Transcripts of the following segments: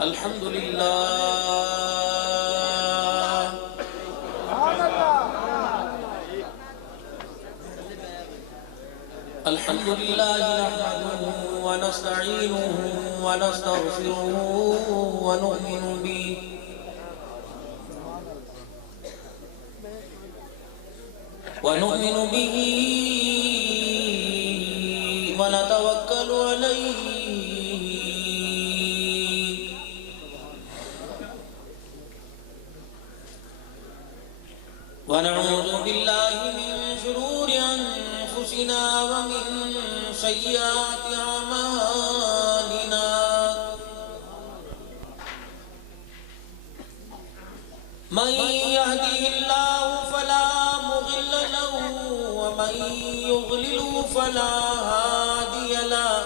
الحمد لله الحمد لله نحمده ونستعينه ونستغفره ونؤمن به ونتوكل عليه ونعوذ بالله من شرور أنفسنا ومن سيئات أعمالنا من يهده الله فلا مضل له ومن يضلل فلا هادي له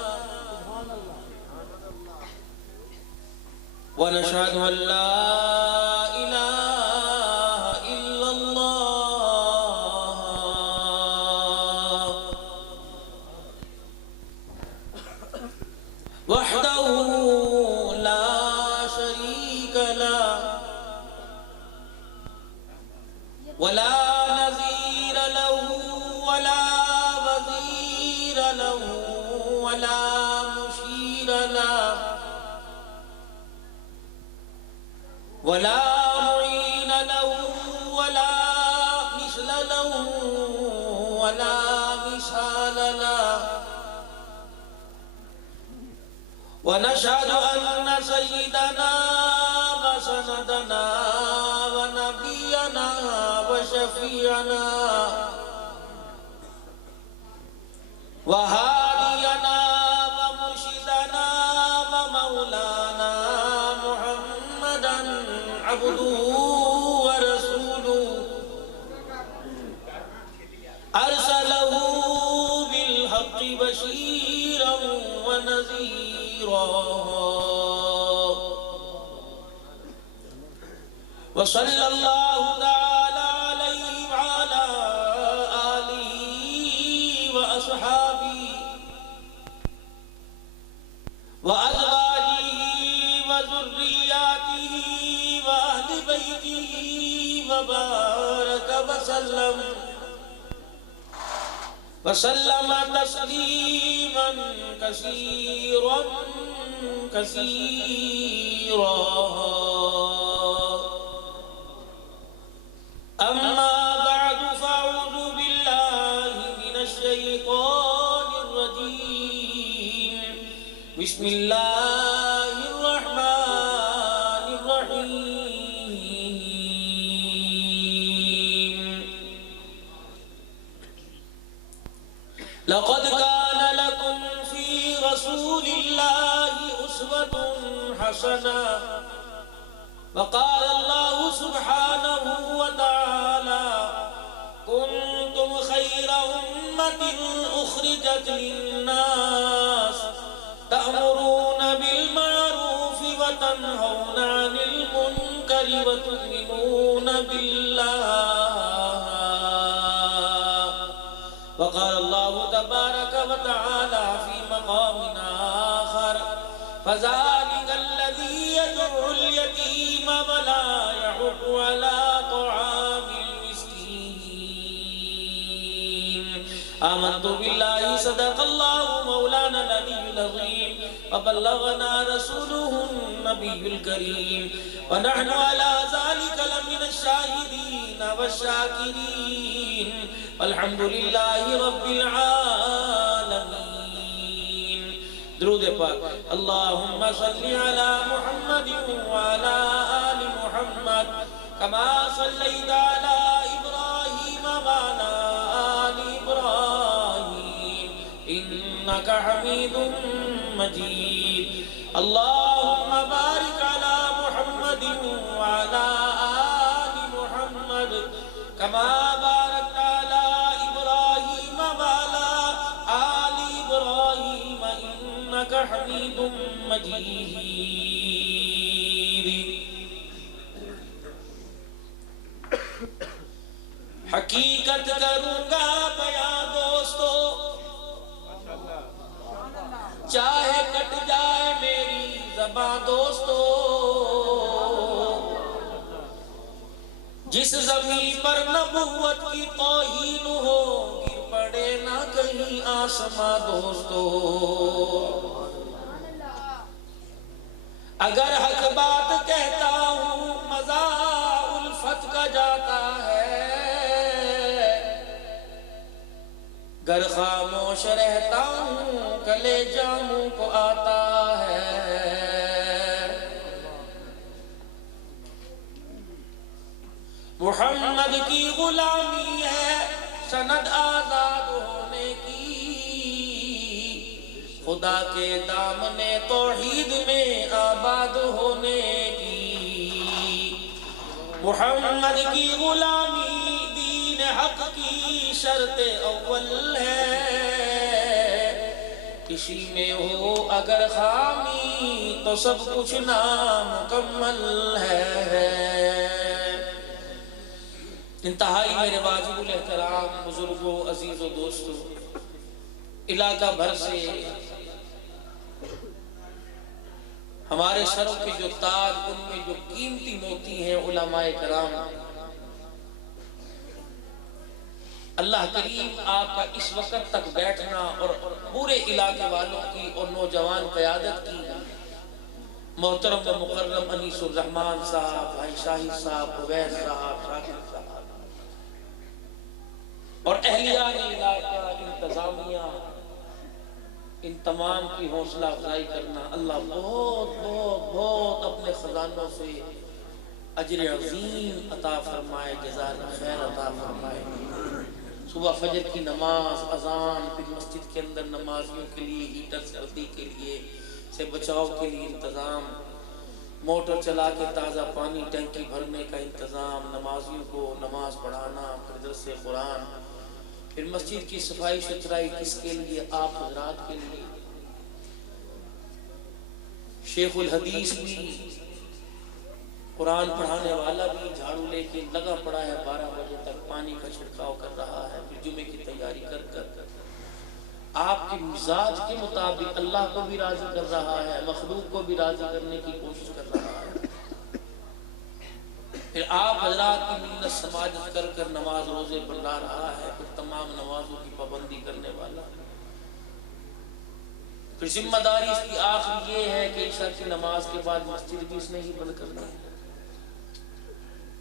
ونشهد أن لا إله إلا الله وحده لا شريك له ولا نظير له ولا وزير له ولا مشير له ولا معين له ولا مثل له ولا مثال له ونشهد أن سيدنا وسندنا ونبينا وشفيعنا وهادينا ومرشدنا ومولانا محمدا عبده ورسوله أرسله بالحق بشيرا ونذيرا وصلى الله تعالى عليه وعلى آله وأصحابه وأزواجه وذرياته وأهل بيته وبارك وسلم تسليما كثيرا كثيرا. أما بعد فأعوذ بالله من الشيطان الرجيم. بسم الله الرحمن الرحيم. لقد كان لكم في رسول الله أسوة حسنة. وقال الله سبحانه وتعالى: كنتم خير أمة أخرجت للناس تأمرون بالمعروف وتنهون عن المنكر وتؤمنون بالله. وقال الله تبارك وتعالى في مقام آخر: فذلك الذي يدعو اليتيم ولا يحض على طعام المسكين. آمنت بالله صدق الله مولانا العلي العظيم وبلغنا رسوله النبي الكريم ونحن على ذلك لمن الشاهدين والشاكرين والحمد لله رب العالمين. درود پاک. اللهم صل على محمد وعلى آل محمد كما صليت على إبراهيم وعلى آل إبراهيم إنك حميد مجيد. اللهم بارك على محمد وعلى آل محمد كما باركت على إبراهيم وعلى آل إبراهيم إنك حميد مجيد. حقیقت کروں گا بیان دوستو، چاہے کٹ جائے میری زبان دوستو. جس زمین پر نبوت کی توہین ہو گر پڑے نہ کہیں آسماں دوستو. اگر حق بات کہتا ہوں مزہ الفت کا جاتا ہے، گر خاموش رہتا ہوں کلیجہ منہ کو آتا ہے. محمد کی غلامی ہے سند آزاد ہونے کی، خدا کے دامن توحید میں آباد ہونے کی. محمد کی غلامی دین حق کی شرط اول ہے، کسی میں ہو اگر خامی تو سب کچھ نامکمل ہے. انتہائی میرے واجب الاحترام بزرگوں، عزیزوں، دوستوں، علاقہ بھر سے ہمارے سروں کے جو تاج، ان میں جو قیمتی موتی ہیں علماء کرام، اللہ کریم آپ کا اس وقت تک بیٹھنا اور پورے علاقے والوں کی اور نوجوان قیادت کی، محترم و مکرم انیس الرحمان صاحب، بھائی شاہد صاحب، عبید صاحب، شاکر صاحب اور اہلیان علاقہ، انتظامیہ، ان تمام کی حوصلہ افزائی کرنا. اللہ بہت بہت بہت اپنے خزانوں سے اجر عظیم عطا فرمائے، جزائے خیر عطا فرمائے. صبح فجر کی نماز، اذان، پھر مسجد کے اندر نمازیوں کے لیے ہیٹر سردی کے لیے سے بچاؤ کے لیے انتظام، موٹر چلا کے تازہ پانی ٹینکی بھرنے کا انتظام، نمازیوں کو نماز پڑھانا، پھر درس قرآن، پھر مسجد کی صفائی ستھرائی کس کے لیے؟ آپ حضرات کے لیے. شیخ الحدیث بھی، قرآن پڑھانے والا بھی جھاڑو لے کے لگا پڑا ہے 12 بجے تک، پانی کا چھڑکاؤ کر رہا ہے، پھر جمعے کی تیاری کر آپ کے مزاج کے مطابق اللہ کو بھی راضی کر رہا ہے، مخلوق کو بھی راضی کرنے کی کوشش کر رہا ہے. پھر آپ حضرات کی منت سماجت کر کر نماز روزے بڑھا رہا ہے، پھر تمام نمازوں کی پابندی کرنے والا. پھر ذمہ داری اس کی آخر یہ ہے کہ عشاء کی نماز کے بعد مسجد بھی اس نے ہی بند کرنا ہے.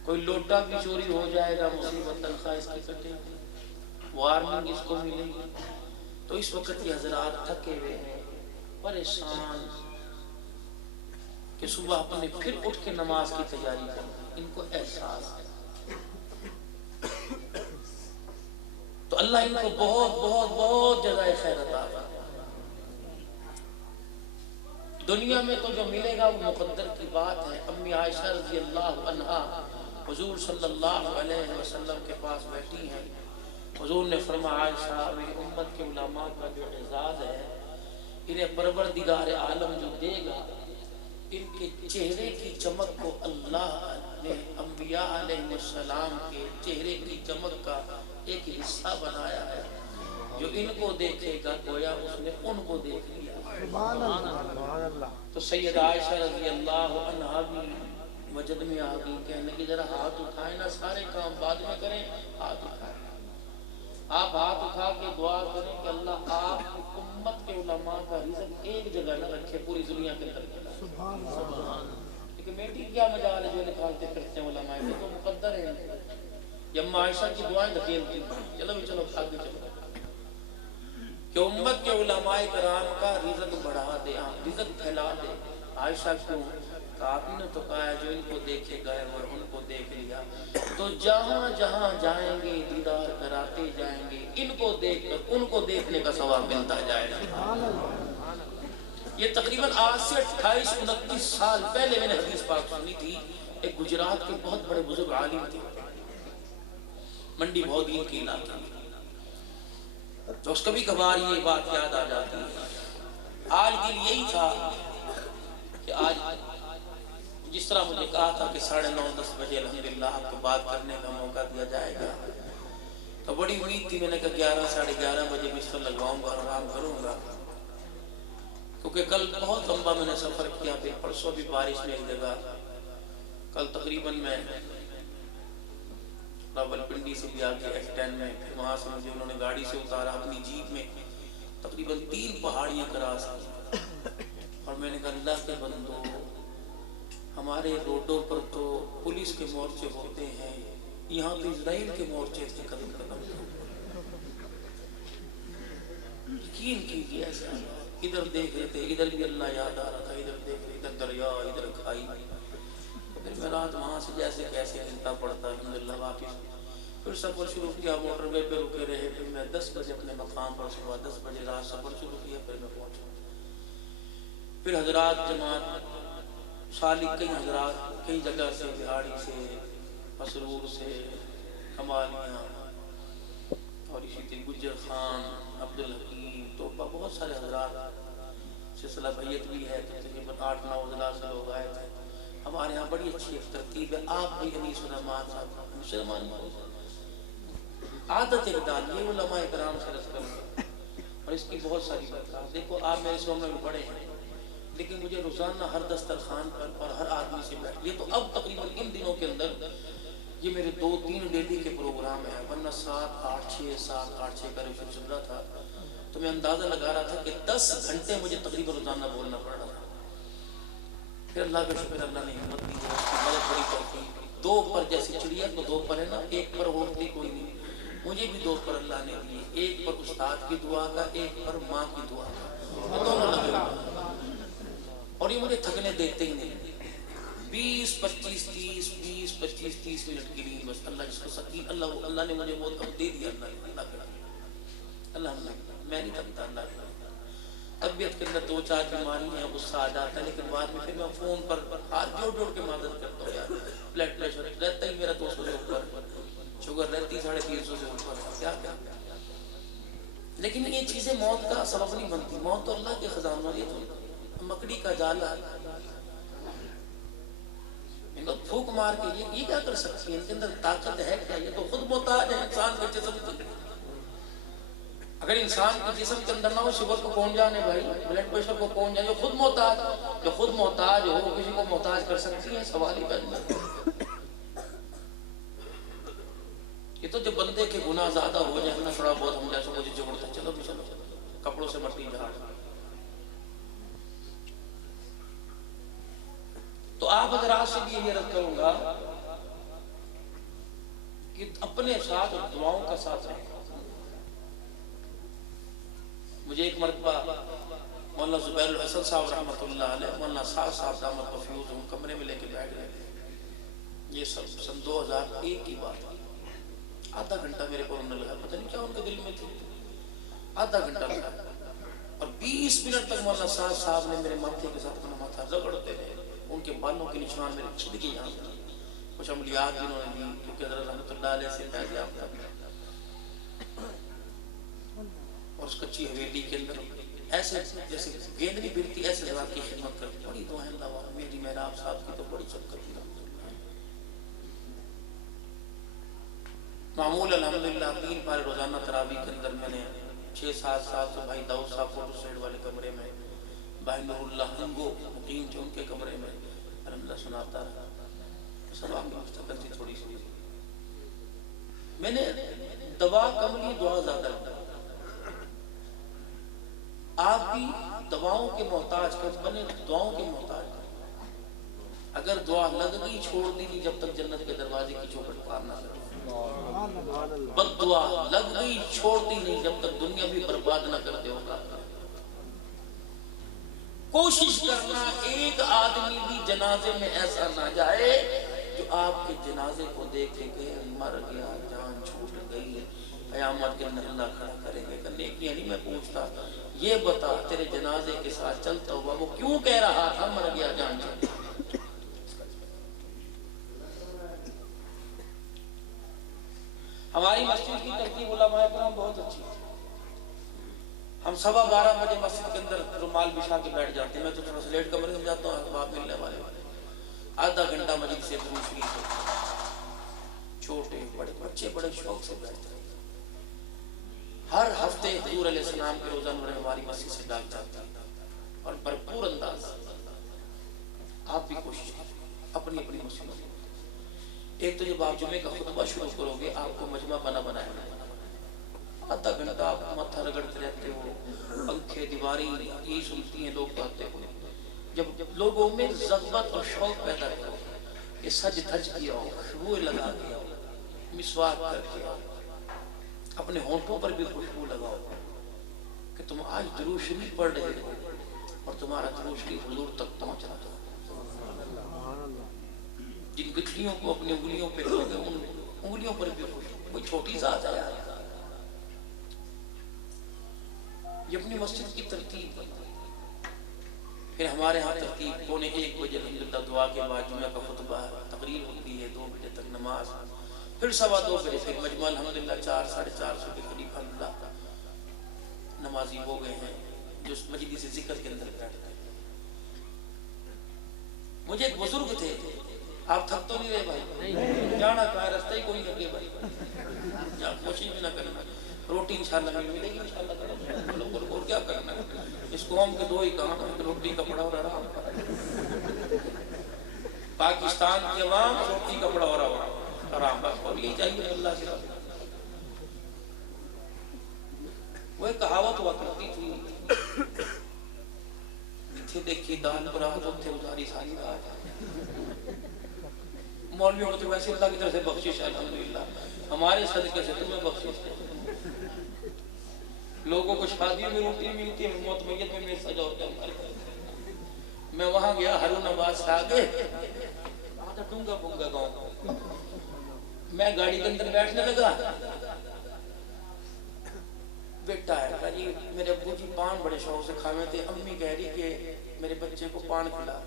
کوئی لوٹا بھی چوری ہو جائے گا مصیبت، تنخواہ اس کی کٹے گی، وارننگ اس کو ملے گی. تو اس وقت یہ حضرات تھکے ہوئے ہیں، پریشان، کہ صبح اپنے پھر اٹھ کے نماز کی تیاری کرنا، ان کو احساس ہے. تو اللہ ان کو بہت بہت بہت جزائے خیر عطا فرمائے. دنیا میں تو جو ملے گا وہ مقدر کی بات ہے. امی عائشہ رضی اللہ عنہا حضور صلی اللہ علیہ وسلم کے پاس بیٹھی ہیں. حضور نے فرمایا عائشہ میری امت کے علماء کا جو اعزاز ہے انہیں پروردگار عالم جو دے گا، ان کے چہرے کی چمک کو اللہ نے انبیاء علیہ السلام کے چہرے کی چمک کا ایک حصہ بنایا ہے. جو ان کو دیکھے گا گویا اس نے ان کو دیکھ لیا. تو سید عائشہ رضی اللہ عنہا بھی وجد میں آ گئی، کہنے کہ ذرا ہاتھ اٹھائیں نا، سارے کام بعد میں کریں، ہاتھ اٹھائیں. آپ ہاتھ اٹھا کے دعا کریں کہ اللہ آپ کی امت کے علماء کا رزق ایک جگہ نہ رکھے، پوری دنیا کے اندر. کمیٹی کیا مجال ہے جو نکالتے پھرتے ہیں علماء، یہ تو مقدر ہے. جب عائشہ کی دعائیں دھکیلتی، چلو بھی چلو آگے چلو، کہ امت کے علماء کرام کا رزق بڑھا دے، رزق پھیلا دے. عائشہ کو آپ نے تو کہا ہے جو ان کو دیکھے گئے اور ان کو دیکھ لیا، تو جہاں جہاں جائیں گے دیدار کراتے جائیں گے، ان کو دیکھ کر ان کو دیکھنے کا ثواب ملتا جائے گا. یہ تقریباً آج سے 28-29 سال پہلے میں نے حدیث پاک سنی تھی. ایک گجرات کے بہت بڑے بزرگ عالم تھے، منڈی بہودین کی علاقے میں. تو اس کبھی کبھار یہ بات یاد آ جاتی ہے. آج دن یہی تھا کہ آج جس طرح مجھے کہا تھا کہ 9:30-10 بجے الحمدللہ آپ کو بات کرنے کا موقع دیا جائے گا، تو بڑی امید تھی. میں نے کہا 11-11:30 بجے بستر لگواؤں گا، آرام کروں گا، کیونکہ کل بہت لمبا میں نے سفر کیا. پھر پرسوں بھی بارش میں ایک جگہ، کل تقریباً میں راولپنڈی سے بھی آگے F10 میں، پھر وہاں سے مجھے انہوں نے گاڑی سے اتارا اپنی جیپ میں، تقریباً 3 پہاڑیاں کراس کی، اور میں نے کہا اللہ کے بندو، ہمارے روڈوں پر تو پولیس کے مورچے ہوتے ہیں، یہاں تو اسرائیل کے مورچے تھے قدم قدم۔ یقین کیجیے ایسا، ادھر دیکھ رہے تھے، ادھر بھی اللہ یاد آ رہا تھا، ادھر دیکھ رہے، ادھر دریا، ادھر کھائی۔ پھر میں رات وہاں سے جیسے کیسے گھنٹہ پڑتا الحمدللہ واپس، پھر سفر شروع کیا، موٹر وے پہ رکے رہے، پھر میں 10 بجے اپنے مقام پر، صبح 10 بجے رات سفر شروع کیا، پھر میں پہنچا۔ پھر حضرات جماعت سالک، کئی حضرات کئی جگہ سے، بہاڑی سے، مسرور سے، کمالیاں، اور اسی طرح گجر خان، عبدالحکیم، توبہ، بہت سارے حضرات، سلسلہ بیعت بھی ہے، تقریباً 8-9 اضلاع سے لوگ آئے تھے۔ ہمارے ہاں بڑی اچھی ایک ترتیب ہے، آپ بھی انیس الرحمان صاحب مسلمان عادت ایک ڈال، یہ علماء کرام سے رس کرتے، اور اس کی بہت ساری بات۔ دیکھو آپ میرے سے عمر میں بڑے ہیں، لیکن مجھے روزانہ ہر دسترخوان پر اور ہر آدمی سے بیٹھ، یہ تو اب تقریباً ان دنوں کے اندر یہ میرے 2-3 ڈیلی کے پروگرام ہیں، ورنہ 7-8-6 کا ریشو چل رہا تھا، تو میں اندازہ لگا رہا تھا کہ 10 گھنٹے مجھے تقریباً روزانہ بولنا پڑ رہا تھا۔ پھر اللہ کا شکر، اللہ نے ہمت دی، اس کی مدد بڑی توفیق۔ 2 پر جیسی چڑیا کو 2 پر ہے نا، 1 پر ہوتی کوئی نہیں، مجھے بھی 2 پر اللہ نے دیے، 1 پر استاد کی دعا کا، 1 پر ماں کی دعا کا، دونوں لگے، اور یہ مجھے تھکنے دیتے ہی نہیں۔ 20-25-30 منٹ کے لیے بس، اللہ جس کو سکین، اللہ نے مجھے بہت کم دے دیا، اللہ میں نہیں تھکتا۔ اللہ طبیعت کے اندر 2-4 بیماری ہیں، غصہ آ جاتا ہے، لیکن بعد میں پھر میں فون پر ہاتھ جوڑ کے معذرت کرتا ہوں، یار بلڈ پریشر رہتا ہی میرا 200 سے اوپر، شوگر رہتی 350 سے اوپر، کیا کیا۔ لیکن یہ چیزیں موت کا سبب نہیں بنتی، موت تو اللہ کے خزانوں، یہ تو مکڑی کا جال ہے، ان کو پھونک مار کے یہ کیا کر سکتی ہے، ان کے اندر طاقت ہے کیا، یہ تو خود محتاج ہے انسان کے جسم تک۔ اگر انسان کے جسم کے اندر نہ ہو، شوگر کو کون جانے بھائی، بلڈ پریشر کو کون جانے، جو خود محتاج ہو کسی کو محتاج کر سکتی ہے، سوال ہی پیدا نہیں۔ یہ تو جو بندے کے گناہ زیادہ ہو جائے نا، تھوڑا بہت ہم جیسے مجھے جوڑتا ہے، چلو کپڑوں سے مٹی جھاڑ۔ تو آپ اگر آج سے بھی یہ رد کروں گا کہ اپنے ساتھ اور دعاؤں کا ساتھ رہیں۔ مجھے ایک مرتبہ مولانا زبیر الحسن صاحب رحمۃ اللہ علیہ، مولانا صاحب دامت بفیوض ہم کمرے میں لے کے بیٹھ گئے، یہ سب سن 2001 کی بات ہے۔ آدھا گھنٹہ میرے کو انہوں نے لگا، پتہ نہیں کیا ان کے دل میں تھی، آدھا گھنٹہ لگا، اور 20 منٹ تک مولانا صاحب نے میرے ماتھے کے ساتھ اپنا ماتھا رگڑتے رہے، ان کے بالوں کے نشان میرے چھڑ کے یہاں تھا، کچھ عملیات بھی انہوں نے دی، کیونکہ حضرت رحمۃ اللہ علیہ سے فیض یافتہ بھی، اور اس کچی حویلی کے اندر ایسے جیسے گیند نہیں پھرتی، ایسے حضرات کی خدمت کرتی، بڑی دعائیں اللہ، میری محراب صاحب کی تو بڑی شفقت کی، معمول الحمدللہ 3 پارے روزانہ تراویح کے اندر میں نے 6-7 سال سے بھائی داؤد صاحب فوٹو سٹیٹ والے کمرے میں، بھائی نور اللہ ہنگو مقیم تھے ان کے کمرے میں الحمدللہ سناتا رہا۔ سب آپ کی مستقل تھی تھوڑی سی، میں نے دوا کم لی، دعا زیادہ لی۔ آپ بھی دواؤں کے محتاج کب بنے، دعاؤں کے محتاج۔ اگر دعا لگ گئی چھوڑ دی نہیں جب تک جنت کے دروازے کی چوکھٹ پار نہ کرے، بد دعا لگ گئی چھوڑتی نہیں جب تک دنیا بھی برباد نہ کرتے ہوگا۔ کوشش کرنا ایک آدمی بھی جنازے میں ایسا نہ جائے جو آپ کے جنازے کو دیکھے کہ مر گیا، جان چھوٹ گئی، قیامت کے اندر اللہ کھڑا کریں گے، نیکیاں نہیں میں پوچھتا، یہ بتا تیرے جنازے کے ساتھ چلتا ہوا وہ کیوں کہہ رہا تھا مر گیا جان چھوٹ گئی۔ ہماری مسجد کی ترتیب علماء کرام بہت اچھی ہے، ہم 12:15 بجے مسجد کے اندر رومال بچھا کے بیٹھ جاتے ہیں، میں تو تھوڑا سا لیٹ کمرے میں جاتا ہوں، احباب ملنے والے آدھا گھنٹہ مسجد سے درود شریف ہوتا، چھوٹے بڑے بچے بڑے شوق سے بیٹھتے ہیں۔ ہر ہفتے حضور علیہ السلام کے روزہ نور ہماری مسجد سے ڈال جاتا ہے، اور بھرپور انداز آپ بھی کوشش کریں اپنی مسجد میں۔ ایک تو جب آپ جمعے کا خطبہ شروع کرو گے آپ کو مجمع بنا بنایا آدھا گھنٹہ آپ ماتھا رگڑتے رہتے ہو، پنکھے دیواری یہی سنتی ہیں لوگ باتیں ہوئے. جب لوگوں میں رغبت اور شوق پیدا کرو کہ سج دھج کیا ہو، خوشبو لگا کے آؤ، مسواک کر کے آؤ، اپنے ہونٹوں پر بھی خوشبو لگاؤ کہ تم آج درود شریف پڑھ رہے ہو اور تمہارا درود شریف حضور تک پہنچ رہا ہو. جن گٹھلیوں کو اپنی انگلیوں پہ لو گے ان انگلیوں پر بھی خوشبو. کوئی چھوٹی ذات ہے یہ اپنی مسجد کی ترتیب. پھر ہمارے ہاں ترتیب 1:15 الحمدللہ دعا کے بعد جمعہ کا خطبہ تقریر ہوتی ہے، 2 بجے تک نماز، پھر 2:15 بجے پھر مجمع الحمدللہ 4 ساڑھے 400 کے قریب الحمدللہ نمازی ہو گئے ہیں جو مجلس ذکر کے اندر بیٹھتے ہیں. مجھے ایک بزرگ تھے، آپ تھک تو نہیں رہے بھائی؟ جانا کہاں ہے، رستہ ہی کوئی لگے بھائی، آپ کوشش بھی نہ کرنا، روٹی انشاءاللہ ملے گی انشاءاللہ. اور کیا کرنا ہے اس قوم کے 2 ہی کام ہیں، روٹی کپڑا اور آرام. پاکستان کے عوام روٹی کپڑا اور آرام بس، اور یہی چاہیے اللہ سے. وہ ایک کہاوت ہوا کرتی تھی، جتھے دیکھی دال برات اتھے اتاری ساری رات. مولویوں کو تو ویسے اللہ کی طرف سے بخشش ہے الحمدللہ، ہمارے صدقے سے تمہیں بخشش ہے. لوگوں کو شادیوں میں روٹی ملتی ہے، موت میت میں میرے سجا ہوتا ہے. میں وہاں گیا ہارون آباد سے آگے وہاں تھا ٹونگا پونگا گاؤں. میں گاڑی کے اندر بیٹھنے لگا، بیٹا ہے کہا جی میرے ابو جی پان بڑے شوق سے کھاوے تھے، امی کہہ رہی کہ میرے بچے کو پان کھلا.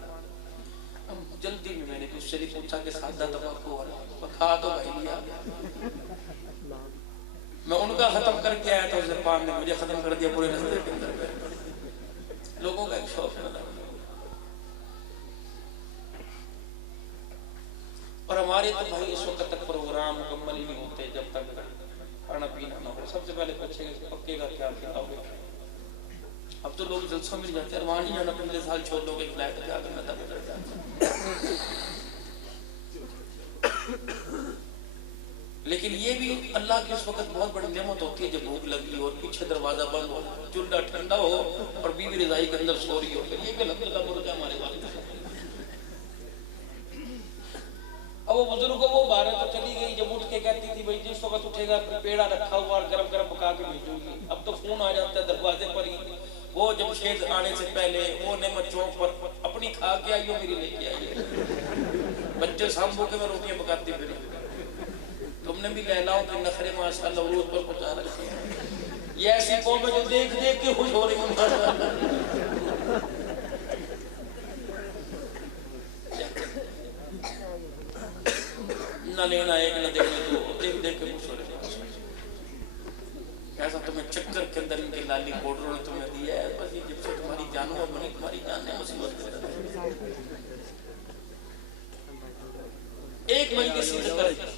جلدی میں نے کچھ شریف پوچھا کہ سادہ تمباکو والا کھا تو بھائی لیا. میں ان کا ختم کر کے آیا تھا، اس پان نے مجھے ختم کر دیا پورے رستے کے اندر. لوگوں کا ایک شوق ہے. اور ہمارے تو بھائی اس وقت تک پروگرام مکمل ہی نہیں ہوتے جب تک کھانا پینا نہ ہو. سب سے پہلے پوچھیں گے پکے کا کیا کتاب ہے. اب تو لوگ جلسوں مل جاتے ہیں، وہاں نہیں جانا، پچھلے سال چھوڑ لوگ ایک فلائٹ جا کر نہ گزر جاتے. لیکن یہ بھی اللہ کی اس وقت بہت بڑی نعمت ہوتی ہے جب بھوک لگی ہو اور پیچھے دروازہ بند ہو، چولہا ٹھنڈا ہو اور بیوی رضائی کے اندر سو رہی ہو. یہ بھی الحمدللہ مرجع ہمارے والد ہے. اب وہ بزرگ کو وہ بارہ تو چلی گئی، جب اٹھ کے کہتی تھی بھائی جس وقت اٹھے گا پیڑا رکھا ہوا اور گرم گرم پکا کے بھیجوں گی. اب تو فون آ جاتا ہے دروازے پر ہی. وہ جب شیخ آنے سے پہلے وہ نعمت چوک پر اپنی کھا کے آئی ہو میری لے کے آئی ہے. بچے سامبو کے میں روٹیاں پکاتی پھر. تم نے بھی لیلاؤں کے نخرے ماشاءاللہ عروج پر پہنچا رکھے ہیں. یہ ایسی قوم ہے جو دیکھ دیکھ کے خوش ہو رہی ہیں. نہ لینا ایک نہ دیکھنے دو، دیکھ دیکھ کے خوش ہو رہے ہیں. ایسا تمہیں چکر کے اندر ان کے لالی پوڈروں نے تمہیں دیا ہے، بس یہ جب سے تمہاری جانوں بنی تمہاری جان نے مصیبت کر دی. ایک مجلس ذکر ہے.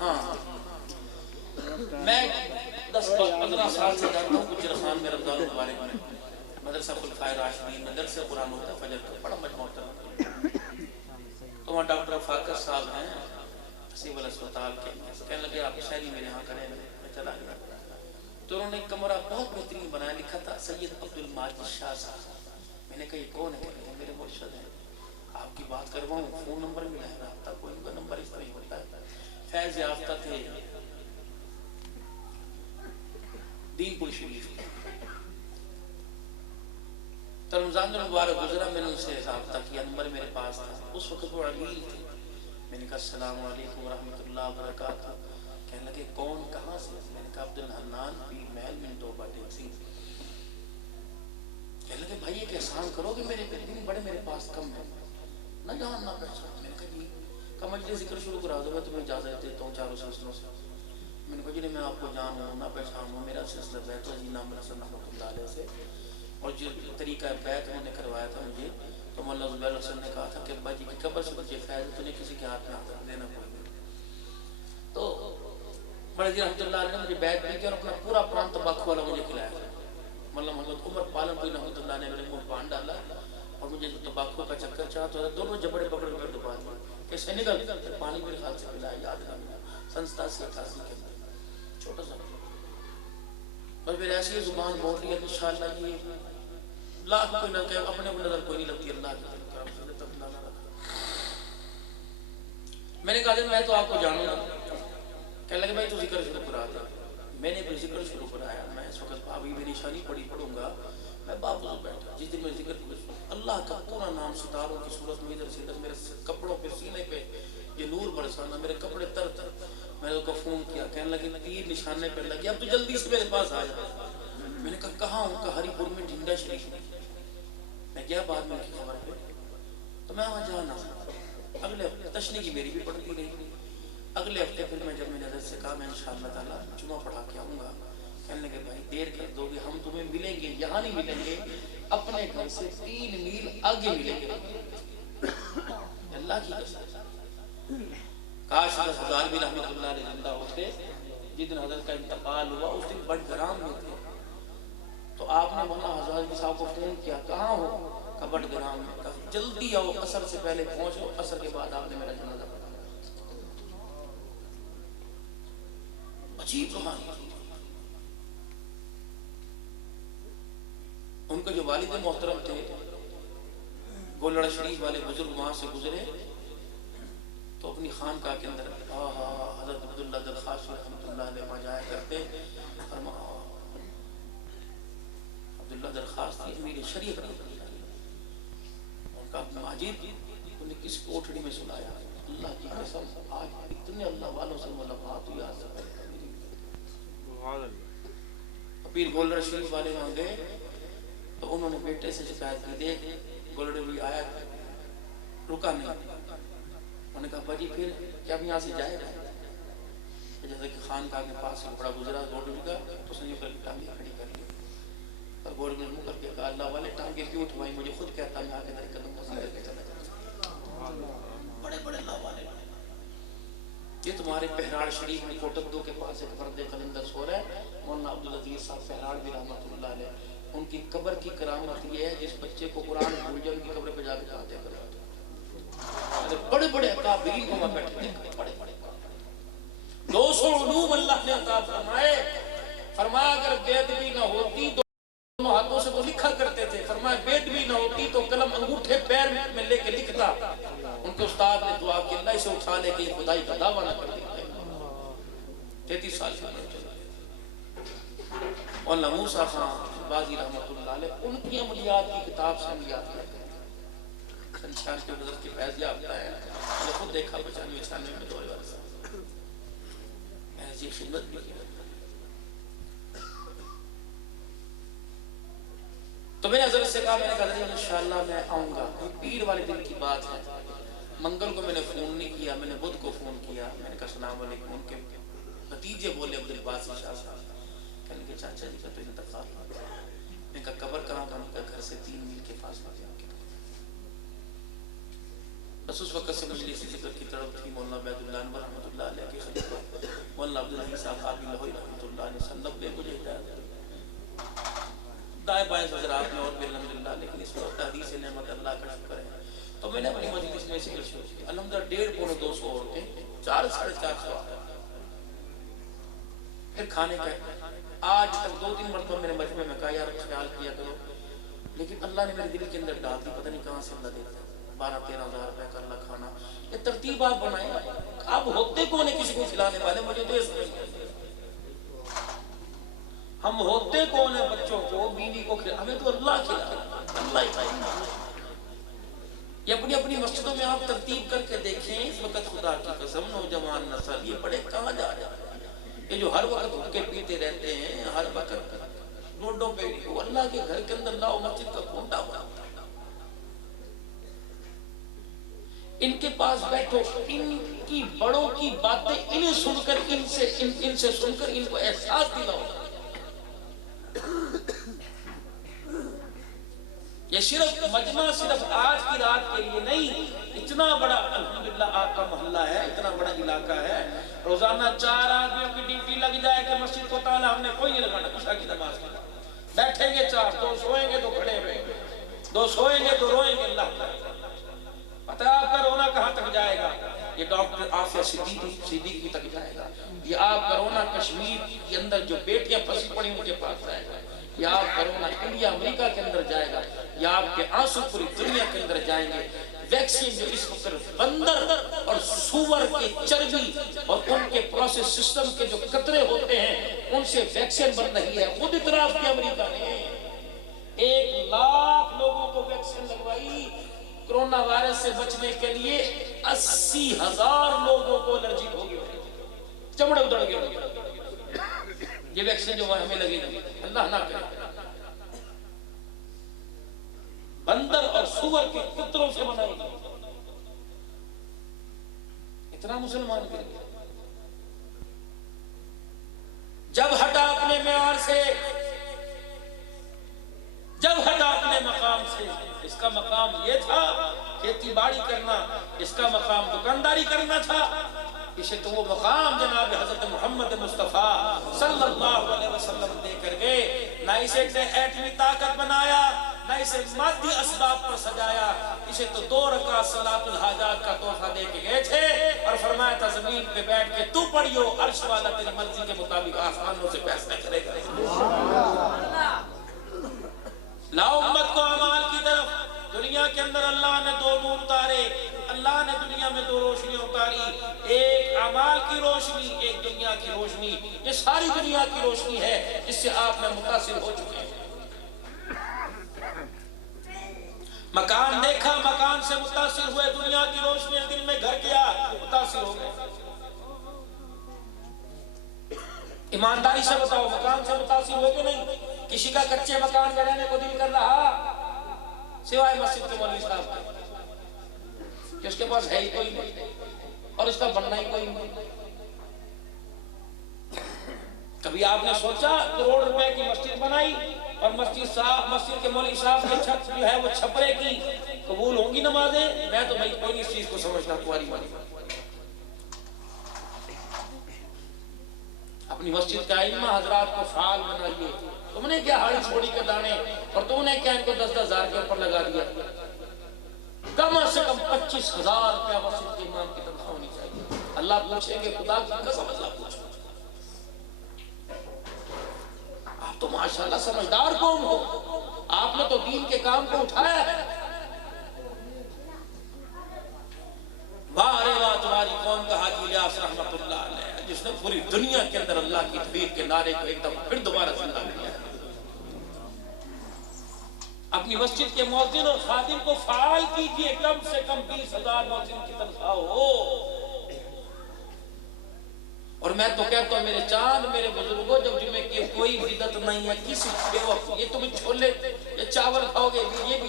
ہاں میں 10-15 سال سے جانتا ہوں گجر خان میں رمضان مبارک میں مدرسہ خلفائے راشدین میں درس قرآن ہوتا ہے فجر کا، بڑا مجمع ہوتا ہے. تو وہاں ڈاکٹر فاقر صاحب ہیں سول اسپتال کے، کہنے لگے آپ شہری میرے ہاں کریں. میں چلا گیا تو انہوں نے ایک کمرہ بہت بہترین بنایا، لکھا تھا سید عبدالماجد شاہ صاحب. میں نے کہا یہ کون ہے؟ کہ میرے مرشد ہیں، آپ کی بات کرواؤں. فون نمبر ملا ہے، رابطہ کوئی ان کا نمبر اس طرح ہی ہوتا ہے. فیض یافتہ تھے، دین پور شریف. تو رمضان المبارک گزرا، میں نے ان سے رابطہ کیا، نمبر میرے پاس تھا. اس وقت وہ علیل تھے. میں نے کہا السلام علیکم ورحمۃ اللہ وبرکاتہ. کہنے لگے کون کہاں سے؟ میں نے کہا عبدالحنان پیر محل میں توبہ ٹیکسی. کہنے لگے بھائی ایک احسان کرو کہ میرے دن بڑے میرے پاس کم ہے، نہ جان نہ پہچان. میں نے کہا جی کا مجلس ذکر شروع کرا دو، میں تمہیں اجازت دیتا ہوں چاروں سلسلوں سے. میں نے کہا جی میں آپ کو جانوں نہ پہچانوں، میرا سلسلہ بیت عزیز نام رسول رحمۃ اللہ علیہ سے، اور جو طریقہ بیت انہوں نے کروایا تھا مجھے، تو مولانا زبیر حسن نے کہا تھا کہ ابا جی کی قبر سے مجھے فیض تجھے کسی کے ہاتھ میں ہاتھ دینا پڑے گا. تو بڑے جی رحمۃ اللہ علیہ نے مجھے بیت بھی کیا اور اپنا پورا پان تمباکو والا مجھے کھلایا. مولانا محمد عمر پالن پور رحمۃ اللہ نے میرے منہ پان ڈالا اور مجھے جو تمباکو کا چکر چاہا تو دونوں جبڑے پکڑ کر دبا دیا. کیسے نکل پانی میرے خیال سے پلایا یاد نہ ملا 87-88 کے اندر چھوٹا سا اور پھر ایسی زبان بول رہی ہے کہ انشاءاللہ یہ لاکھ کوئی نہ کہ اپنے کو نظر کوئی نہیں لگتی اللہ کی کرم سے تک نہ رکھا. میں نے کہا میں تو آپ کو جانوں گا. کہنے لگے بھائی تو ذکر شروع کرا دیا. میں نے پھر ذکر شروع کرایا. میں اس وقت ابھی بھی نشانی پڑھوں گا. میں باپ سے بیٹھا جس دن میں ذکر اللہ کا پورا نام ستاروں کی صورت میں ادھر سے ادھر میرے کپڑوں پہ سینے پہ یہ نور برسانا میرے کپڑے تر تر. میں نے اس کو فون کیا کہنے لگے تیر نشانے پہ لگی اب تو جلدی سے میرے پاس آ جا. میں نے کہا کہاں ہوں؟ کہا ہری پور میں ڈنڈا شریف میں. میں گیا بعد میں کی خبر پہ تو میں وہاں جانا اگلے ہفتے تشنی کی میری بھی پڑتی رہی. اگلے ہفتے پھر میں جب میں نے حضرت سے کہا میں انشاءاللہ تعالیٰ جمعہ پڑھا کے آؤں گا. کہنے لگے بھائی دیر کر دو گے ہم تمہیں ملیں گے یہاں نہیں ملیں گے اپنے گھر سے 3 میل آگے ملیں گے. اللہ کی قسم کاش حضرت ہزار بھی رحمۃ اللہ علیہ زندہ ہوتے. جس دن حضرت کا انتقال ہوا اس دن بڑ گرام میں تھے تو آپ نے وہاں حضرت صاحب کو فون کیا کہاں ہو؟ کبٹ گرام میں. کہا جلدی آؤ عصر سے پہلے پہنچو. عصر کے بعد آپ نے میرا جنازہ پڑھا. عجیب کہانی. ان کا جو والد محترم تھے گولڑا شریف والے بزرگ وہاں سے گزرے تو اپنی خانقاہ کے اندر حضرت عبداللہ درخواست رحمۃ اللہ علیہ وہاں جایا کرتے. عبداللہ درخواست تھی امیر شریعت رحمۃ اللہ علیہ. ان کا ماجد انہیں کس کوٹھڑی میں سلایا. اللہ کی قسم آج اتنے اللہ والوں سے ملاقات ہوئی. آج سے پیر گولڑا شریف والے وہاں گئے تو انہوں نے بیٹے سے شکایت کی دیکھ گولڑے بھی آیا رکا نہیں. انہوں نے کہا باجی پھر کیا اب یہاں سے جائے گا؟ جیسے کہ خانقاہ کے پاس سے بڑا گزرا گولڑے کا تو اس نے یہ کر کے ٹانگیں کھڑی کر لی اور گولڑے نے منہ کر کے کہا اللہ والے ٹانگیں کیوں اٹھوائی؟ مجھے خود کہتا میں آگے نہیں قدم وسیع کر کے چلا جاتا. بڑے بڑے اللہ والے یہ تمہارے پہراڑ شریف میں کوٹکدو کے پاس ایک فرد قلندر سو رہا ہے مولانا عبدالعزیز صاحب پہراڑ بھی رحمۃ اللہ علیہ. ان کی قبر کی کرامت یہ ہے جس بچے کو قرآن بھول جائے ان کی قبر پہ جا کے فاتحہ کرواتے. بڑے بڑے اکابرین کو وہاں بیٹھے تھے. بڑے بڑے 200 علوم اللہ نے عطا فرمائے. فرمایا اگر بیدبی نہ ہوتی تو دونوں ہاتھوں سے تو لکھا کرتے تھے. فرمایا بیدبی نہ ہوتی تو قلم انگوٹھے پیر میں لے کے لکھتا. ان کے استاد نے دعا کی اللہ اسے اٹھا لے کے خدائی کا دعویٰ نہ کر دیتے. 33 سال کی عمر چلا. مولانا موسیٰ خان بازی رحمۃ اللہ علیہ ان کی عملیات کی کتاب سے عملیات کرتے ہیں. شان کے نظر کی فیض یافتہ ہے. میں نے خود دیکھا 95-96 میں دورے والے صاحب میں نے ایسی خدمت بھی کی. تو میں نے حضرت سے کہا میں نے کہا انشاءاللہ میں آؤں گا. پیر والے دن کی بات ہے. منگل کو میں نے فون نہیں کیا میں نے بدھ کو فون کیا. میں نے کہا السلام علیکم. ان کے بھتیجے بولے عبدالباسط شاہ صاحب. کہنے کے چاچا جی کا تو انتقال ہوا. میں نے کہا قبر کہاں تھا؟ ان کا گھر سے 3 میل کے فاصلے پہ. بس اس وقت سے مجلس ذکر کی طرف تھی. مولانا عبید اللہ انور رحمۃ اللہ علیہ کے خلیفہ مولانا عبدالعزیز صاحب قادری لاہوری رحمۃ اللہ علیہ سن 90 مجھے ہدایت دائیں بائیں حضرات میں اور بھی الحمدللہ. لیکن اس وقت حدیث نعمت اللہ کا شکر ہے. تو میں نے اپنی مجلس میں ذکر شروع کیا. الحمدللہ 150-200 عورتیں 400-450 پھر کھانے کا. آج تک 2-3 مرتبہ میرے مجمع میں کہا یار خیال کیا کرو. لیکن اللہ نے میرے دل کے اندر ڈال دی. پتہ نہیں کہاں سے اللہ دیتا ہے 12-13 ہزار روپے کا اللہ کھانا. یہ ترتیب آپ بنائیں. آپ ہوتے کون ہیں کسی کو کھلانے والے؟ مجھے تو ہم ہوتے کون ہیں بچوں کو بیوی کو کھلا؟ ہمیں تو اللہ کھلا. اللہ ہی کھائے. یہ اپنی اپنی مسجدوں میں آپ ترتیب کر کے دیکھیں. اس وقت خدا کی قسم نوجوان نسل یہ بڑے کہاں جا رہے ہیں؟ یہ جو ہر وقت بھوکے پیتے رہتے ہیں ہر وقت روڈوں پہ. وہ اللہ کے گھر کے اندر لاؤ مسجد کا کونٹا بنا. ان کے پاس بیٹھو. ان کی بڑوں کی باتیں انہیں سن کر ان سے سن کر ان کو احساس دلاؤ. یہ صرف مجمع صرف آج کی رات کے لیے نہیں. اتنا بڑا الحمدللہ آپ کا محلہ ہے. اتنا بڑا علاقہ ہے. روزانہ 4 آدمیوں کی ڈیوٹی لگ جائے کہ مسجد کو تالا ہم نے کوئی نہیں لگانا. عشاء کی نماز کے بعد بیٹھیں گے 4. 2 سوئیں گے 2 کھڑے ہوئیں گے. 2 سوئیں گے 2 روئیں گے. اللہ پتہ ہے آپ کا رونا کہاں تک جائے گا؟ یہ ڈاکٹر عافیہ صدیقی تک جائے گا. یہ آپ کا رونا کشمیر کے اندر جو بیٹیاں پھنسی پڑی ان کے پاس جائے گا. یہ آپ کا رونا انڈیا امریکہ کے اندر جائے گا. یہ آپ کے آنسو پوری دنیا کے اندر جائیں گے. ویکسین جو اس وقت بندر اور سور کے چربی اور ان کے پروسیس سسٹم کے جو قطرے ہوتے ہیں ان سے ویکسین بن رہی ہے. خود اعتراف کیا امریکہ نے 1,00,000 لوگوں کو ویکسین لگوائی. کرونا وائرس سے بچنے کے لیے 80,000 لوگوں کو الرجی ہو گئی, چمڑے ادڑ گئے. یہ ویکسین جو ہمیں لگے گی اللہ نہ کرے بندر اور سور کے قطروں سے بنائی. اتنا مسلمان کے لیے جب ہٹا اپنے معیار سے, جب ہٹا اپنے مقام سے. اس کا مقام یہ تھا کھیتی باڑی کرنا, اس کا مقام دکانداری کرنا تھا. اسے تو وہ مقام جناب حضرت محمد مصطفیٰ صلی اللہ علیہ وسلم دے کر گئے. نہ اسے ایٹمی طاقت بنایا, نہ اسے مادی اسباب پر سجایا. اسے تو 2 رکعت صلاۃ الحاجات کا تحفہ دے کے گئے تھے اور فرمایا تھا زمین پہ بیٹھ کے تو پڑھیو, عرش والا تیری مرضی کے مطابق آسمانوں سے فیصلہ کرے گا. لاؤ امت کو اعمال کی طرف. دنیا کے اندر اللہ نے 2 نور اتارے, اللہ نے دنیا میں 2 روشنیاں اتاری. ایک اعمال کی روشنی, ایک دنیا کی روشنی. یہ ساری دنیا کی روشنی ہے جس سے آپ میں متاثر ہو چکے ہیں. مکان دیکھا, مکان سے متاثر ہوئے, دنیا کی روشنی دل میں گھر گیا, متاثر ہو گئے. ایمانداری سے بتاؤ مکان سے متاثر ہوئے کہ نہیں؟ کسی کا کچے مکان میں رہنے کو دل کر رہا سوائے مسجد کے مولوی صاحب کے, کہ اس کے پاس ہے ہی کوئی نہیں اور اس کا بننا ہی کوئی نہیں. کبھی آپ نے سوچا کروڑ روپے کی مسجد بنائی اور مسجد کے مولوی صاحب کی چھت جو ہے وہ چھپرے کی, قبول ہوں گی نمازیں؟ میں تو بھائی کوئی نہیں اس چیز کو سمجھتا. تمہاری مانی اپنی مسجد کا ائمہ حضرات کو فعال بنائیے. تم نے کیا ہاڑی چھوڑی کے دانے اور تم نے کیا ان کو 10-10 ہزار کے اوپر لگا دیا؟ کم سے کم 25,000 روپیہ مسجد کے امام کی تنخواہ ہونی چاہیے. اللہ پوچھیں گے, خدا کی قسم اللہ پوچھیں. آپ تو ماشاءاللہ سمجھدار قوم ہو, آپ نے تو دین کے کام کو اٹھایا ہے. بارے واہ تمہاری قوم کا حاجی الیاس رحمت اللہ علیہ, جس نے پوری دنیا کے اندر اللہ کی توحید کے نعرے کو ایک دفعہ پھر دوبارہ زندہ کیا. اپنی مسجد کے مؤذن اور خادم کو فعال کیجئے, کم سے کم 20,000 مؤذن کی تنخواہ ہو. اور میں تو کہتا ہوں میرے چاند, میرے بزرگوں, جب جمعے کی کوئی بدعت نہیں ہے, کسی بے وقت یہ تم چھولے یہ چاول کھاؤ گے,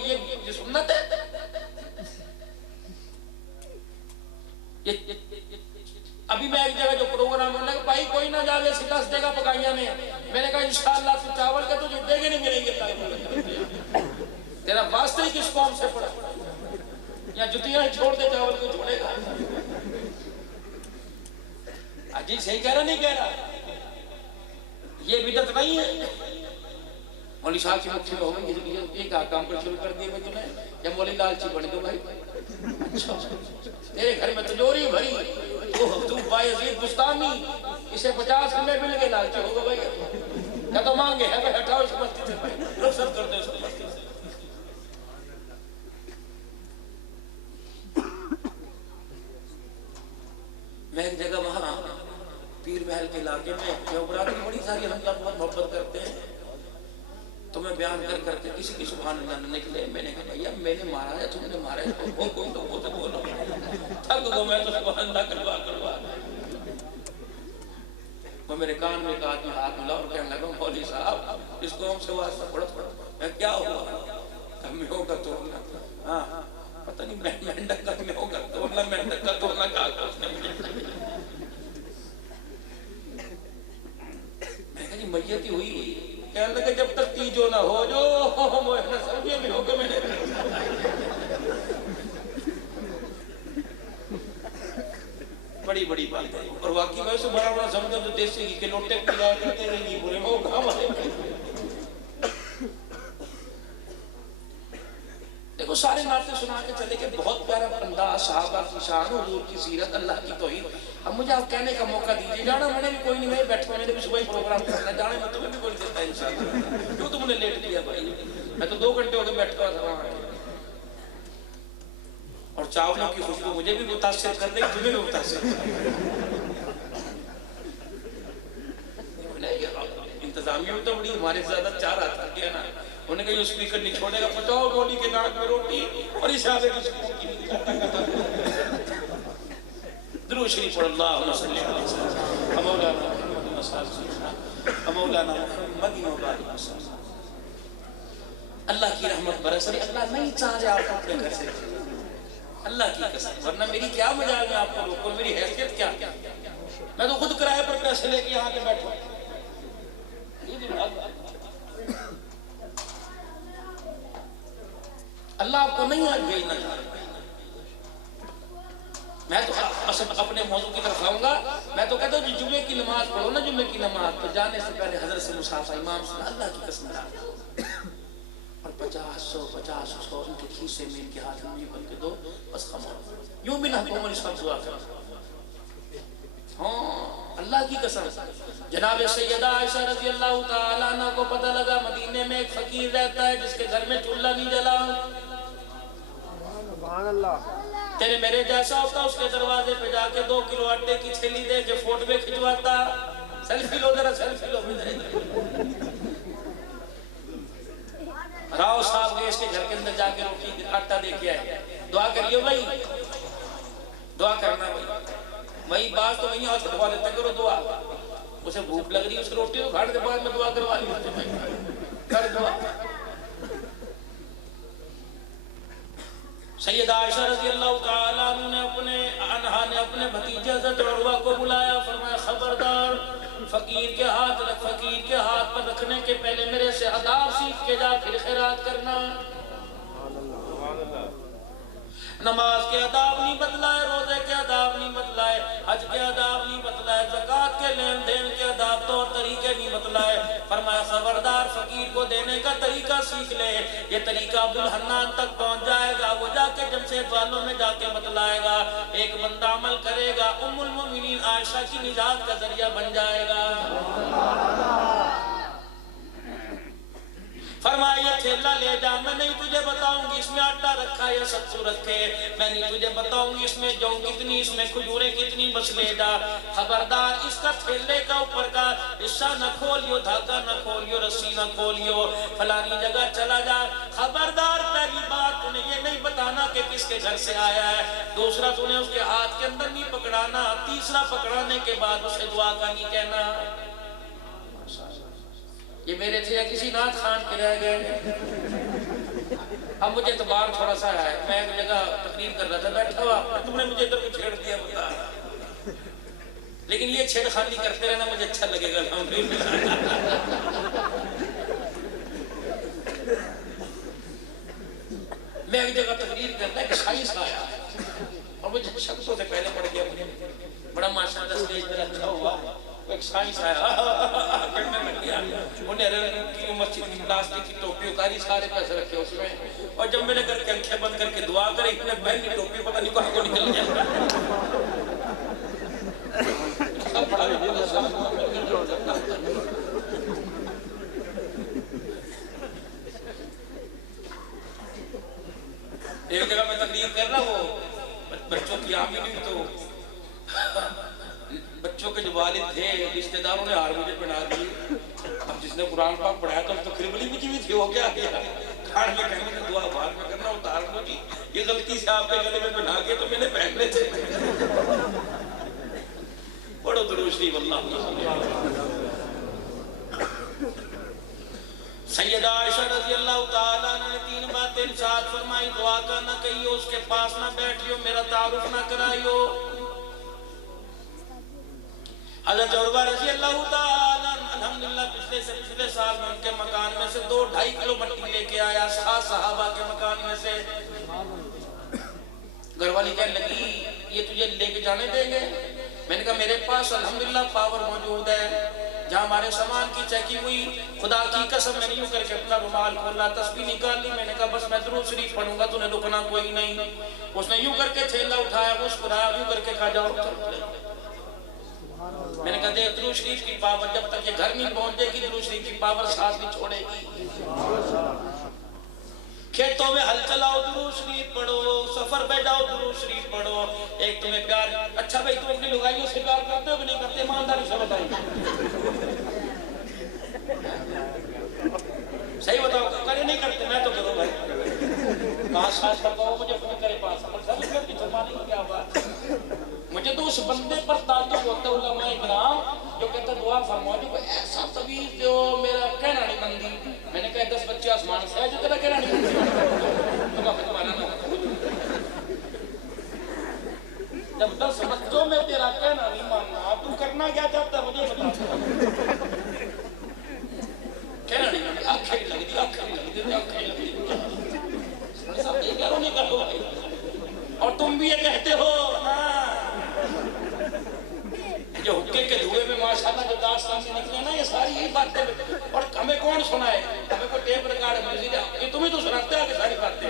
یہ سنت ہے. ابھی میں ایک جگہ جو پروگرام ہونے لگا, بھائی کوئی نہ جاوے سکاس دے گا پکائیاں میں نے کہا انشاءاللہ تو چاول کا تو دے گے نہیں ملیں گے. تیرا واسطہ ہی کس قوم سے پڑا, یا جتیاں ہی چھوڑ دے چاول کو چھوڑے گا. عجیب صحیح کہہ رہا نہیں کہہ رہا, یہ بدعت نہیں ہے. مولوی صاحب کی مکھی میں ہو گئی یہ کام پر شروع کر دیے میں تمہیں, یا مولوی لالچی بڑھ دو بھائی. اچھا تیرے گھر میں تجوری بھری, تو بایزید بستانی, اسے 50 کلے مل گئے, لالچی ہوگا بھائی. کیا تو مانگے ہے بھائی, ہٹاؤ اس مسجد سے بھائی, رخصت کر دے اس مسجد سے. میں ایک جگہ وہاں پیر محل کے علاقے میں جوبرات کی بڑی ساری ہم لوگ بہت محبت کرتے ہیں, تو میں بیان کر کے کسی کی سبحان اللہ نکلے. میں نے کہا بھیا میں نے مارا ہے, تم نے مارا ہے, کوئی تو وہ تو بولو. تھک گو میں تو سبحان اللہ کروا. وہ میرے کان میں ایک آدمی ہاتھ ملا اور کہنے لگا مولوی صاحب اس قوم سے واسطہ پڑھا. میں کیا ہوا؟ میں ہوگا توڑنا. ہاں پتہ نہیں مینڈک کا میں ہوگا توڑنا, مینڈک کا توڑنا کہا کہ اس نے مجھے. میں کہا جی میت ہی ہوئی. کہنے لگا جب تک تیجو نہ ہو جو میں سمجھے بھی ہوگا. میں نے بڑی بڑی بات ہے, اور واقعی میں اسے بڑا بڑا سمجھا جو دیسی گی کہ لوٹے پڑا کرتے رہیں گی برے ہو کام آئے. دیکھو سارے نعتیں سنا کے چلے کہ بہت پیارا انداز، صحابہ کی شان، حضور کی سیرت، اللہ کی توحید. اب مجھے آپ کہنے کا موقع دیجیے. جانا میں نے بھی کوئی نہیں، میں بیٹھا ہوں، میں نے بھی صبح ہی پروگرام کرنا. جانے میں تمہیں بھی کوئی دیتا ہے انشاءاللہ. کیوں تم نے لیٹ کیا بھائی؟ میں تو 2 گھنٹے ہو گئے بیٹھا ہوا تھا وہاں. اور چاولوں کی خوشبو مجھے بھی متاثر کر دے، تمہیں بھی متاثر کر دے. انتظامیہ میں تو بڑی ہمارے زیادہ چار آتا کیا نا. انہوں نے کہا یہ اسپیکر نہیں چھوڑے گا، پچاؤ گولی کے ناک میں روٹی اور اشارے کی سکون. درود شریف پڑھ اللہم صلی اللہ علیہ وسلم مولانا محمد صلی مولانا محمد مبارک وسلم. اللہ کی رحمت برس رہی. اللہ نہیں چاہ رہے آپ اپنے گھر سے، اللہ کی قسم، ورنہ میری کیا مجال میں آپ کو روکوں، میری حیثیت کیا. میں تو خود کرائے پر پیسے لے کے یہاں کے بیٹھا. اللہ آپ کو نہیں آج بھیجنا چاہتا. میں تو اپنے موضوع کی طرف آؤں گا. میں تو کہتا ہوں جمعے کی نماز پڑھو نا، جمعے کی نماز تو جانے سے پہلے حضرت سے مصافحہ امام سے اللہ کی قسم اور 50 100 ان کے کھیسے میں ان کے ہاتھ میں بن کے دو، بس خاموش. یوں بھی نہ عمر اس وقت دعا کرو. ہاں اللہ کی قسم. جناب سیدہ عائشہ رضی اللہ تعالی عنہ کو پتہ لگا مدینے میں ایک فقیر رہتا ہے جس کے گھر میں چولہا نہیں جلا. سبحان اللہ. تیرے میرے جیسا ہوتا اس کے دروازے پہ جا کے 2 کلو آٹے کی تھیلی دے کے فوٹوے کھنچواتا. سیلفی لو ذرا، سیلفی لو. راؤ صاحب گئے اس کے گھر کے اندر جا کے روٹی آٹا دے کے آئے. دعا کریے بھائی، دعا کرنا بھائی. وہی بات تو وہیں ہاتھ دبا دیتا کرو دعا. اسے بھوک لگ رہی ہے، اس روٹی کو کھانے کے بعد میں دعا کروا لی کر دعا. سیدہ عائشہ رضی اللہ تعالیٰ عنہا نے اپنے بھتیجے حضرت عروہ کو بلایا. فرمایا خبردار، فقیر کے ہاتھ پر رکھنے کے پہلے میرے سے آداب سیکھ کے جا، پھر خیرات کرنا. نماز کے آداب نہیں بتلائے، روزے کے آداب نہیں بتلائے، حج کے آداب نہیں بتلائے، زکوٰۃ کے لین دین کے آداب طور طریقے نہیں بتلائے. فرمایا خبردار، فقیر کو دینے کا طریقہ سیکھ لے. یہ طریقہ عبدالحنان تک پہنچ جائے گا، وہ جا کے جمشید والوں میں جا کے بتلائے گا. ایک بندہ عمل کرے گا، ام المومنین عائشہ کی نجات کا ذریعہ بن جائے گا. فرمایا یہ تھیلا لے جا، میں نہیں تجھے بتاؤں گی اس میں آٹا رکھا یا ستو رکھے، میں نہیں تجھے بتاؤں گی اس میں جو کتنی، اس میں کھجوریں کتنی، بس لے جا. خبردار اس کا تھیلے کا اوپر کا حصہ نہ کھولیو، دھاگا نہ کھولیو، رسی نہ کھولیو، فلانی جگہ چلا جا. خبردار پہلی بات تو نے یہ نہیں بتانا کہ کس کے گھر سے آیا ہے. دوسرا تو نے اس کے ہاتھ کے اندر نہیں پکڑانا. تیسرا پکڑانے کے بعد اسے دعا کا نہیں کہنا. یہ میرے تھے یا کسی نعت خان کے رہ گئے. اب مجھے اعتبار تھوڑا سا ہے، میں ایک جگہ تقریر کر رہا تھا، بیٹھا ہوا، تم نے مجھے ادھر کو چھیڑ دیا بتا. لیکن یہ چھیڑ خانی کرتے رہنا مجھے اچھا لگے گا. میں ایک جگہ تقریر کرتا ایک سائنس آیا اور مجھے شخصوں سے پہلے پڑ گیا. مجھے بڑا ماشاءاللہ اسٹیج پر اچھا ہوا. ایک سائنس آیا کرنے لگ گیا. انہیں کی مسجد کی پلاسٹک کی ٹوپی اتاری، سارے پیسے رکھے اس میں، اور جب میں نے کر کے آنکھیں بند کر کے دعا کری، انہیں بہن کی ٹوپی پتہ نہیں کہاں کو نکل گیا. ایک جگہ میں تقریر کر رہا، وہ بچوں کی آمین، تو بچوں کے جو والد تھے رشتہ داروں نے ہار مجھے پہنا دیے. اب جس نے قرآن پاک پڑھایا تو اس تو کھربلی بچی ہوئی تھی، ہو کیا گیا کھاڑ میں کہنے کی دعا بعد میں کرنا، اتار دو جی یہ غلطی سے آپ کے گلے میں پہنا کے تو میں نے پہننے تھے. بڑو درود شریف اللہ. سیدہ عائشہ رضی اللہ تعالیٰ نے 3 باتیں ارشاد فرمائی. دعا کا نہ کہیو، اس کے پاس نہ بیٹھیو، میرا تعارف نہ کرائیو. حضرت عروہ رضی اللہ تعالیٰ الحمدللہ پچھلے سال میں ان کے مکان میں سے 2-2.5 کلو مٹی لے کے آیا، صحابہ کے مکان میں سے. گھر والی کہنے لگی یہ تجھے لے کے جانے دیں گے؟ میں نے کہا میرے پاس الحمدللہ پاور موجود ہے. جہاں ہمارے سامان کی چیکنگ ہوئی، خدا کی قسم میں نے یوں کر کے اپنا رومال کھولا، تسبیح نکال لی، میں نے کہا بس میں درود شریف پڑھوں گا تو نے رکنا کوئی نہیں۔ اس نے یوں کر کے تھیلا اٹھایا، مسکرایا، یوں کر کے کہا جاؤ چل۔ میں نے کہا دیکھ درود شریف کی پاور جب تک یہ گھر نہیں پہنچے گی، درود شریف کی پاور ساتھ نہیں چھوڑے گی۔ کھیتوں میں ہل چلاؤ درود شریف پڑھو، سفر پہ جاؤ درود شریف پڑھو۔ ایک تمہیں پیار، اچھا بھائی تم اپنی لگائیوں سے پیار کرتے ہو کہ نہیں کرتے؟ ایمانداری سے بتائیں، صحیح بتاؤ، کرے نہیں کرتے؟ میں تو کروں بھائی، پاس خاص کرتا ہوں، مجھے فون کرے پاس کیا بات۔ مجھے تو اس بندے پر تعلق ہوتا ہے علماء کرام جو کہتا دعا فرماؤ، جو کوئی ایسا طویل جو میرا کہنا نہیں مندی۔ میں نے کہا 10 بچے آسمان سے ہے جو تیرا کہنا نہیں مندی، تمہارا نہ جب 10 بچوں میں تیرا کہنا نہیں ماننا، تو کرنا کیا چاہتا ہے مجھے بتا۔ کہنا نہیں مندی، آنکھیں لگ دی، آنکھیں لگ دی، آنکھیں لگ دی، سب یہ کرو نہیں کرو بھائی۔ اور تم بھی یہ کہتے ہو جو حکے کے دھوئے میں ماشاءاللہ جو داستان سے نکلے نا، یہ ساری یہی باتیں، اور ہمیں کون سنائے؟ ہمیں کوئی ٹیپ ریکارڈ مل جائے، یہ تمہیں تو سناتے ہیں کہ ساری باتیں۔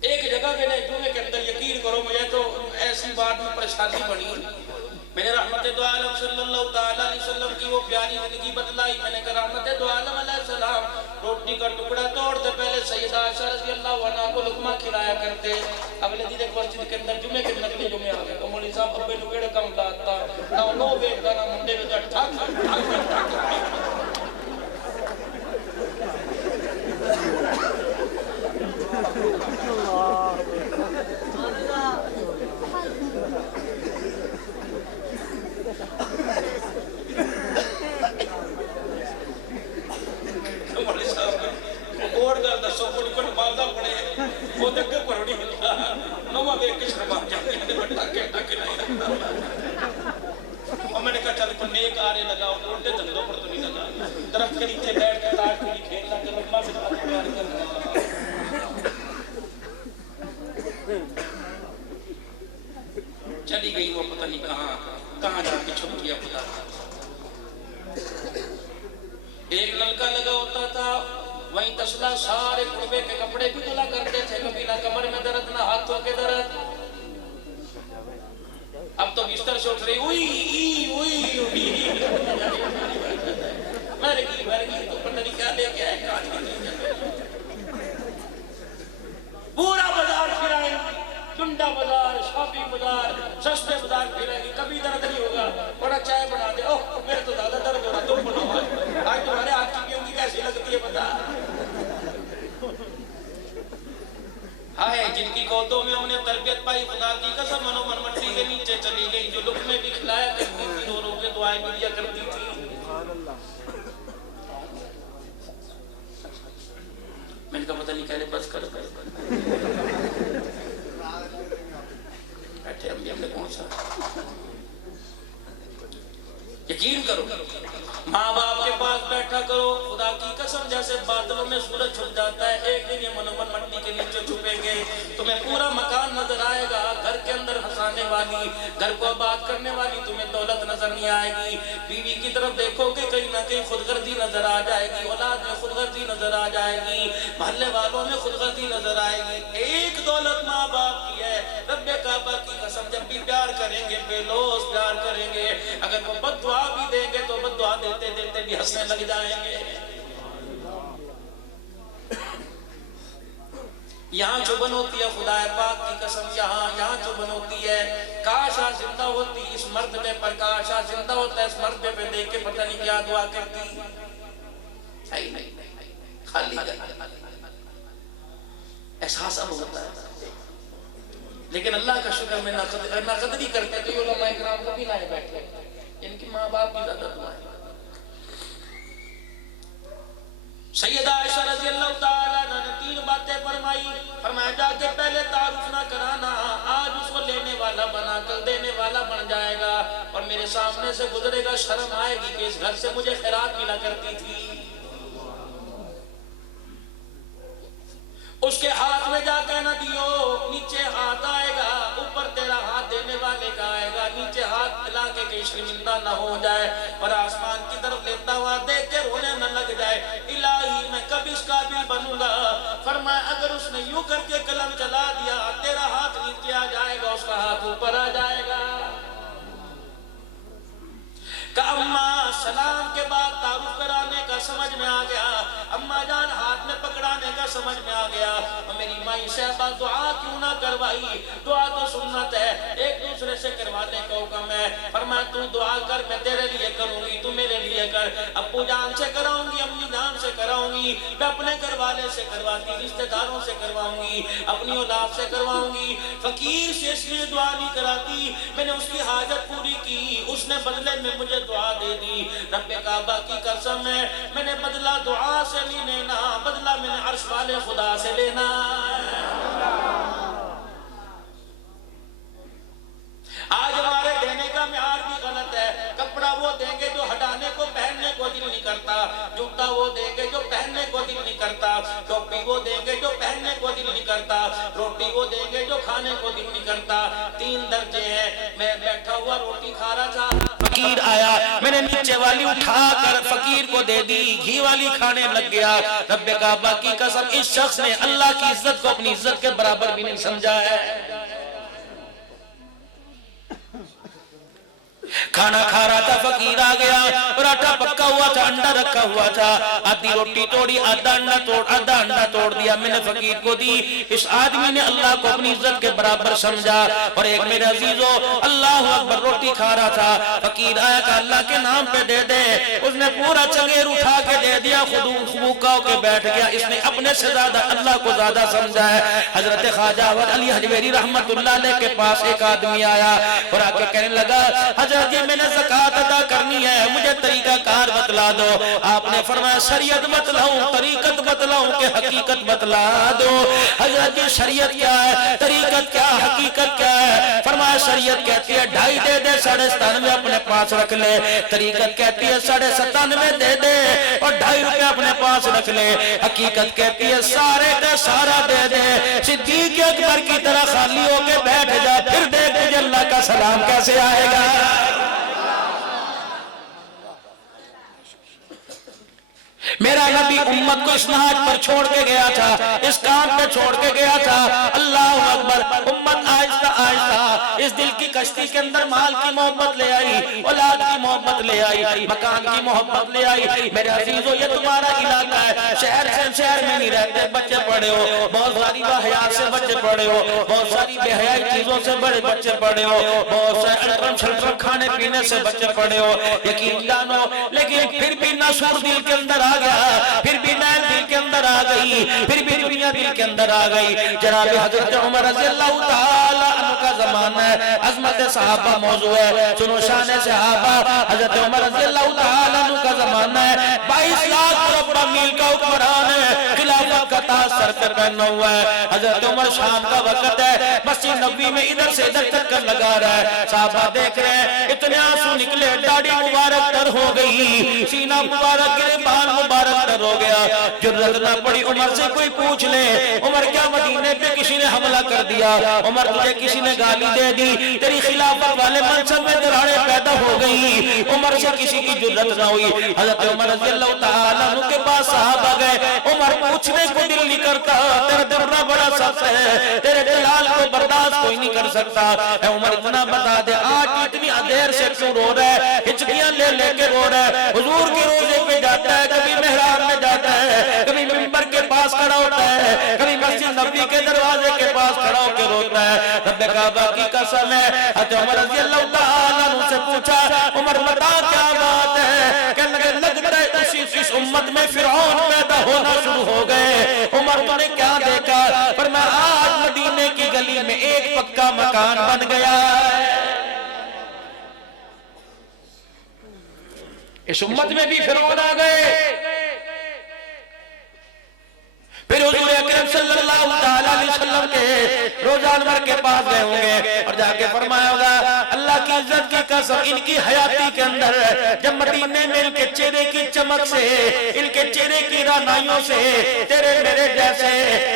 ایک جگہ میں نے جمعے کے اندر، یقین کرو مجھے تو ایسی بات میں پریشانی بنی، میں نے رحمت دو عالم صلی اللہ تعالیٰ علیہ وسلم کی وہ پیاری زندگی بدلائی۔ میں نے کہا رحمت دو عالم علیہ السلام روٹی کا ٹکڑا توڑتے پہلے سیدہ عائشہ رضی اللہ عنہ کو لقمہ کھلایا کرتے۔ اگلے دن ایک مسجد کے اندر جمعے کے نقلی جمعے آگئے کہ مولوی صاحب ابے نکڑے کم لاتا نہ نو بیٹھتا نہ منڈے میں ٹھاک ٹھاک ٹھاک۔ وہ دکھے پروڑی ملتا نوہ بے کس رباہ جاتے ہیں بٹا کے ٹاکے نہیں۔ اور میں نے کہا چل پر نیک آرے لگاؤ، الٹے دھندوں پر تو نہیں لگا، درخت کے نیچے بیٹھ کے تاش کے لیے کھیلنا کہ رقمہ سے بات پیار کرنا۔ چلی گئی وہ پتہ نہیں کہاں جا کے چھپ کیا خدا۔ ایک نلکا لگا ہوتا تھا، وہیں تسلا سارے قربے کے کپڑے بھی دھلا کرتے تھے، کبھی نہ کمر میں درد نہ ہاتھوں کے درد۔ اب تو بستر سے اٹھ رہی مرگی تو پتہ نہیں کیا لے کے آئے، پورا بازار پھرائیں، چنڈا بازار، شاپنگ بازار، سستے بازار پھرائیں گی، کبھی درد نہیں ہوگا۔ بڑا چائے بنا دے، اوہ میرے تو زیادہ درد ہو رہا، تم بناؤ آج تمہارے ہاتھ کی پیوں کی کیسی لگتی ہے بتا۔ ہائے جن کی گودوں میں ہم نے تربیت پائی، خدا کی قسم منو من مٹی کے نیچے چلی گئی، جو لقمے بھی کھلایا کرتی تھی، رو رو کے دعائیں بھی دیا کرتی تھی۔ میں نے کہا پتہ نہیں کہنے بس کر بیٹھے ہم نے کون سا۔ یقین کرو ماں باپ کے پاس بیٹھا کرو، خدا کی قسم جیسے بادلوں میں سورج چھپ جاتا ہے، ایک دن یہ منون مٹی کے نیچے چھپیں گے، تمہیں پورا مکان نظر آئے گا، گھر کے اندر ہنسانے والی، گھر کو آباد کرنے والی تمہیں دولت نظر نہیں آئے گی۔ بیوی کی طرف دیکھو کہ کہیں نہ کہیں خود غرضی نظر آ جائے گی، اولاد میں خود غرضی نظر آ جائے گی، محلے والوں میں خود غرضی نظر آئے گی۔ ایک دولت ماں باپ کی ہے، رب کعبہ کی قسم جب بھی پیار کریں گے بے لوث پیار کریں گے، اگر وہ بد دعا بھی دیں گے تو بد دعا دیتے دیتے بھی ہنسنے لگ جائیں گے۔ یہاں چبن ہوتی ہے خدا پاک کی قسم، یہاں چبن ہوتی ہے۔ کاش آج زندہ ہوتی اس مرتبے پر، کاش آج زندہ ہوتا ہے اس مرتبے پہ، دیکھ کے پتہ نہیں کیا دعا کرتی۔ صحیح نہیں، خالی احساس اب ہوتا ہے، لیکن اللہ کا شکر میں نہ قدری کرتے تو یہ علماء کرام کبھی نہ بیٹھے، ان کی ماں باپ کی زیادہ دعا ہے۔ سیدہ عائشہ رضی اللہ تعالیٰ عنہ نے 3 باتیں فرمائی، فرمایا جا کے پہلے تعارف نہ کرانا، آج اس کو لینے والا بنا کل دینے والا بن جائے گا، اور میرے سامنے سے گزرے گا، شرم آئے گی کہ اس گھر سے مجھے خیرات ملا کرتی تھی۔ اس کے ہاتھ میں جا کے نہ دیو، نیچے ہاتھ آئے گا، اوپر تیرا ہاتھ دینے والے کا آئے گا، نیچے ہاتھ ملا کے کہ شرمندہ نہ ہو جائے اور آسمان کی طرف لیتا ہوا دیکھ کے رونے نہ لگ جائے، الہی میں کب اس قابل بنوں گا؟ فرمایا اگر اس نے یوں کر کے قلم چلا دیا تیرا ہاتھ نیچے آ جائے گا، اس کا ہاتھ اوپر آ جائے گا۔ کہ اماں سلام کے بعد تعارف کرانے کا سمجھ میں آ گیا، اماں جان ہاتھ میں پکڑانے کا سمجھ میں آ گیا، اور میری مائی صاحبہ دعا کیوں نہ کروائی؟ دعا تو سنت ہے، ایک دوسرے سے کروانے کا حکم ہے۔ فرمایا تو دعا کر میں تیرے لیے کروں گی، تو میرے لیے کر، ابو جان سے کراؤں گی، امی جان سے کراؤں گی، میں اپنے گھر والے سے کرواتی، رشتہ داروں سے کرواؤں گی، اپنی اولاد سے کرواؤں گی، فقیر سے اس لیے دعا نہیں کراتی، میں نے اس کی حاجت پوری کی، اس نے بدلے میں مجھے دعا دے دی۔ رب کعبہ کی قسم ہے میں نے بدلہ دعا سے نہیں لینا، بدلہ میں نے عرش والے خدا سے لینا ہے۔ آج ہمارے دینے کا معیار بھی غلط ہے، کپڑا وہ دیں گے جو ہٹانے کو پہننے کو دل نہیں کرتا، جوتا وہ دیں گے جو پہننے کو دل نہیں کرتا، ٹوپی وہ دیں گے جو پہننے کو دل نہیں کرتا، روٹی وہ دیں گے جو کھانے کو دل نہیں کرتا۔ 3 درجے ہیں، میں بیٹھا ہوا روٹی کھا رہا تھا، فقیر آیا، میں نے نیچے والی اٹھا کر فقیر کو دے دی، گھی والی کھانے لگ گیا۔ رب کعبہ کی قسم اس شخص نے اللہ کی عزت کو اپنی عزت کے برابر بھی نہیں سمجھا ہے۔ کھانا کھا رہا تھا، فقیر آ گیا، پراٹھا پکا ہوا تھا، انڈا رکھا ہوا تھا، آدھی روٹی توڑی، آدھا انڈا توڑ دیا، میں نے فقیر کو دی۔ اس آدمی نے اللہ کو اپنی عزت کے برابر سمجھا۔ اور ایک میرے عزیزو اللہ اکبر روٹی کھا رہا تھا، فقیر آیا کہ اللہ کے نام پہ دے دے، اس نے پورا چنگیر اٹھا کے دے دیا، خبوکا ہو کے بیٹھ گیا، اس نے اپنے سے زیادہ اللہ کو زیادہ سمجھا ہے۔ حضرت خواجہ علی حجویری رحمت اللہ علیہ کے پاس ایک آدمی آیا اور آ کے کہنے لگا حضرت جی میں نے زکاة ادا کرنی ہے، مجھے طریقہ کار بتلا دو۔ آپ نے فرمایا شریعت بتلاؤں، طریقت بتلاؤں کہ حقیقت بتلا دو؟ حضرت جی شریعت کیا ہے، طریقت کیا، حقیقت کیا ہے؟ فرمایا شریعت کہتی ہے 2.5 دے دے، 97.5 اپنے پاس رکھ لے۔ طریقت کہتی ہے 97.5 دے دے اور 2.5 روپے اپنے پاس رکھ لے۔ حقیقت کہتی ہے سارے کا سارا دے دے، صدیق اکبر کی طرح خالی ہو کے بیٹھ جا، پھر دیکھ مجھے اللہ کا سلام کیسے آئے گا۔ میرا نبی امت کو اس نہج پر چھوڑ کے گیا تھا، اس کام پہ چھوڑ کے گیا تھا۔ اللہ اکبر، امت آہستہ آہستہ اس دل کی کشتی کے اندر مال کی محبت لے آئی، اولاد کی محبت لے آئی، مکان کی محبت لے آئی۔ میرے عزیزو یہ تمہارا علاقہ ہے، شہر سے شہر میں نہیں رہتے، بچے پڑے ہو، بہت ساری باحیات سے بچے پڑے ہو، بہت ساری بے حیائی چیزوں سے بڑے بچے پڑے ہو، بہت سارے الٹرم شلٹرم کھانے پینے سے بچے پڑے ہو، یقین جانو، لیکن پھر بھی نصور دل کے اندر آ گیا، پھر بھی نیل دل کے اندر آ گئی، پھر بھی دنیا دل کے اندر آ گئی۔ جناب حضرت عمر رضی اللہ تعالی عنہ کا زمانہ ہے، عظمت صحابہ موضوع ہے، سنو شان صحابہ۔ حضرت عمر رضی اللہ تعالی عنہ کا زمانہ ہے، 22 لاکھ مربع میل کا حکمران ہے، خلافت کا تاج سر پہ پہنا ہوا ہے۔ حضرت عمر شام کا وقت ہے، مسجد نبوی میں ادھر سے ادھر چکر لگا رہا ہے، صحابہ دیکھ رہے ہیں، اتنے آنسو نکلے، داڑھی مبارک تر ہو گئی، سینہ مبارک گرے، بال مبارک تر ہو گیا۔ جرأت نہ پڑی عمر سے کوئی پوچھ لے، عمر کیا مدینے پہ کسی نے حملہ کر دیا؟ عمر تجھے کسی نے گالی دے دی؟ تیری خلافت والے منصب میں دراڑیں پیدا ہو گئی؟ عمر سے کسی کی جرأت نہ ہوئی۔ حضرت عمر رضی اللہ تعالیٰ عنہ کے پاس صحابہ گئے، عمر پوچھنے کو دل نہیں کرتا، تیرا درہ بڑا سخت ہے، تیرے جلال کو برداشت کوئی نہیں کر سکتا۔ اے عمر اتنا بتا دے آج اتنی دیر سے کیوں رو رہا ہے؟ ہچکیاں لے لے کے رو رہا ہے، حضور کی روزے پہ جاتا ہے، کبھی محراب میں جاتا ہے، کبھی منبر کے پاس کھڑا ہوتا ہے، کبھی مسجد نبوی کے دروازے کے پاس کھڑا ہو کے روتا ہے۔ رب کعبہ کی قسم ہے، حضرت عمر رضی اللہ تعالیٰ عنہ سے پوچھا عمر بتا کیا بات ہے؟ کہنے لگے لگتا ہے اس امت میں فرعون پیدا ہونا شروع ہو گئے۔ عمر تو نے کیا دیکھا؟ فرمایا آج مدینے کی گلی میں ایک پکا مکان بن گیا ہے۔ اس امت میں بھی فرعون آ گئے۔ پھر حضور اکرم صلی اللہ علیہ وسلم کے روزہ انور کے پاس گئے ہوں گے اور جا کے فرمایا ہوگا اللہ کی عزت کی قسم ان کی حیاتی کے اندر جب مدینے میں ان کے چہرے کی چمک سے ان کے چہرے کی رانائیوں سے تیرے میرے جیسے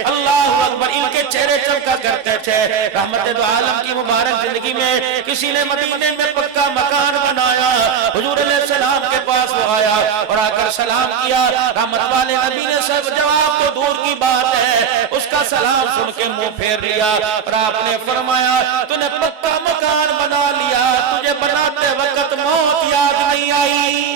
اللہ اکبر ان کے چہرے چمکا کرتے تھے. رحمت دو عالم کی مبارک زندگی میں کسی نے مدینے میں پکا مکان بنایا. حضور علیہ السلام کے پاس وہ آیا اور آ کر سلام کیا. رحمت والے نبی نے سب جواب تو دور کی بات ہے اس کا سلام سن کے منہ پھیر لیا اور آپ نے فرمایا تو نے پکا مکان بنا لیا, تجھے بناتے وقت موت یاد نہیں آئی.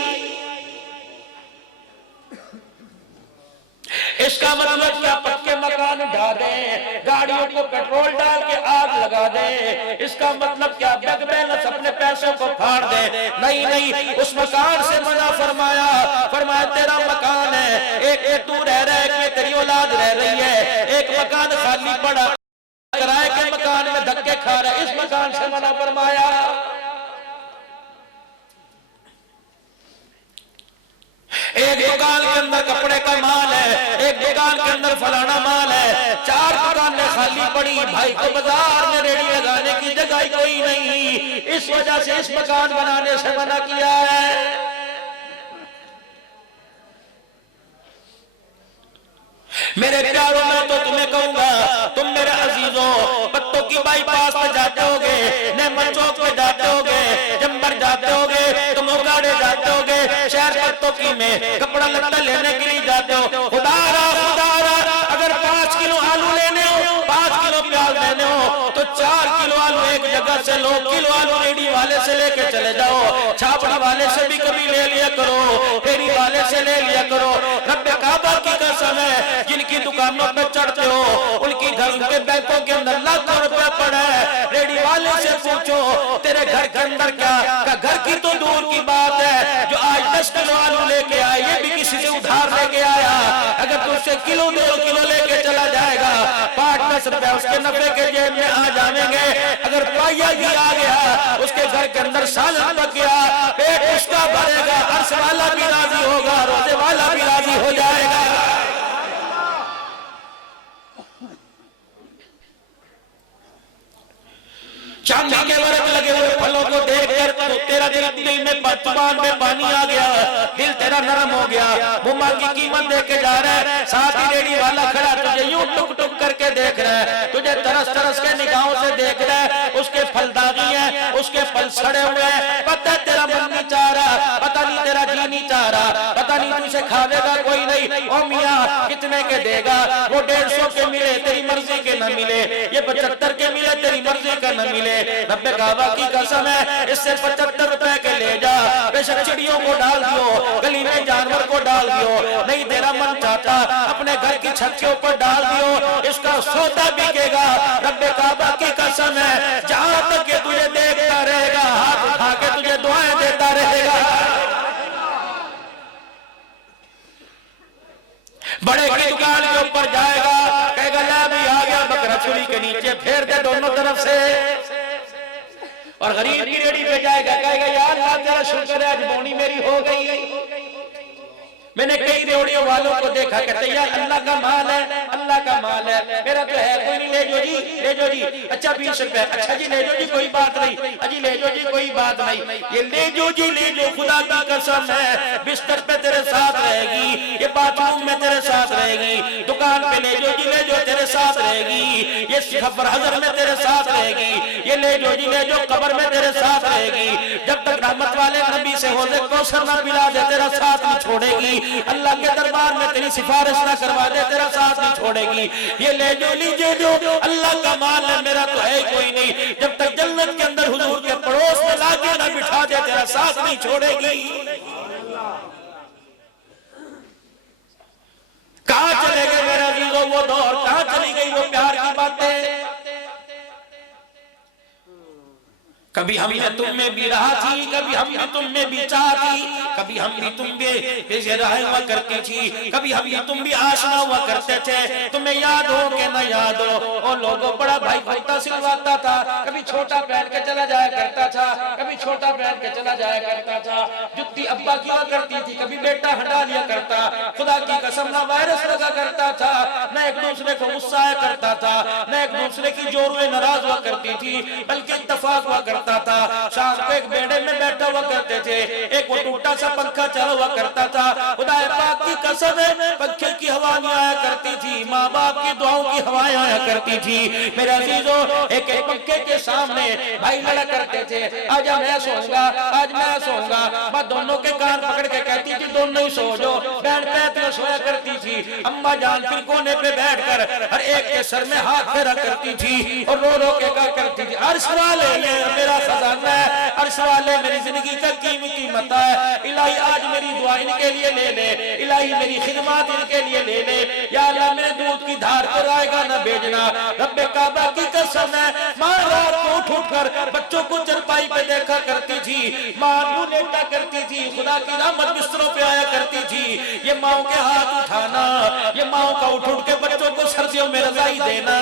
اس کا مطلب کیا پکے مکان ڈھا دیں, گاڑیوں کو پیٹرول ڈال کے آگ لگا دیں, اس کا مطلب کیا بینک بیلنس اپنے پیسوں کو پھاڑ دیں؟ نہیں, اس مکان سے منع فرمایا. فرمایا تیرا مکان ہے, ایک تو رہ رہا ہے, ایک میں تیری اولاد رہ رہی ہے, ایک مکان خالی پڑا کرائے کے مکان میں دھکے کھا رہا ہے, اس مکان سے منع فرمایا. ایک دکان کے اندر کپڑے کا مال ہے, ایک دکان کے اندر فلانا مال ہے, 4 دکانیں خالی پڑی, بھائی کو بازار میں ریڑی لگانے کی جگہ کوئی نہیں, اس وجہ سے اس مکان بنانے سے منع کیا ہے. میرے پیاروں میں تو تمہیں کہوں گا, تم میرے عزیزوں پتوں کی بائی پاس پہ جاتے ہوگے, نعمت چوک پہ جاتے ہوگے, جمبر جاتے ہوگے, تم اگاڑے جاتے ہوگے, شہر پتوں کی میں کپڑا لٹا لینے کے لیے جاتے ہو. خدا را اگر 5 کلو آلو لینے ہو, 5 کلو پیاز لینے ہو تو 4 کلو آلو ایک جگہ سے لو, کلو آلو ریڈی والے سے لے کے چلے جاؤ, چھاپڑی والے سے بھی کبھی لے لیا کرو, ریڈی والے سے لے لیا کرو. رب کعبہ کی قسم ہے جن کی دکانوں پہ چڑھتے ہو ان کی گھر کے بینکوں کے اندر لاکھوں روپے پڑا ہے, ریڈی والے سے پوچھو تیرے گھر کے اندر کیا, کہ گھر کی تو دور کی بات ہے, جو آج 10 کلو آلو لے کے آئے یہ بھی کسی سے ادھار لے کے آیا, اگر تو اس سے کلو 2 کلو لے کے چلا جائے گا 5-10 روپے اس کے نفع کے جیب میں آ جائیں گے. اگر پائیا بھی آ گیا اس کے گھر کے اندر سالن پک گیا, پیٹ اس کا بھرے گا, عرش والا بھی راضی ہوگا, روزے والا بھی راضی ہو جائے گا. چاندی کے ورق لگے ہوئے پھلوں کو دیکھ کر تو تیرا دل میں زبان میں پانی آ گیا, دل تیرا نرم ہو گیا, مما کی قیمت دے کے جا رہا ہے, ساتھ ہی ریڑی والا کھڑا تجھے یوں ٹک ٹک کر کے دیکھ رہا ہے, تجھے ترس کے نگاہوں سے دیکھ رہا ہے, اس کے پھل داغی ہیں, اس کے پھل سڑے ہوئے ہیں, پتہ تیرا من نہیں چاہ رہا, پتہ نہیں تیرا جی نہیں چاہ رہا, پتہ نہیں تجھے کھاوے گا کوئی نہیں, او میاں کتنے کے دے گا, وہ 150 کے ملے تیری مرضی کے نہ ملے, یہ 75 کے ملے تیری مرضی کا نہ ملے. رب کعبہ کی قسم ہے اس سے 75 روپے کے لے جا, بے شک چڑیوں کو ڈال دیو, گلی میں جانور کو ڈال دیو, نہیں تیرا من چاہتا اپنے گھر کی چھت کے اوپر ڈال دیو, اس کا سودا بکے گا. رب کعبہ کی قسم ہے جہاں تک کہ تجھے دیکھتا رہے گا, ہاتھ اٹھا کے تجھے دعائیں دیتا رہے گا. بڑے کی دکان کے اوپر جائے گا, کہے گا لا بھی آ گیا بکرا چولی کے نیچے پھیر دے دونوں طرف سے, اور غریب کی ریڑی پہ جائے گا, کہے گا یا اللہ تیرا شکر ہے آج بونی میری ہو گئی. میں نے کئی ریوڑیوں والوں کو دیکھا کہتے ہیں یار اللہ کا مال ہے, اللہ کا مال ہے, میرا تو ہے کوئی نہیں, لے جو جی, لے جو جی, اچھا 20 روپے, اچھا جی لے جو جی کوئی بات نہیں, اجی لے جو جی کوئی بات نہیں, یہ لے جو جی لے جو خدا کی قسم ہے بستر پہ تیرے ساتھ رہے گی, یہ باتھ روم میں تیرے ساتھ رہے گی, دکان پہ لے جو جی لے جو تیرے ساتھ رہے گی, یہ سفر حضر میں تیرے ساتھ رہے گی, یہ لے جو جی لے جو قبر میں تیرے ساتھ رہے گی, جب تک رحمت والے نبی سے حوض کوثر نہ پلا دے تیرا ساتھ نہیں چھوڑے گی, اللہ کے دربار میں تیری سفارش نہ کروا دے تیرا ساتھ نہیں چھوڑے گی. یہ لے جو لیجے جو اللہ کا مال ہے, میرا تو ہے کوئی نہیں, جب تک جنت کے اندر حضور کے پڑوس میں لا کے نہ بٹھا دے تیرا ساتھ نہیں چھوڑے گی. کہاں چلے گئے میرے عزیزوں وہ دور, کہاں چلی گئی وہ پیار کی باتیں. کبھی ہم نے تم میں بھی رہا تھی, کبھی ہم بھی تم میں بھی چاہ تھی, کبھی ہم بھی تم بھی راہ ہوا کرتی تھی, کبھی ہم بھی تم بھی آشنا ہوا کرتے تھے. تمہیں یاد ہو کہ نہ یاد ہو, اور لوگوں بڑا بھائی کرتا سلواتا تھا, کبھی چھوٹا پہن کے چلا جایا کرتا تھا, کبھی چھوٹا پہن کے چلا جایا کرتا تھا, جتی ابا کی ہوا کرتی تھی, کبھی بیٹا ہٹا لیا کرتا. خدا کی قسم نہ وائرس لگا کرتا تھا، نہ ایک دوسرے کو غصہ آیا کرتا تھا، نہ ایک دوسرے کی جورویں ناراض ہوا کرتی تھی، بلکہ اتفاق ہوا کرتا تھا۔ شام کو ایک بیڑے میں بیٹھا ہوا کرتے تھے، ایک وہ ٹوٹا سا پنکھا چلا ہوا کرتا تھا، خدا پاک کی قسم ہے پنکھے کی ہوا نہیں آیا کرتی تھی، ماں باپ کی دعاؤں کی ہوائیں آیا کرتی تھی۔ میرے عزیزو ایک ایک پنکھے کے سامنے بھائی لڑا کرتے تھے، آج میں سوؤں گا، آج میں سوؤں گا، میں دونوں کے کان پکڑ کے کہتی تھی دونوں ہی سو جو، بہن پہ سویا کرتی تھی، اماں جان پھر کونے پہ بیٹھ کر ہر ایک کے سر میں ہاتھ پھیرا کرتی تھی اور رو رو کے کہا کرتی تھی عرش والے یہ میرا خزانہ ہے، عرش والے میری زندگی کا قیمتی متاع ہے، الہی آج میری دعا ان کے لیے لے لے، الہی میری خدمات ان کے لیے لے لے، یا اللہ میرے دودھ کی دھار پر آئے گا نہ بھیجنا۔ رب کعبہ کی قسم ہے ماں رات کو اٹھ اٹھ کر بچوں کو چرپائی پہ دیکھا کرتی تھی، ماں منہ لیٹا کرتی تھی، خدا کی رحمت بستروں پہ آیا کرتی تھی، یہ ماں کے ہاتھ اٹھانا، یہ ماں کا اٹھ اٹھ کے بچوں کو سردیوں میں رضائی دینا،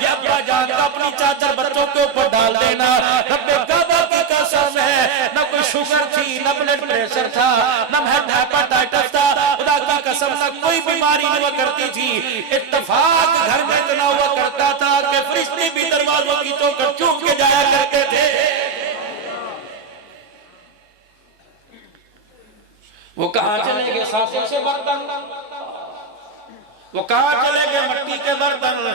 یہ ابا جان کا اپنی چادر بچوں کے اوپر ڈال دینا۔ رب کعبہ کی قسم ہے نہ کوئی شوگر تھی، نہ بلڈ پریشر تھا، نہ ہیپاٹائٹس تھا، خدا کی قسم نہ کوئی بیماری ہوا کرتی تھی، اتفاق گھر میں اتنا ہوا کرتا تھا کہ فرشتے بھی دروازوں کی چوکھٹ چوم کے جایا کرتے تھے۔ وہ کہاں چلے گے ساتوں سے برتن، وہ کہاں چلے گئے مٹی کے برتن،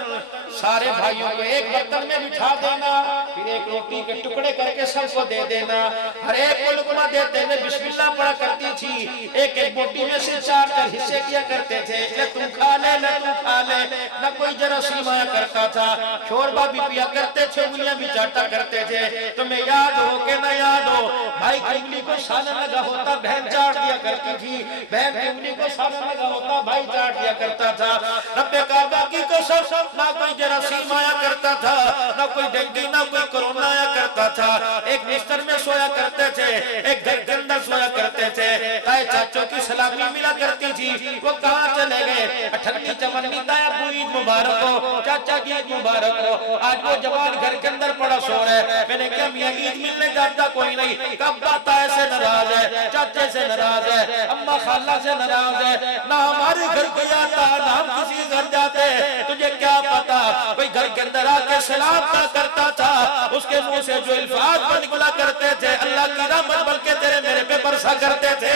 سارے بھائیوں کو ایک برتن میں بٹھا دینا، پھر ایک روٹی کے ٹکڑے کر کے سب کو دے دینا، ہر ایک کو لقمہ دیتے ہوئے بسم اللہ پڑھا کرتی تھی، ایک ایک بوٹی میں سے چار کر حصے کیا کرتے تھے، نہ تم کھا لے نہ تم کھا لے، نہ کوئی جراثیم آیا کرتا تھا، شوربہ بھی پیا کرتے تھے، انگلیاں بھی چاٹا کرتے تھے۔ تمہیں یاد ہو کہ نہ یاد ہو، بھائی کی انگلی کو سالن لگا ہوتا بہن چاٹ دیا کرتی تھی، بہن کی انگلی کو سالن لگا ہوتا بھائی چاٹ دیا کرتا تھا۔ رب کعبہ کی قسم نہ کوئی جراثیم آیا کرتا تھا، نہ کوئی ڈینگی نہ کوئی کرونا آیا کرتا تھا، ایک بستر میں سویا کرتے تھے، ایک گھر کے اندر سویا کرتے تھے، تائے چاچوں کی سلامی ملا کرتی تھی۔ وہ کہاں چلے گئے؟ 28 چمنی تائے ابو عید مبارک ہو، چاچا کی عید مبارک ہو، آج وہ جوان گھر کے اندر پڑا سو رہا ہے، میں نے کہا میاں عید ملنے جاتا کوئی نہیں، کعبہ تائے سے ناراض ہے، چاچے سے ناراض ہے، اماں خالہ سے ناراض ہے، نہ ہمارے گھر کوئی آتا نہ ہم کسی گھر جاتے، تجھے کیا پتا کوئی گھر کے اندر آ کے سلام نہ کرتا تھا، اس کے منہ سے جو الفاظ نکلا کرتے تھے اللہ کی رحمت بلکہ تیرے میرے پہ برسا کرتے تھے۔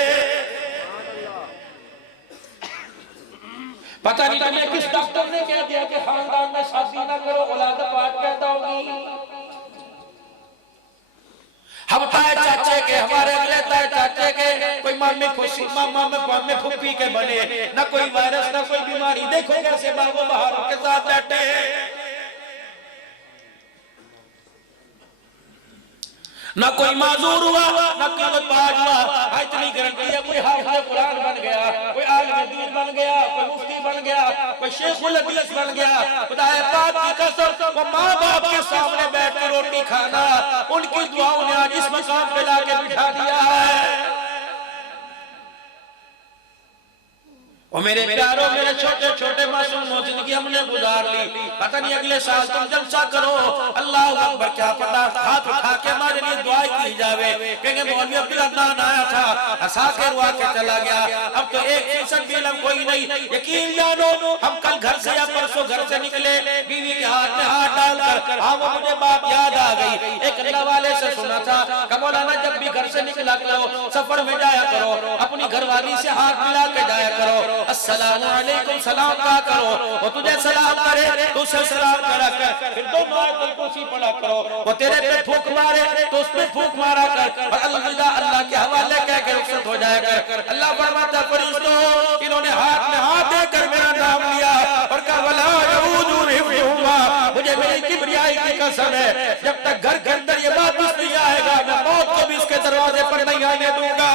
پتہ نہیں تمہیں کس ڈاکٹر نے کہہ دیا کہ خاندان میں شادی نہ کرو اولاد پاک پیدا ہوگی؟ ہم تائے چاچے کے، ہمارے اگلے تائے چاچے کے، کوئی مامی خوشی مامی پھپی کے بنے، نہ کوئی وائرس نہ کوئی بیماری، دیکھو کیسے باغ و بہاروں کے ساتھ بیٹھے ہیں، نہ کوئی معذور ہوا نہ کوئی باج ہوا۔ اتنی گارنٹی ہے کوئی حافظ قرآن بن گیا، کوئی عالم دین بن گیا، کوئی مفتی بن گیا، کوئی شیخ الحدیث بن گیا، خدا پاک کی قسم وہ ماں باپ کے سامنے بیٹھ کے روٹی کھانا ان کی دعاؤں نے آج اس مقام پہ لا کے بٹھا دیا ہے۔ اور میرے پیاروں میرے چھوٹے چھوٹے معصوموں زندگی ہم نے گزار لی، پتہ نہیں اگلے سال تم جلسہ کرو، اللہ اکبر کیا پتا ہاتھ اٹھا کے ہمارے لیے دعائیں کی جاوے، کہیں مولوی عبدالعدنان آیا تھا ہنسا کے روا کے چلا گیا، اب تو 1% بھی علم کوئی نہیں۔ یقین جانو ہم کل گھر سے یا پرسوں گھر سے نکلے، بیوی کے ہاتھ میں ہاتھ ڈال کر ہاں وہ مجھے بات یاد آ گئی، ایک اللہ والے سے سنا تھا کہ مولانا جب بھی گھر سے نکلا کرو سفر میں جایا کرو اپنی گھر والی سے ہاتھ ملا کے جایا کرو، السلام علیکم سلام کہا کرو، وہ تجھے سلام کرے تو اسے سلام کرا کر، پھر دو آیت الکرسی پڑھا کرو، وہ تیرے پہ پھونک مارے تو اس پہ پھونک مارا کر، اور اللہ کے حوالے کہہ کے رخصت ہو جایا کر۔ اللہ فرماتا فرشتوں انہوں نے ہاتھ میں ہاتھ دے کر میرا نام لیا اور کہا وَلَا يَعُودُ حِفْظُهُمَا، مجھے میری کبریائی کی قسم ہے جب تک گھر کے اندر یہ واپس نہیں آئے گا میں موت کو بھی اس کے دروازے پر نہیں آنے دوں گا۔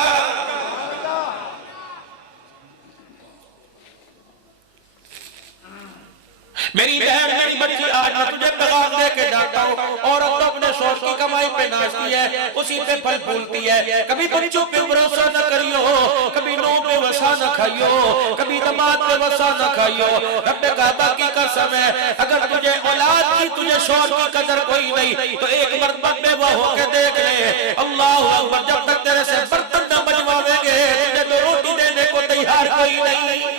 میری بہن میری بچی آج میں تجھے پیغام دے کے جاتا ہوں، عورت تو اپنے شوہر کی کمائی پہ ناچتی ہے، اسی پہ پھل پھولتی ہے، کبھی بچوں پہ بھروسہ نہ کریو، کبھی نو پہ وسا نہ کھائیو، کبھی دماد پہ وسا نہ کھائیو۔ رب کعبہ کی قسم ہے اگر تجھے اولاد کی تجھے شوہر کی قدر کوئی نہیں تو ایک مرتبہ بے وہ ہو کے دیکھ لے، اللہ اکبر جب تک تیرے سے برتن نہ بجواویں گے تجھے تو روٹی دینے کو تیار کوئی نہیں۔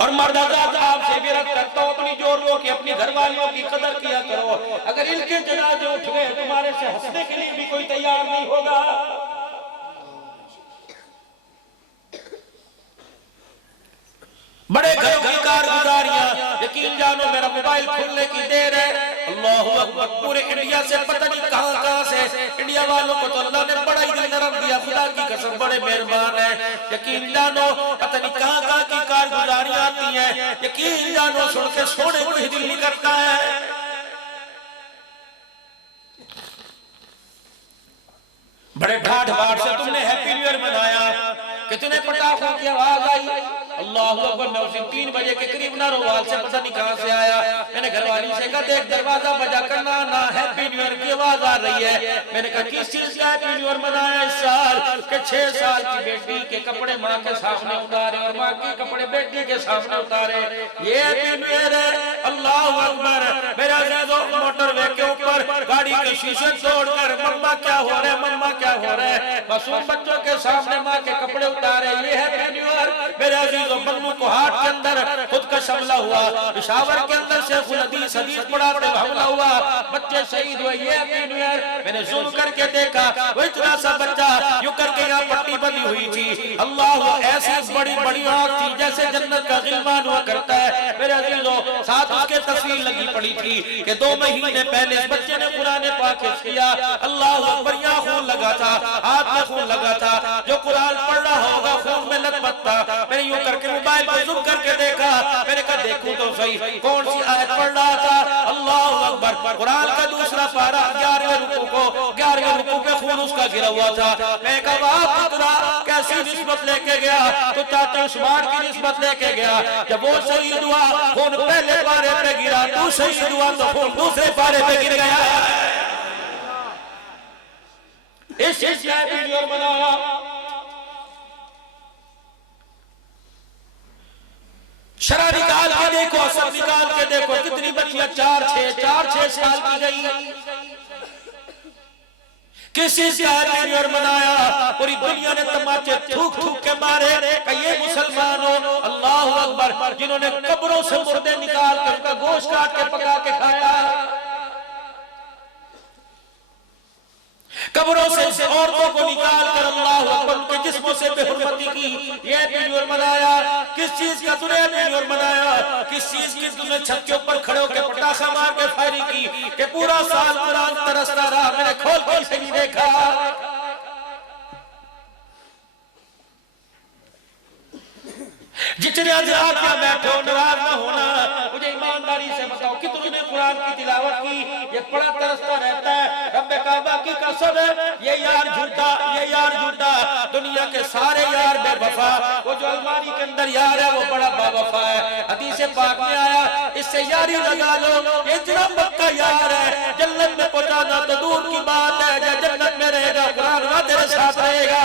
اور مرد حضرات آپ سے بھی رد کرتا ہوں اپنی جوڑوں کی اپنی گھر والیوں کی قدر کیا کرو. اگر ان کے جنازے اٹھ گئے تمہارے سے ہنسنے کے لیے بھی کوئی تیار نہیں ہوگا. بڑے گھروں کی کارگزاریاں یقین جانو میرا موبائل کھلنے کی دیر ہے. اللہ اکبر. پورے انڈیا سے پتہ نہیں کہاں سے انڈیا والوں کو تو اللہ نے بڑا ہی دل نرم دیا. خدا کی قسم بڑے مہربان ہیں. یقین جانو پتہ نہیں کہاں کی کارگزاریاں آتی ہیں. یقین جانو سن کے سونے کو ہی دل نہیں کرتا ہے. بڑے ڈھاڑ بھاڑ سے تم نے ہیپی نیو ایئر منایا. کتنے پٹاخوں کی آواز آئی. اللہ اکبر. میں اسے 3 بجے کے قریب ناروال سے پتہ نہیں کہاں سے آیا. میں نے گھر والی سے کہا دیکھ دروازہ بجا کرنا نہ ہیپی نیو ایئر کی آواز آ رہی ہے. میں نے کہا کس چیز کا ہیپی نیو ایئر منایا اس سال کہ 6 سال کی بیٹی کے کپڑے ماں کے سامنے اتارے اور ماں کے کپڑے بیٹی کے سامنے اتارے. یہ ہیپی نیو ایئر ہے. اللہ اکبر. میرے عزیزو موٹر وے کے اوپر گاڑی کے شیشے توڑ کر مما کیا ہو رہا ہے مما کیا ہو رہا ہے معصوم بچوں کے سامنے ماں کے کپڑے اتارے. یہ ہیپی نیو ایئر. میرے عزیزو بنو کو ہاتھ کے اندر خود کا حملہ ہوا. پشاور کے اندر شیخ الحدیث حدیث پڑھاتے حملہ ہوا. بچے شہید ہوئے. یہ ہیپی نیو ایئر. میں نے زوم کر کے دیکھا وہ اتنا سا بچہ یوں کر کے یہاں پٹی بندی ہوئی تھی. اللہ ایسی بڑی بڑی آنکھ تھی جیسے جنت کا غلمان ہوا کرتا ہے. میرے عزیزو ساتھ اس کے تصویر لگی پڑی تھی کہ 2 مہینے پہلے اس بچے نے قرآن پاک حفظ کیا. اللہ اکبر. یہاں خون لگا تھا ہاتھ میں خون لگا تھا. جو قرآن پڑھ رہا ہوگا خون میں لطمت تھا. میں نے یوں کر کے موبائل پر زوم کر کے دیکھا. میں نے کہا دیکھوں تو صحیح کون سی آیت پڑھ رہا تھا. اللہ اکبر. قرآن کا دوسرا پارہ 11ویں رکوع پہ خون اس کا گرا ہوا تھا. میں کہا واہ پترا کیسی نسبت لے کے گیا. تو چاچا عثمان کی نسبت لے کے گیا. جب وہ شہید ہوا خون پہلے پارے پہ گرا. تو شہید ہوا تو خون دوسرے پارے پہ گر گیا. اس چیز کا ویڈیو بنایا. شرح نکال کے دیکھو اثر نکال کے دیکھو کتنی بچیاں 4-6 سال کی گئی. کسی سے ہیپی نیو ایئر منایا. پوری دنیا نے تماچے تھوک تھوک کے مارے کہ یہ مسلمانوں. اللہ اکبر. جنہوں نے قبروں سے مردے نکال کر ان کا گوشت کاٹ کے پکا کے کھایا. قبروں سے عورتوں کو نکال کر اللہ اکبر ان کے جسموں سے بے حرمتی کی. یہ ہیپی نیو ایئر منایا. کس چیز کا تُو نے ہیپی نیو ایئر منایا. کس چیز کی تُو نے چھت کے اوپر کھڑے ہو کے پٹاخہ مار کے فائرنگ کی کہ پورا سال قرآن ترستا رہا. میں نے کھول کے اسے نہیں دیکھا. جتنے حضرات کیا بیٹھے ہو ناراض نہ ہونا. مجھے ایمانداری سے بتاؤ کتنوں نے قرآن کی تلاوت کی. یہ بڑا ترستا رہتا ہے. رب کعبہ کی قسم ہے یہ یار جھوٹا. دنیا کے سارے یار بے وفا. وہ جو الماری کے اندر یار ہے وہ بڑا با وفا ہے. حدیث پاک میں آیا اس سے یاری لگا لو. یہ اتنا پکا یار ہے جنت میں پہنچانا تو دور کی بات ہے. جنت میں رہے گا قرآن وہ تیرے ساتھ رہے گا.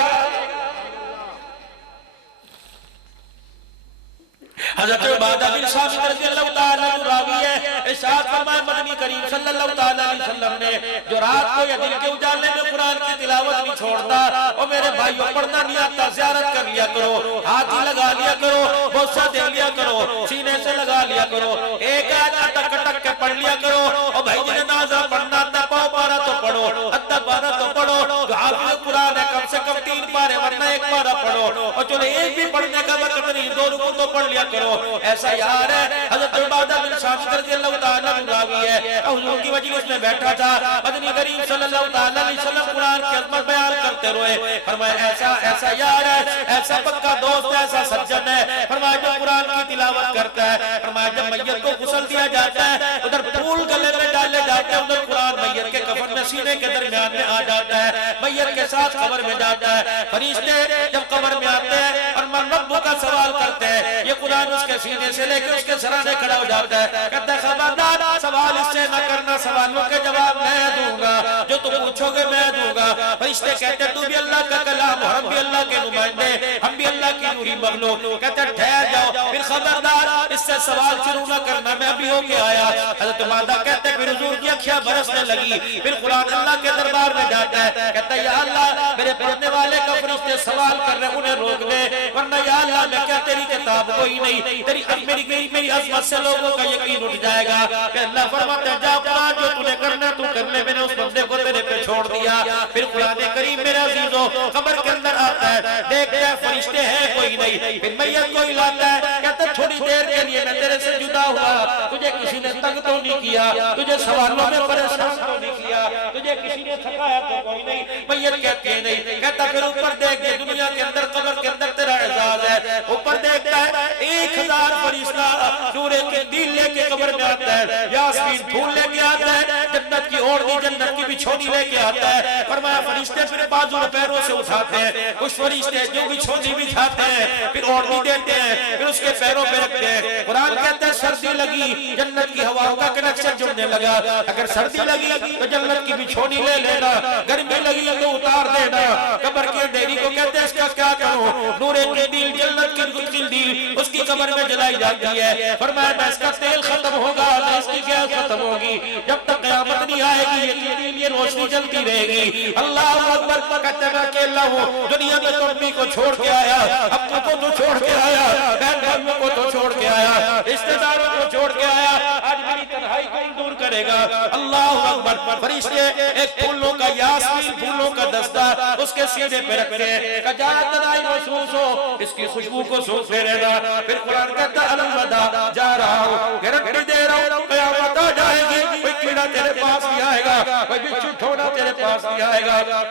حضرت عبادہ بن صامت رضی اللہ تعالیٰ عنہ راوی ہے. ارشاد فرمائے مدنی کریم صلی اللہ تعالیٰ علیہ وسلم نے جو رات کو یا دل کے اجالے میں قرآن کی تلاوت نہیں چھوڑتا. اور میرے بھائیوں پڑھنا نہیں آتا زیارت کر لیا کرو. ہاتھ ہی لگا لیا کرو. بوسہ دے لیا کرو. سینے سے لگا لیا کرو. ایک آیت اٹک اٹک کے پڑھ لیا کرو. اور بھائی جنہیں نازہ پڑھنا آتا پاؤ پارا تو پڑھو ادھا پارا تو پڑھو. جو حافظ قرآن ہے کم سے کم 3 پارے ورنہ 1 پارا پڑھو. اور چلے ایک بھی پڑھنے کا وقت نہیں 2 رکوع تو پڑھ لیا کرو. ایسا یار ہے. حضرت عبادہ بن صامت رضی اللہ تعالیٰ عنہ راوی ہے. حضور کی مجلس میں بیٹھا تھا. مدنی کریم صلی اللہ تعالیٰ علیہ وسلم قرآن کی عظمت بیان کرتے روئے. فرمایا ایسا یار ہے ایسا پکا دوست ہے ایسا سجن ہے. فرمایا جو قرآن کی تلاوت کرتا ہے. فرمایا جب میت کو غسل دیا جاتا ہے ادھر پھول گلے میں ڈالے جاتے ہیں ادھر قرآن میت کے کفن میں سینے کے درمیان میں آ جاتا ہے. میت کے ساتھ قبر میں جاتا ہے. فرشتے جب قبر میں آتے ہیں اور من رب کا سوال کرتے ہیں یہ قرآن اس کے سینے سے لے کے اس کے سرانے کھڑا ہو جاتا ہے. کہتا ہے خبردار سوال اس سے نہ کرنا. سوالوں کے جواب میں دوں گا. جو تم پوچھو گے میں دوں گا. فرشتے کہتے ہیں تو بھی اللہ کا کلام ہم بھی اللہ کے نمائندے ہم بھی اللہ کی نوری مخلوق. کہتے ہیں ٹھہر جاؤ پھر خبردار اس سے سوال شروع نہ کرنا میں ابھی ہو کے آیا. حضرت عبادہ کہتے ہیں پھر حضور کی اکھیاں برسنے لگی. پھر قرآن اللہ کے دربار میں جاتا ہے. کہتا ہے یا اللہ میرے میرے پڑھنے والے کا فرشتے سوال کر رہے انہیں روک دے، ورنہ یا اللہ میں کیا تیری کتاب کوئی نہیں، میری عظمت سے لوگوں کا یقین اٹھ جائے گا کہ اللہ فرماتا ہے جا قرآن جو تُو نے کرنا تو کرنے، میں نے اس بندے کو تیرے پہ چھوڑ دیا۔ پھر قرآن کریم میرے عزیزوں قبر کے اندر آتا ہے، دیکھتے ہیں فرشتے ہیں کوئی نہیں، پھر میت کو ہلاتا ہے، کہتا ہے تھوڑی دیر کے لیے میں تیرے سے جدا ہوا، تجھے کسی نے تنگ تو نہیں کیا، تجھے سوالوں میں پریشان تو نہیں کیا، تجھے کسی نے تھکایا تو کوئی نہیں۔ میت کہتی ہے نہیں، کہتا پھر اوپر دیکھ یہ دنیا کے اندر قبر کے اندر تیرا اعزاز ہے، اوپر دیکھتا ہے 1000 فرشتہ نور کے دل لے کے قبر میں آتا ہے، یاسمین پھول لے کے آتا ہے، جنت کی اوڑھنی جنت کی بچھونی لے کے آتا ہے۔ فرمایا فرشتے پھر بازو پیروں سے اٹھاتے ہیں، کچھ فرشتے جو بچھونی بچھاتے ہیں پھر اوڑھنی دیتے ہیں، پھر اس کے پیروں پہ رکھتے ہیں۔ قرآن کہتا ہے سردی لگی جنت کی ہواؤں کا کنیکشن جڑنے لگا، اگر سردی لگی تو جنت کی بچھونی لے لینا، گرمی لگی تو اتار دینا۔ قبر کی اندھیری کو کہتے ہیں اس کا کیا کروں، نور کی دل جنت کی دل اس کی قبر میں جلائی جاتی ہے۔ فرمایا میں اس کا تیل ختم ہوگا نہ اس کی گیس ختم ہوگی، جب تک قیامت نہیں آئے گی یہ روشنی جلتی رہے گی۔ اللہ اکبر کہتے ہیں میں اکیلا ہوں، دنیا میں تو امی کو چھوڑ کے آیا، ابو کو تو چھوڑ کے آیا، بہن بھائیوں کو تو چھوڑ کے آیا، رشتہ داروں کو چھوڑ کے آیا، آج میری تنہائی کو دور کرے گا۔ اللہ اکبر فرشتے ایک پھولوں کا یاسمین پھولوں کا دستہ اس کے سینے پہ رکھتے ہیں، کجا تنہائی محسوس ہو اس کی خوشبو کو سونپتے رہنا۔ پھر قرآن کہتا ہے الوداع جا رہا ہوں، گارنٹی دے رہا ہوں قیامت آ جائے گی، کوئی کیڑا تیرے پاس نہیں آئے گا، کوئی بچھو ٹھونا تیرے پاس نہیں آئے گا۔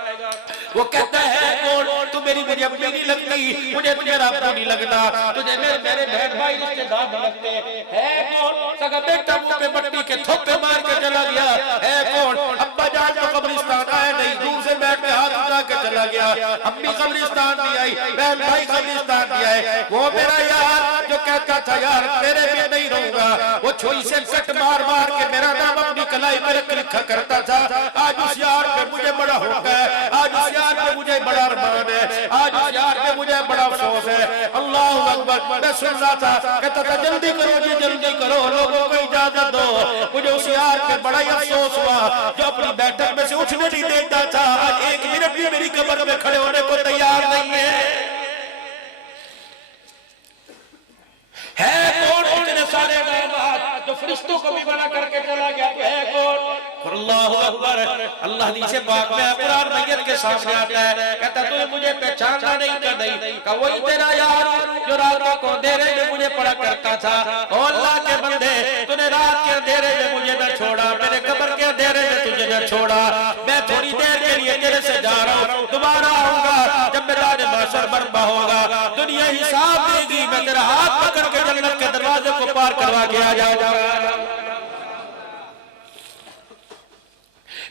وہ کہتا ہے کون تو میری مجھے اپنی نہیں لگتی، مجھے تجھے رب کو نہیں لگتا، تجھے میرے بہن بھائی رشتے دار نہیں لگتے، ہے کون سگا بیٹا منہ پہ مٹی کے تھوپے مار کے چلا گیا، ہے کون ابا جان تو قبرستان آئے نہیں، دور سے بیٹھ کے ہاتھ اٹھا کے چلا گیا، امی قبرستان بھی آئی، بہن بھائی قبرستان بھی آئے، وہ میرا یار جو کہتا تھا یار تیرے بھی نہیں رہوں گا، وہ چھوئی سے کٹ مار مار کے میرا نام اپنی کلائی پر لکھا کرتا تھا، آج اس یار پہ مجھے بڑا حق ہے، آج اس یار پہ مجھے بڑا ارمان ہے، آج اس یار پہ مجھے بڑا افسوس ہے۔ اللہ اکبر میں سن رہا تھا کہتا تھا جلدی کرو جی جلدی کرو، لوگوں کو اجازت دو، مجھے اس یار پہ بڑا ہی افسوس ہوا جو اپنی بیٹھک میں سے اٹھنے نہیں دیتا تھا، آج ایک منٹ بھی میری قبر میں کھڑے ہونے کو تیار نہیں ہے۔ ہے کون اتنے سارے نعمات جو فرشتوں کو بھی بنا کر کے چلا گیا، تو ہے کون؟ اللہ اکبر اللہ حدیث پاک میں قرآن میت کے سامنے آتا ہے، کہتا تو مجھے پہچانا نہیں کہ نہیں، کہ وہی تیرا یار جو راتوں کو اندھیرے میں مجھے پڑھا کرتا تھا، او اللہ کے بندے تو نے رات کے اندھیرے میں مجھے نہ چھوڑا، میرے قبر کے اندھیرے میں تجھے نہ چھوڑا، میں تھوڑی دیر کے لیے تیرے سے جا رہا ہوں، دوبارہ آؤں گا جب میدان محشر برپا ہوگا، دنیا حساب دے گی، میں تیرا ہاتھ پکڑ کے جنت کے دروازے کو پار کروا کے آ جاؤں گا۔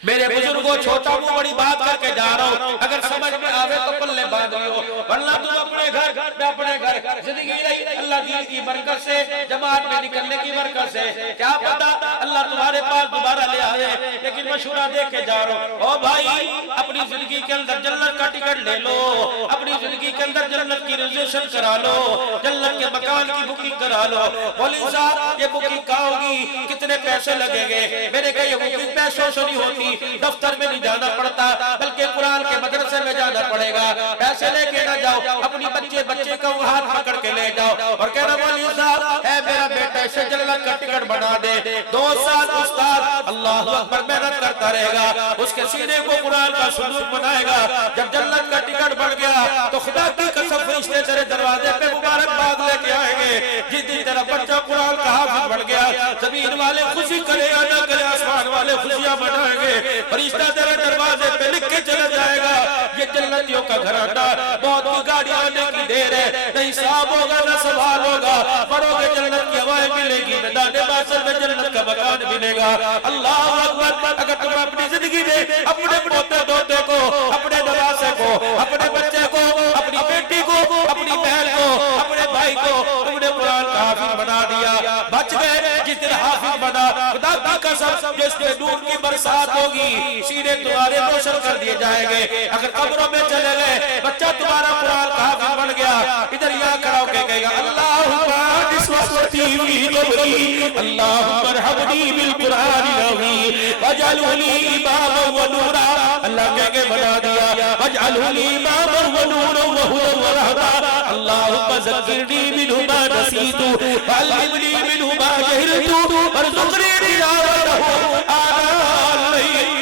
میرے بزرگوں چھوٹا ہوں بڑی بات کر کے جا رہا ہوں، اگر سمجھ میں آوے تو پلے باندھ لیو، ورنہ تم اپنے گھر میں اپنے گھر زندگی رہی اللہ دین کی برکت سے، جماعت میں نکلنے کی برکت سے، کیا پتا اللہ تمہارے پاس دوبارہ لے آئے، لیکن مشورہ دے کے جا رہا ہوں، او بھائی اپنی زندگی کے اندر جنت کا ٹکٹ لے لو، اپنی زندگی کے اندر جنت کی ریزرویشن کرا لو، جنت کے مکان کی بکنگ کرا لو۔ مولوی صاحب یہ بکنگ کہاں ہوگی، کتنے پیسے لگیں گے؟ میں نے کہا یہ بکنگ پیسوں سے نہیں ہوتی، دفتر میں نہیں جانا پڑتا بلکہ قرآن کے مدرسے میں جانا پڑے گا، پیسے لے کے نہ جاؤ، اپنی بچے کا وہ ہاتھ پکڑ کے لے جاؤ اور کہنا مولوی صاحب اے میرا بیٹا اسے جنت کا ٹکٹ بنا دے، 2 سال استاد اللہ اکبر محنت کرتا رہے گا، اس کے سینے کو قرآن کا صندوق بنائے گا، جب جنت کا ٹکٹ بن گیا تو خدا کی قسم فرشتے تیرے دروازے پہ مبارکباد لے کے آئیں گے، جس دن تیرا بچہ قرآن کا حافظ بن گیا، زمین والے خوشی کرے یا نہ کرے آسمان والے خوشیاں منائیں گے، فرشتہ تیرے دروازے پہ لکھ کے چلا جائے گا یہ جنتیوں کا گھرانہ، موت کی گاڑی آنے کی دیر ہے، نہ حساب ہوگا نہ سوال ہوگا، مرو گے جنت کی ہوائیں ملے گی، میدان محشر میں جنت کا مکان ملے گا۔ اللہ اکبر اگر تم اپنی زندگی میں اپنے پوتے دوتے کو، اپنے نواسے کو، اپنے بچے کو، اپنی بیٹی کو، اپنی بہن کو، اپنے بھائی کو تم نے قرآن کا حافظ بنا دیا، بچ گئے جس دن حافظ بنا، خدا کی قسم جس کے نور کی برسات ہوگی سینے تمہارے روشن کر دیے جائیں گے۔ اگر قبروں میں چلے گئے بچہ تمہارا قرآن کا حافظ بن گیا، ادھر یہاں کھڑا ہو کے کہے گا اللہ اس وقت وسطي في قبري اللهم ارحمني بالقرآن العظيم واجعله لي إماما ونورا اللہ کہہ کے بنا دیا واجعله لي إماما ونورا وهدى ورحمة اللهم ذكرني منه ما نسيت وعلمني منه ما جهلت وارزقني تلاوته آناء الليل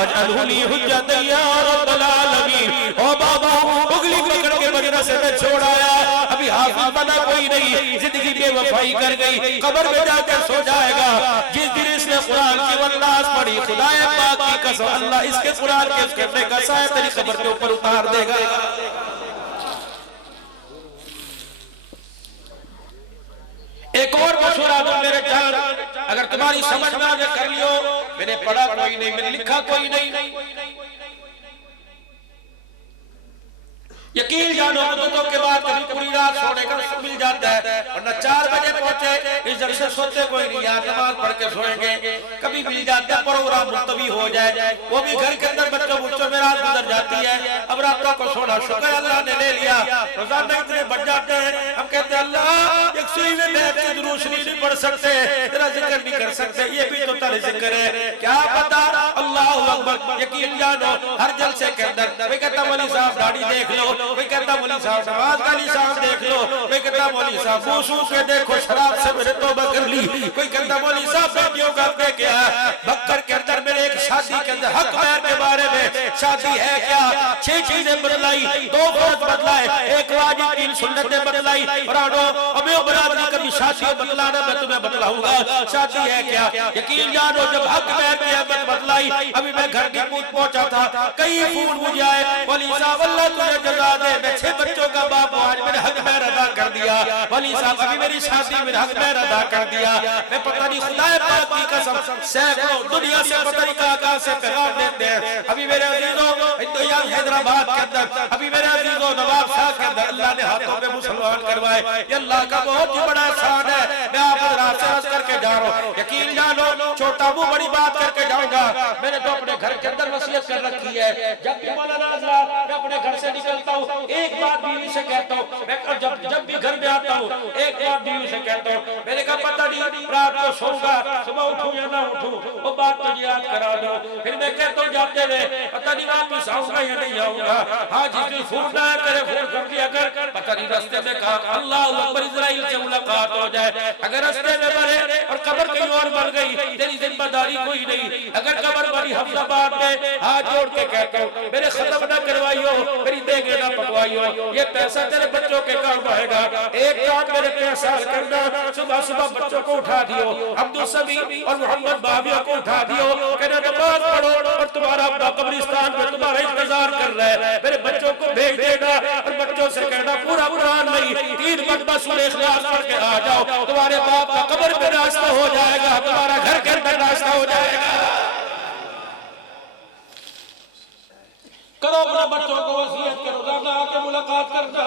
اجعله لي حجة يا رب العالمین. او بابا اگلی پکڑ کے مجلس میں چھوڑ آیا ابھی حافظ بنا کوئی نہیں زندگی بے وفائی کر گئی قبر میں جا کر سو جائے گا. جس دن اس نے قرآن کی والناس پڑھی خدا پاک کی قسم اللہ اس کے قرآن کے کرنے کا سایہ تیری قبر کے اوپر اتار دے گا. ایک اور مشورہ دو میرے جان اگر تمہاری سمجھ میں آجے کر لیو میں نے پڑھا کوئی نہیں میں نے لکھا کوئی نہیں یقین جانو مدتوں کے بعد کبھی پوری رات سونے کا مل جاتا ہے ورنہ 4 بجے پہنچے اس جب سے سوتے کوئی نہیں یار نماز پڑھ کے سوئیں گے کبھی مل جاتا ہے پروگرام ملتوی ہو جائے وہ بھی گھر کے اندر بچوں میں رات گزر جاتی ہے. اب راتوں کو سونا شکر اللہ نے لے لیا روزانہ اتنے بڑھ جاتے ہیں ہم کہتے ہیں اللہ ایک سوئی میں بیٹھ کے روشنی نہیں پڑھ سکتے تیرا ذکر نہیں کر سکتے یہ بھی تو تیرا ذکر ہے کیا پتا اللہ اکبر. یقین جانو ہر جلسے کے اندر کوئی کہتا مولی صاحب داڑھی دیکھ لو کوئی کہتا مولی صاحب نماز کا نشان دیکھ لو کوئی کہتا مولی صاحب موسو کے دیکھو شراب سے میرے توبہ کر لی کوئی کہتا مولی صاحب بیٹیوں کا اپنے کیا بکر کے اندر میرے ایک شادی کے اندر حق مہر کے بارے میں شادی ہے کیا 6 چیزیں بدلائی 2 فرض بدلائے 1 واجب 3 سنتیں بدلائی اور ہمیں برادری کبھی شادی بدلانا میں تمہیں بدلاؤں گا شادی ہے کیا. یقین جانو جب حق مہر کی اہمیت بدلائی ابھی میں گھر کی پہنچا تھا کئی فون مجھے آئے مولی صاحب اللہ تجھے جزا دے میں 6 بچوں کا باپ ہوں آج میں نے حق مہر ادا کر دیا مولی صاحب ابھی میری شادی میں حق مہر ادا کر دیا میں پتہ نہیں خدا پاک کی قسم سینکڑوں دنیا سے پتہ نہیں کہاں سے پیغام دیتے ہیں. ابھی میرے عزیزوں حیدرآباد کے اندر ابھی میرے عزیزوں نواب شاہ کے اندر اللہ نے ہاتھوں میں مسلمان کروائے یہ اللہ کا بہت ہی بڑا احسان ہے. میں آپ حضرات سے عرض کر کے جا رہا ہوں یقین جانو چھوٹا منہ بڑی بات کر کے جاؤں گا میں نے تو اپنے گھر کے اندر وصیت کر رکھی ہے جب بھی مولانا حضرات میں اپنے گھر سے نکلتا ہوں ایک بات بیوی سے کہتا ہوں میں جب بھی گھر میں آتا ہوں ایک بات بیوی سے کہتا ہوں میں نے کہا پتہ نہیں رات کو سوؤں گا صبح اٹھوں یا نہ اٹھوں وہ بات تجھے یاد کرا دو پھر میں کہتا ہوں جاتے ہوئے پتہ نہیں واپس آؤں گا یا نہیں آؤں گا ہاں جس دن فون نہ کرے فون کر دیا کر پتہ نہیں راستے میں کہا اللہ اکبر اسرائیل سے ملاقات ہو جائے اگر راستے میں مرے اور قبر کہیں اور مر گئی تیری ذمہ داری کوئی نہیں. اگر قبر بڑی حفظ آباد میں ہاتھ جوڑ کے کہتا ہوں میرے ختم نہ کروائیو میری دیگے نہ پکوائیو یہ پیسہ تیرے بچوں کے کام آئے گا ایک کام میرے پیسہ کرنا صبح صبح بچوں کو اٹھا دیو عبدالسمی اور محمد بابیوں کو اٹھا دیو کہنا نماز پڑھو اور تمہارا اپنا قبرستان میں تمہارا انتظار کر رہا ہے میرے بچوں کو بھیج دینا اور بچوں سے کہنا پورا قرآن نہیں 3 مرتبہ سورہ اخلاص پڑھ کے آ جاؤ تمہارے باپ کا قبر میں راستہ ہو جائے گا تمہارا گھر کے اندر راستہ ہو جائے گا. کرو اپنے بچوں کو وصیت کرو زیادہ آ کے ملاقات کرنا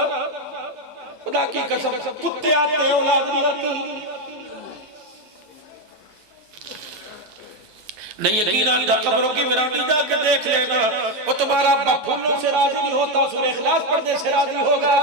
خدا کی قسم کتے آتے ہیں اولاد نہیں آتی نہیں یقین آتا قبروں کی ویرانی جا کے دیکھ لینا وہ تمہارا ابا پھولوں سے راضی نہیں ہوتا سورہ اخلاص پڑھنے سے راضی ہوگا.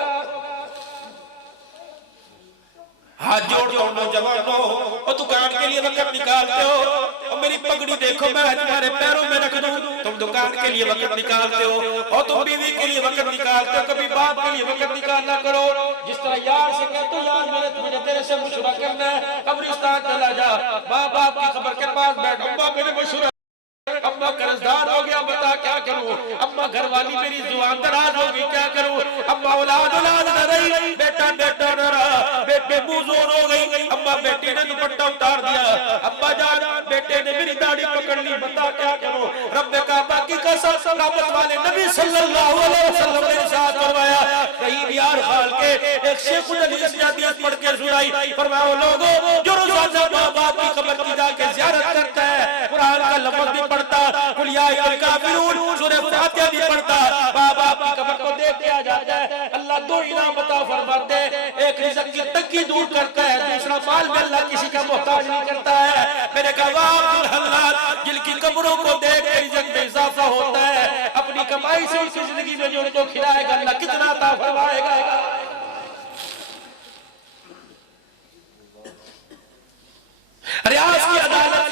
ہاتھ جوڑ دو نوجوانوں اور دکان کے لیے وقت نکالتے ہو اور میری پگڑی دیکھو میں تمہارے پیروں میں رکھ دوں تم دکان کے لیے وقت نکالتے ہو اور تم بیوی کے لیے وقت نکالتے ہو کبھی باپ کے لیے وقت نکالنا کرو جس طرح یار سے کہتے ہو یار میں نے تمہیں تیرے سے مشورہ کرنا ہے قبرستان چلا جا باپ کی قبر کے پاس بیٹھ اماں میرے مشورہ اماں قرضدار ہو گیا بتا کیا کروں اماں گھر والی میری زبان دراز ہوگی کیا کروں اماں اولاد نہ رہی بیٹا نہ رہا بیٹے موزور ہو گئی اماں بیٹے نے دوپٹہ اتار دیا ابا جان بیٹے نے میری داڑھی پکڑ لی بتا کیا کروں رب کعبہ کی قسم رحمت والے نبی صلی اللہ علیہ وسلم نے ارشاد فرمایا کہیں بیار خال کے ایک شیخ الحدیث نے حدیث پڑھ کے سنائی فرمایا لوگوں جو روزانہ ماں باپ کی قبر کی جا کے زیارت کرتا ہے قرآن کا لفظ بھی پڑھتا قل یا ایھا الکافرون سورہ فاتحہ بھی پڑھتا ماں باپ کی قبر کو دیکھ کے آ جاتا ہے اللہ 2 انعام عطا فرماتے ہیں ایک رزق کی تنگی دور کرتا ہے دوسرا مال میں اللہ کسی کا محتاج نہیں کرتا ہے. میرے کہا عبدالحلال جن کی قبروں کو دیکھ کے رزق میں اضافہ ہوتا ہے اپنی کمائی صفائی سے ان کی زندگی میں جو ان کو کھلائے گا اللہ کتنا عطا فرمائے گا. ریاض کی عدالت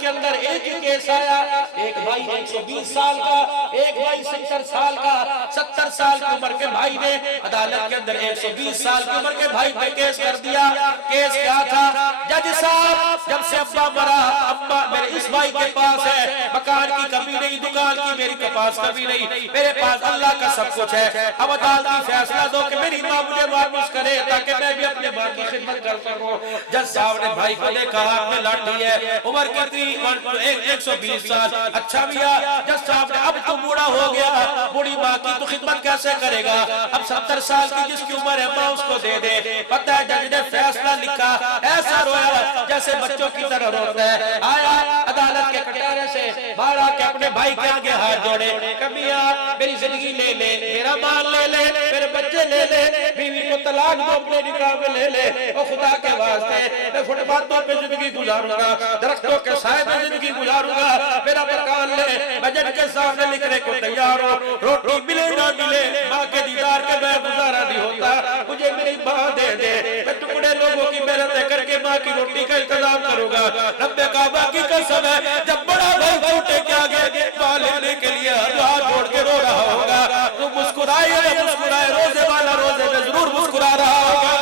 کے اندر ایک ہی کیس آیا. ایک بھائی 120 سال کا، ایک بھائی 70 سال کا. 70 سال کی عمر کے بھائی نے عدالت کے اندر 120 سال کی عمر کے بھائی پہ کیس کر دیا. کیس کیا تھا؟ جج صاحب جب سے ابا مرا، ابا میرے اس بھائی کے پاس ہے، مکان کی کمی نہیں، دکان کی میری پاس کمی نہیں، میرے پاس اللہ کا سب کچھ ہے. اب عدالتی فیصلہ دو کہ میری ماں مجھے واپس کرے تاکہ میں بھی اپنے ماں کی خدمت کر سکوں. جج صاحب نے بھائی کو دیکھا، ہاتھ میں لاٹھی ہے، عمر کتنی 120 سال. اچھا بھیا جج صاحب نے اب تو بوڑھا ہو گیا، بوڑھی ماں کی تو خدمت کیسے کرے گا؟ اب 70 سال کی جس کی عمر ہے ماں اس کو دے دے. پتہ ہے جج نے فیصلہ لکھا، ایسا رویا جیسے بچوں کی طرح روتا ہے. آیا عدالت کے کٹہرے سے باہر آ کے اپنے بھائی کے آگے ہاتھ جوڑے، کہ میاں میری زندگی لے لے، میرا مال لے لے، میرے بچے لے لے، بیوی کو طلاق دو، اپنے نکاح میں لے لے، اور خدا کے واسطے میں فٹ پاتھوں پہ زندگی گزاروں گا، درختوں کے سائے میں زندگی گزاروں گا. میرا مکان لے، میں جج کے سامنے لکھنے کو تیار ہوں. روٹی ملے نہ ملے، ماں کے دیدار کے میں گزارا نہیں ہوتا، مجھے میری ماں دے دے. میں ٹکڑے لوگوں کی محنتیں کر کے ماں کی روٹی کا انتظام کروں گا. رب کعبہ کی قسم ہے جب بڑا بھائی چھوٹے کے آگے ماں لینے کے لیے ہاتھ جوڑ کے رو رہا ہوگا، تو مسکرائے یا نہ مسکرائے، روزے والا روزے میں ضرور مسکرا رہا ہوگا.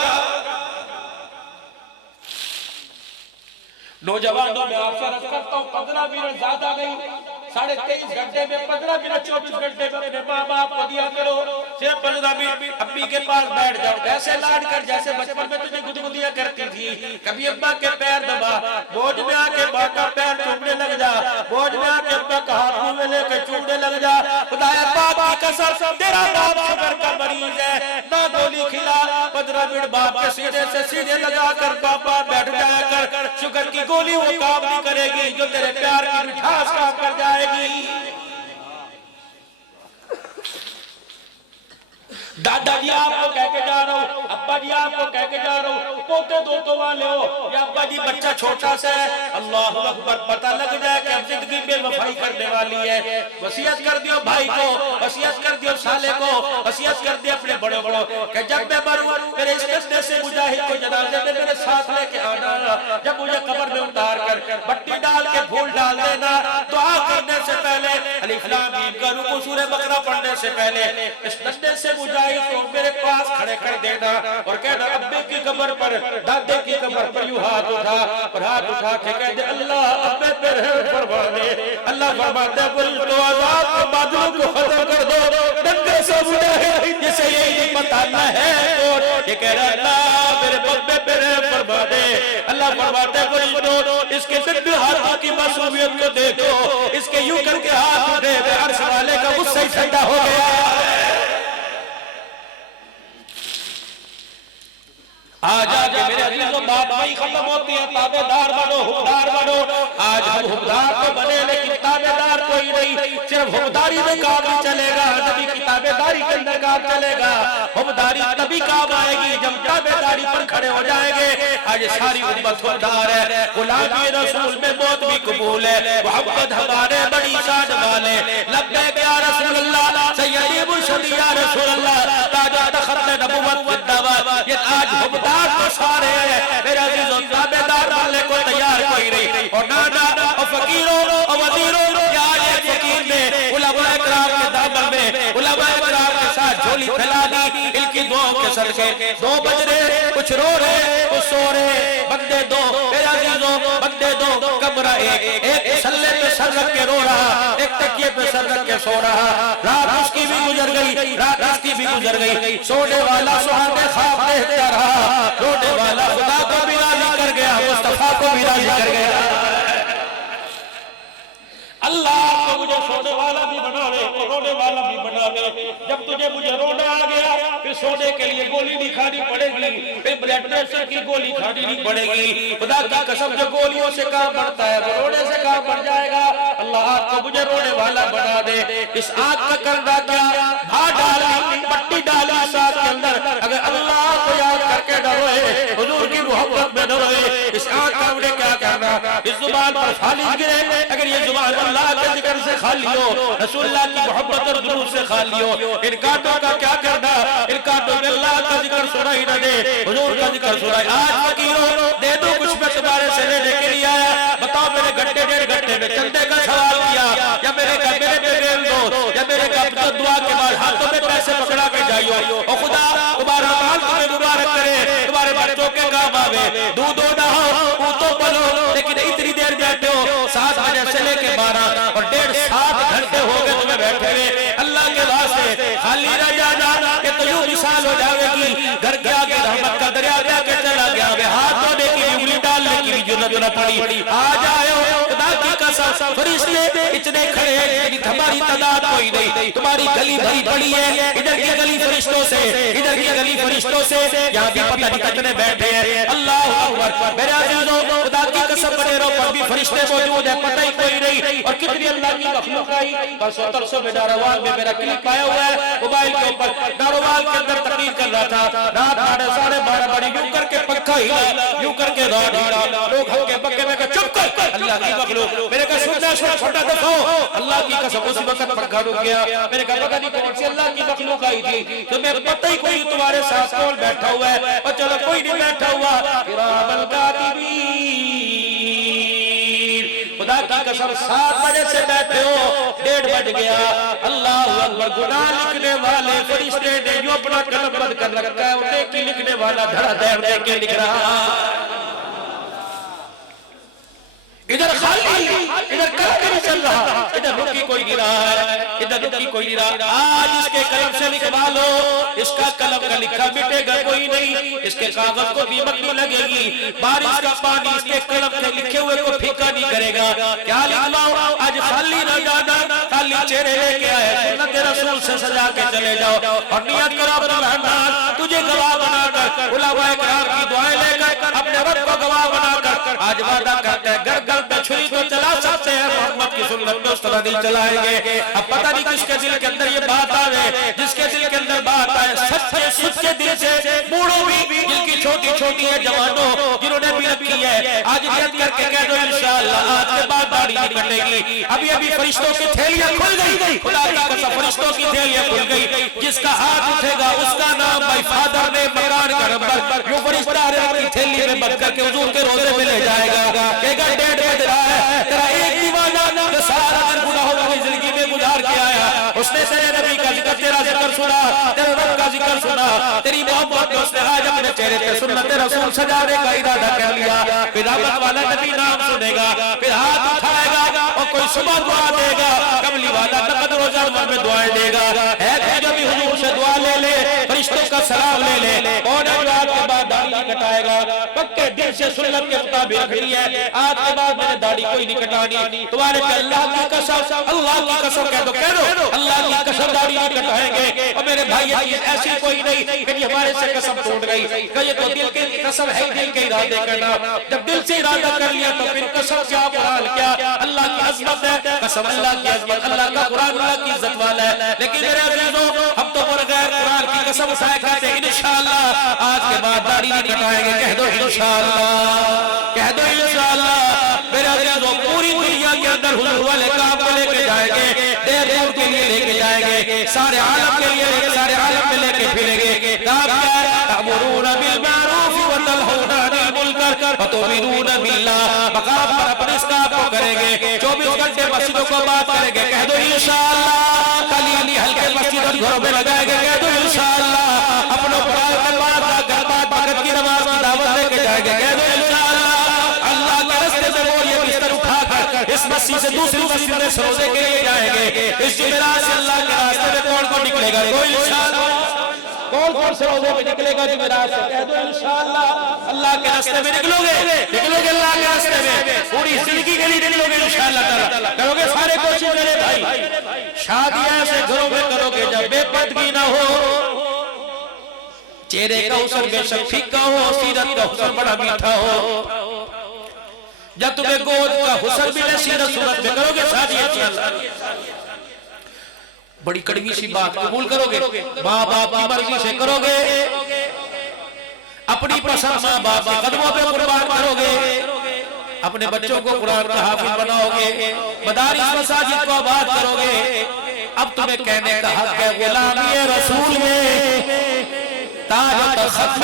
نوجوانوں میں آپ سے عرض کرتا ہوں 15 منٹ زیادہ نہیں، 23.5 گھنٹے میں 15 منٹ 24 گھنٹے میں اپنے ماں باپ کو دیا کرو. صرف 15 منٹ امی کے پاس بیٹھ جاؤ، ایسے لاڈ کر جیسے بچپن میں تجھے گدگدیاں کرتی تھی. کبھی ابا کے پیر دبا، بوجھ میں آ کے ماں کا پیر چومنے لگ جا، بوجھ میں آ کے ابا کا ہاتھ منہ میں لے کے چومنے لگ جا. خدایا پاک کی قسم تیرا باپ شوگر کا مریض ہے، نہ گولی کھلا. 15 منٹ باپ کے سینے سے سینے لگا کر پاپا بیٹھ جایا کر، شوگر کی گولی وہ کام نہیں کرے گی جو تیرے پیار کی مٹھاس کام کر جائے گی. دادا جی آپ کو کہہ کے جا رہا ہوں، ابا جی آپ کو کہہ کے جا رہا ہوں، پوتے دوتوں والے ہو یا ابا جی بچہ چھوٹا سا ہے، اللہ اکبر پتہ لگ جائے کہ اب زندگی بے وفائی کرنے والی ہے. وصیت کر دیو بھائی کو، وصیت کر دیو سالے کو، وصیت کر دیو اپنے بڑوں بڑوں کہ جب میں مروں میرے اس کسنے سے مجاہد کو جنازے میں میرے ساتھ لے کے آنا. جب مجھے قبر میں اتار کر بٹی ڈال کے پھول ڈال دینا. دعا کرنے سے پہلے الف لام میم کا رکوع سورہ بقرہ پڑھنے سے پہلے اس کسنے سے مجاہد کو میرے پاس کھڑے کر دینا اور کہنا ابے کی قبر پر، دادے کی قبر پر یوں ہاتھ اٹھا اور ہاتھ اٹھا کے کہہ دے اللہ ابے پہ رحم فرما دے. اللہ فرماتا ہے بول تو عذاب کے بادلوں کو ختم کر دو. ڈنڈے سے مجاہد جسے یہ پتہ نہ ہے یہ کہہ رہا اللہ میرے ابے پہ رحم فرما دے. اللہ فرماتا ہے بول تو اس کے ڈنڈے ہاتھوں کی معصومیت کو دیکھو، اس کے یوں کر کے ہاتھ اٹھے عرش والے کا غصہ ہی ٹھنڈا ہو گیا. آج آگے میرے عزیزوں بات وہی ختم ہوتی ہے، تابعدار بنو، حکمدار بنو. آج ہم حکمدار تو بنے لیکن تابعدار کوئی نہیں. صرف حکمداری میں کام نہیں چلے گا، نبی کی تابعداری کے اندر کام چلے گا. حکمداری تبھی کام آئے گی جب تابعداری پر کھڑے ہو جائیں گے. آج ساری امت حکمدار ہے، غلامی رسول میں موت بھی قبول ہے. محمد ہمارے بڑی شان والے، لبیک یا رسول اللہ، سیدی مرشدی یا رسول اللہ، تاج و تخت نبوت والدعوت. یہ آج حکمدار تو سارے ہیں، میرے عزیزوں تابعدار بننے کو تیار کوئی نہیں. اور نانا اور فقیروں اور وزیروں یا ایک فقیر نے علماء اکرام کے دامن میں علماء اکرام کے ساتھ جھولی پھیلا دی. ان کی دعاؤں کے صدقے 2 بج رہے، کچھ رو رہے کچھ سو رہے. بندے دو میرے عزیزوں، بندے دو. کمرہ ایک مسلے پہ سر رکھ کے رو رہا، ایک تکیے پہ سر رکھ کے سو رہا. رات اس کی بھی گزر گئی، رات اس کی بھی گزر گئی. سونے والا سہانے خواب دیکھتا رہا، رونے والا خدا کو بھی راضی کر گیا، مصطفیٰ کو بھی راضی کر گیا. اللہ کو مجھے سونے والا بھی بنا لے اور رونے والا بھی بنا لے. جب تجھے مجھے رونا آ گیا پھر سونے کے لیے گولی نہیں کھانی پڑے گی، پھر بلڈ پریشر کی گولی کھانی نہیں پڑے گی. خدا کی قسم جو گولیوں سے کام بڑھتا ہے وہ رونے سے کام بڑھ جائے گا. اللہ آپ کو مجھے رونے والا بنا دے. اس آگ کا کرنا کیا؟ بھا ڈالی، پٹی ڈالی اس آگ کے اندر. اگر اللہ کو یاد کر کے نہ روئے، حضور کی محبت میں نہ روئے، اس آگ کا ہم نے کیا کرنا؟ اس زبان پر فالج گرے. اگر یہ زبان اللہ کے ذکر سے خالی ہو، رسول اللہ کی محبت اور درود سے خالی ہو، ان کانٹوں کا کیا کرنا؟ ان کانٹوں میں اللہ کا ذکر سنائی نہ دے، حضور کا ذکر سنائی۔ آج فقیروں دے دو کچھ میں تمہارے سے لینے کے لیے آیا، بتاؤ میرے گھنٹے ڈیڑھ گھنٹے میں چندے کا سوال کیا، یا میرے بیل دو، یا میرے کا دعا کے بعد ہاتھوں میں پیسے پکڑا کے جائیو، اور خدا تمہارا مال تمہیں مبارک کرے، تمہارے بچوں کے کام آوے، دودھو نہ ہو پوتوں پلو، لیکن اتنی دیر بیٹھے ہو 7 بجے سے لے کے 12 اور 7.5 گھنٹے ہو گئے تمہیں بیٹھے ہوئے۔ اللہ کے واسطے خالی رہ جانا کہ تو یوں مثال ہو جاوے گی، گھر کے آگے رحمت کا دریا جا کے چلا گیا، ہاتھ دھونے کی انگلی ڈالنے کی بھی ضرورت نہ پڑی۔ آ جائے خدا کی قسم، فرشتے اتنے کھڑے ہیں کہ ہماری تعداد کوئی نہیں، تمہاری گلی بھری پڑی ہے، ادھر کی گلی فرشتوں سے، ادھر کی گلی فرشتوں سے، یہاں بھی پتہ نہیں کتنے بیٹھے ہیں۔ اللہ اکبر، میرے عزیزوں خدا کی قسم بڑیروں پر بھی فرشتے موجود ہیں، پتہ ہی کوئی نہیں، اور کتنی اللہ کی مخلوق آئی۔ پرسوں میں ڈاروال میں میرا کلپ آیا ہوا ہے موبائل کے اوپر، ڈاروال کے اندر تقریر کر رہا تھا، رات 12:30 بڑی یوں کر کے پنکھا ہلا، یوں کر کے راڈ ہلا، لوگ ہلکے پکے میں کہا چپ کر، اللہ کی مخلوق، میرے کہا سننا چھوٹا دفعو، اللہ کی قسم اسی وقت پنکھا رک گیا، میرے کہا پتہ نہیں کون سی اللہ کی مخلوق آئی تھی، تمہیں پتہ ہی کوئی تمہارے ساتھ کون بیٹھا ہوا ہے، اور چلو کوئی نہیں بیٹھا ہوا، کرام الکاتبین، خدا کی قسم 7 بجے سے بیٹھے ہو، 1:30 بج گیا، اللہ اکبر، گناہ لکھنے والے فرشتے نے جو اپنا قلم بند کر رکھا ہے، انہیں کی لکھنے والا دھڑا دیر دے کے لکھ رہا، ادھر خالی، ادھر قلم نہیں چل رہا، ادھر رکی کوئی نہیں رہا ہے، ادھر رکی کوئی نہیں رہا۔ آج اس کے قلم سے لکھوا لو، اس کا قلم کا لکھا مٹے گا کوئی نہیں، اس کے کاغذ کو دیمک نہیں لگے گی، بارش کا پانی اس کے قلم سے لکھے ہوئے کو پھیکا نہیں کرے گا۔ کیا لکھواؤ؟ آج خالی نہ جانا، خالی چہرے لے کے آئے، سنت رسول سے سجا کے چلے جاؤ، اور نیت کرو اپنا رحمان تجھے گواہ بنا کر، علماء کرام کی دعائیں لے کر، اپنے رب کو گواہ بنا کر، آج وعدہ کرتے ہیں گھر گھر میں چھری تو چلا سکتے ہیں، محمد کی سنت میں اس طرح دل چلائیں گے۔ اب پتہ نہیں کس کے دل کے اندر یہ بات آوے، جس کے دل کے اندر بات آئے سچے دل سے، بوڑھوں بھی دل کی چھوٹی چھوٹی ہے، جوانوں جنہوں نے بھی رکھی ہے، آج نیت کر کے کہہ دو انشاءاللہ آج کے بعد داڑھی نہیں کٹے گی۔ ابھی فرشتوں کی تھیلیاں کھل گئی، خدا کی قسم فرشتوں کی تھیلیاں کھل گئی، جس کا ہاتھ اٹھے گا اس کا نام بھائی فادر نے مکان کا ربر، یوں فرشتہ کی تھیلی میں بند کر کے حضور کے روزے میں لے جائے گا، کہے گا 1:30 بج رہا ہے، تیرا ایک دیوانہ جو سارا دن گناہوں کی زندگی میں گزار کے آیا، اس نے تیرے نبی کا ذکر، تیرا ذکر سنا، تیرے رب کا ذکر سنا، تیری محبت میں اس نے آج اپنے چہرے پہ سنت رسول سجانے کا ارادہ کر لیا، پھر رحمت والا نبی نام سنے گا، پھر ہاتھ اٹھائے گا اور کوئی صبح دعا دے گا، کملی والا نقد روزہ عمر میں دعائیں دے گا، ہے جو بھی حضور سے دعا لے لے، فرشتوں کا سلام لے لے، اور آج کے بعد داڑھی نہیں کٹائے گا، پکے دل سے سنت کے مطابق رکھنی ہے، آج کے بعد میں نے داڑھی کوئی نہیں کٹانی، تمہارے پہ اللہ کی قسم، اللہ کی قسم کہہ دو، اللہ کی قسم داڑھی نہیں کٹائیں گے، اور میرے بھائی یہ چیز ایسی کوئی نہیں کہ یہ ہمارے سے قسم ٹوٹ گئی، کہ یہ تو دل کی قسم ہے، دل کے ارادے کرنا، جب دل سے ارادہ کر لیا تو پھر قسم کیا قرآن کیا، اللہ کی عظمت ہے، قسم اللہ کی عظمت، اللہ کا قرآن اللہ کی عزت والا ہے، لیکن میرے عزیزوں ہم تو بغیر قرآن کی قسم اٹھائے کہتے ہیں انشاءاللہ آج کے بعد داڑھی نہیں کٹائیں گے، کہہ دو انشاءاللہ، کہہ دو انشاءاللہ، میرے عزیزوں پوری دنیا کے اندر حضور والے کام کو لے کے جائیں گے، دیر دور کے لیے لے کے جائیں گے، سارے عالم کے لیے سارے عالم میں لے کے پھریں گے، کام کیا ہے؟ تأمرون بالمعروف وتنہون عن المنکر وتؤمنون باللہ، مقام پر اپنے اس کام کو کریں گے، 24 گھنٹے مسجدوں کو بات کریں گے، کہہ دو انشاءاللہ، کلی ہلکے مسجد اور گھروں میں لگائیں گے، کہہ دو انشاءاللہ، اپنوں قرآن کلمات کا گھربات بھگت کی نماز کی دعوت لے کے جائیں گے، کہہ دو انشاءاللہ، اللہ کے راستے میں وہ یہ بستر اٹھا کر اس مسجد سے دوسری مسجد میں سروزے کے لیے جائیں گے، اس جمعرات سے اللہ کے راستے میں کون کون نکلے گا؟ کوئی انشاءاللہ، کون سے روزے میں نکلے گا جمعرات سے؟ کہہ دو انشاءاللہ اللہ کے راستے میں نکلو گے اللہ کے راستے میں، پوری زندگی کے لیے نکلو گے انشاءاللہ تعالیٰ، کرو گے سارے کوشش میرے بھائی، شادیاں ایسے گھروں میں کرو گے جب بے پردگی نہ ہو، چہرے کا حسن بے شک پھیکا ہو، سیرت کا حسن بڑا میٹھا ہو، جب تمہیں گود کا حسن ملے سیرت صورت میں کرو گے شادی انشاءاللہ، بڑی کڑوی سی بات قبول کرو گے، ماں باپ کی مرضی سے کرو گے، اپنی پسند ماں باپ کے قدموں پہ قربان کرو گے، اپنے بچوں کو قرآن کا حافظ بناؤ گے، مدارس مساجد کو آباد کرو گے، اب تمہیں کہنے کا حق ہے غلامی رسول میں تاج و ختم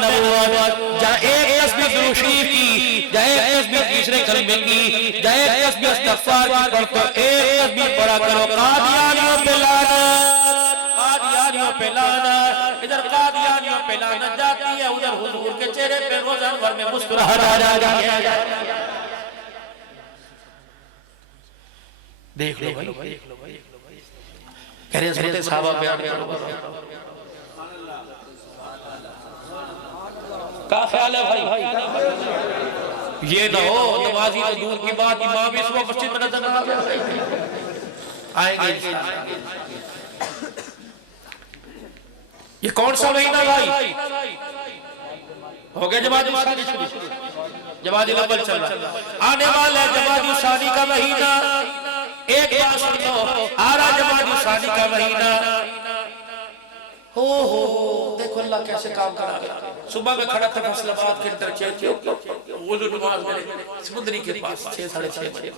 نبوت، جہاں ایک تسبیح درود شریف کی، جہاں ایک تسبیح تیسرے کلمے کی، جہاں ایک تسبیح استغفار کی پڑھو، ایک تسبیح پڑھا کرو قادیانیوں پہ لعنت، قادیانیوں پہ لعنت، ادھر قادیانیوں پہ لعنت جاتی ہے، ادھر حضور کے چہرے پہ روزہ انور میں مسکراہٹ آ جاتی ہے۔ دیکھ لو بھائی، کہہ رہے ہیں صحابہ بیان کرو، کیا خیال ہے بھائی؟ یہ نہ ہو نمازی تو دور کی بات، امام بھی صبح مسجد میں نظر نہ آئیں گے۔ یہ کون سا مہینہ بھائی؟ ہو گیا جمادی الثانی شروع، جمادی الاول چل رہا، آنے والا ہے جمادی الثانی کا مہینہ، ایک بات سنو، آ رہا جمادی الثانی کا مہینہ، ہو دیکھو اللہ کیسے کام کرا گیا۔ صبح میں کھڑا تھا فیصل آباد کے انٹرچینج وضو نماز میں سمندری کے پاس 6:30 بجے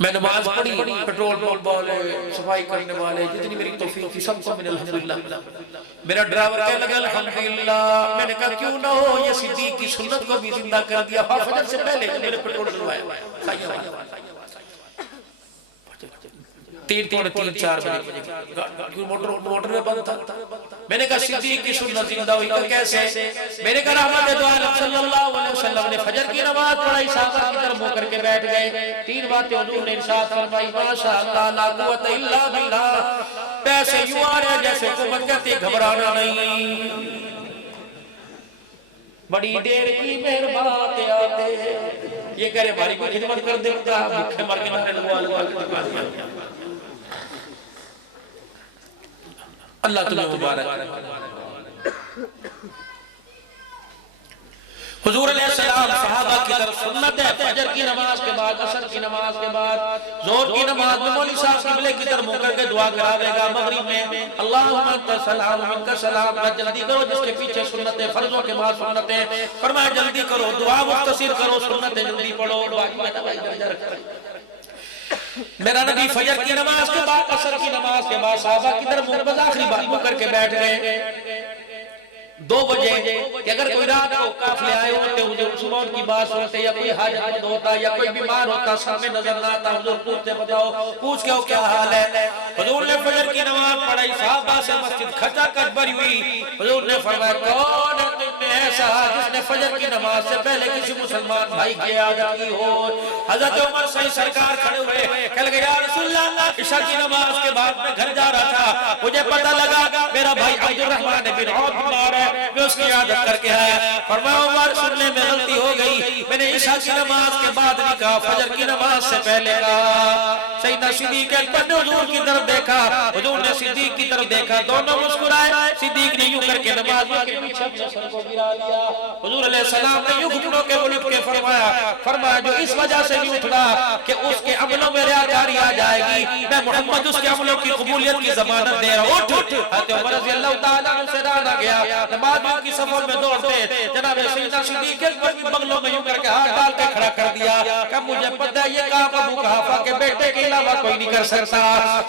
میں نماز پڑھی، پیٹرول پمپ والے، صفائی کرنے والے، جتنی میری توفیق تھی سب کو میں نے الحمدللہ، میرا ڈرائیور کہنے لگا الحمدللہ، میں نے کہا کیوں نہ ہو یہ صدیق کی سنت کو بھی زندہ کر دیا، فجر سے پہلے میرے پیٹرول ڈلوایا، 3:04 بجے موٹر میں بند تھا، میں نے کہا صدیق کی سنت زندہ ہوئی تو کیسے؟ میں نے کہا رحمت دو عالم صلی اللہ علیہ وسلم نے فجر کی نماز پڑھائی، صحابہ کی طرف منہ کر کے بیٹھ گئے، 3 باتیں حضور نے ارشاد فرمائی، ماشاءاللہ لا قوت الا باللہ، پیسے یوں آ رہے جیسے حکومت کہتی ہے گھبرانا نہیں، بڑی دیر کی مہربان آتے آتے، یہ کہہ رہے ہماری کوئی خدمت کر دے گا، بھوکے مر کے مرنے لگوا کے اللہ تمہیں مبارک ہے۔ حضور علیہ السلام صحابہ کی طرف سنت ہے، فجر کی نماز کے بعد، عصر کی نماز کے بعد، ظہر کی نماز میں مولوی صاحب قبلے کی طرف منہ کر کے دعا کراوے گا، مغرب میں اللہم انت السلام منک السلام، جلدی کرو جس کے پیچھے سنتیں، فرضوں کے بعد سنتیں، فرمایا جلدی کرو، دعا مختصر کرو، سنتیں جلدی پڑھو، میرا نبی فجر کی نماز کے بعد، عصر کی نماز کے بعد صحابہ کی طرف منہ آخری بات منہ کر کے بیٹھ گئے، 2 بجے کہ اگر کوئی رات کو قافلے آئے ہوتے حضور صبح ان کی بات سنتے، یا کوئی حاجت مند ہوتا یا کوئی بیمار ہوتا سامنے نظر نہ آتا، حضور پوچھتے بتاؤ، پوچھ کے کیا حال ہے؟ حضور نے فجر کی نماز پڑھائی، صحابہ سے مسجد کھچا کچ بھری ہوئی، حضور نے فرمایا کون ہے تم میں ایسا جس نے فجر کی نماز سے پہلے کسی مسلمان بھائی کی عادت کی ہو؟ حضرت عمر صحیح سرکار کھڑے ہوئے، کہہ لگے یا رسول اللہ عشاء کی نماز کے بعد میں گھر جا رہا تھا، مجھے پتہ لگا میرا بھائی عبد الرحمن بن عوف بیمار ہے، میں اس کی عادت کر کے آیا، فرمایا عمر سننے میں غلطی ہو گئی، میں نے عشاء کی نماز کے بعد نہیں کہا، فجر کی نماز سے پہلے کہا۔ سیدنا صدیق اکبر نے حضور کی طرف دیکھا، حضور نے صدیق کی طرف دیکھا، دونوں مسکرائے، صدیق نے یوں کر کے نماز کے پیچھے اپنے سر کو گرا لیا، حضور علیہ السلام نے یوں گھٹنوں کے بل اٹھ کے فرمایا جو اس وجہ سے نہیں اٹھ رہا کہ اس کے عملوں میں ریاکاری آ جائے گی، میں محمد اس کے عملوں کی قبولیت کی ضمانت دے رہا ہوں، اٹھ۔ حضرت عمر رضی اللہ تعالیٰ عنہ سے رانا گیا، نمازیوں کی صفوں میں دوڑتے، جناب سیدنا صدیق اکبر بھی بغلوں میں یوں کر کے ہاتھ ڈال کے کھڑا کر دیا کہ مجھے پتہ ہے یہ کام ابو قحافہ کے بیٹے کے علاوہ کوئی نہیں کر سکتا۔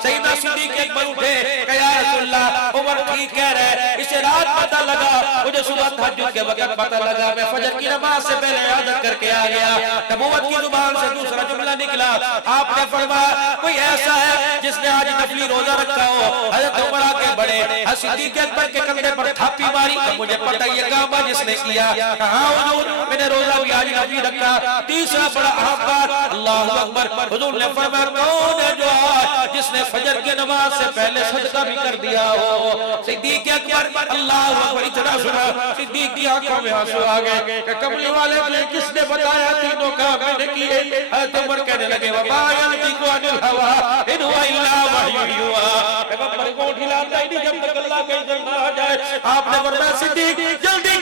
سیدنا صدیق اکبر اٹھے کہ یا رسول اللہ عمر ٹھیک کہہ رہے، اسے رات پتہ لگا، مجھے صبح تہجد کے وقت پتہ لگا، میں فجر کی نماز سے پہلے عادت کر کے آ گیا۔ نبوت کی زبان سے دوسرا جملہ نکلا، آپ نے فرمایا کوئی ایسا ہے جس نے آج نفلی روزہ رکھا ہو؟ حضرت عمر آگے بڑھے، صدیق اکبر کے کندھے پر تھاپی ماری کہ مجھے پتہ یہ کام ہے جس نے کیا۔ ہاں حضور میں نے روزہ بھی آج نفلی رکھا۔ تیسرا بڑا اہم بات، اللہ اکبر، حضور نے فرمایا کون ہے جو آج جس نے فجر کی نماز سے پہلے صدقہ بھی کر دیا ہو؟ صدیق اکبر اللہ اکبر اتنا سنا، صدیق کی آنکھوں میں آنسو آ گئے کہ کملی والے نے کس نے بتایا تینوں کام میں نے کیے؟ حضرت عمر کہنے لگے وما ينطق عن الهوى ان هو الا وحی یوحی، پیغمبر کو ڈھلاتا ہی نہیں جب تک اللہ کا اذن نہ آ جائے۔ آپ نے فرمایا صدیق جلدی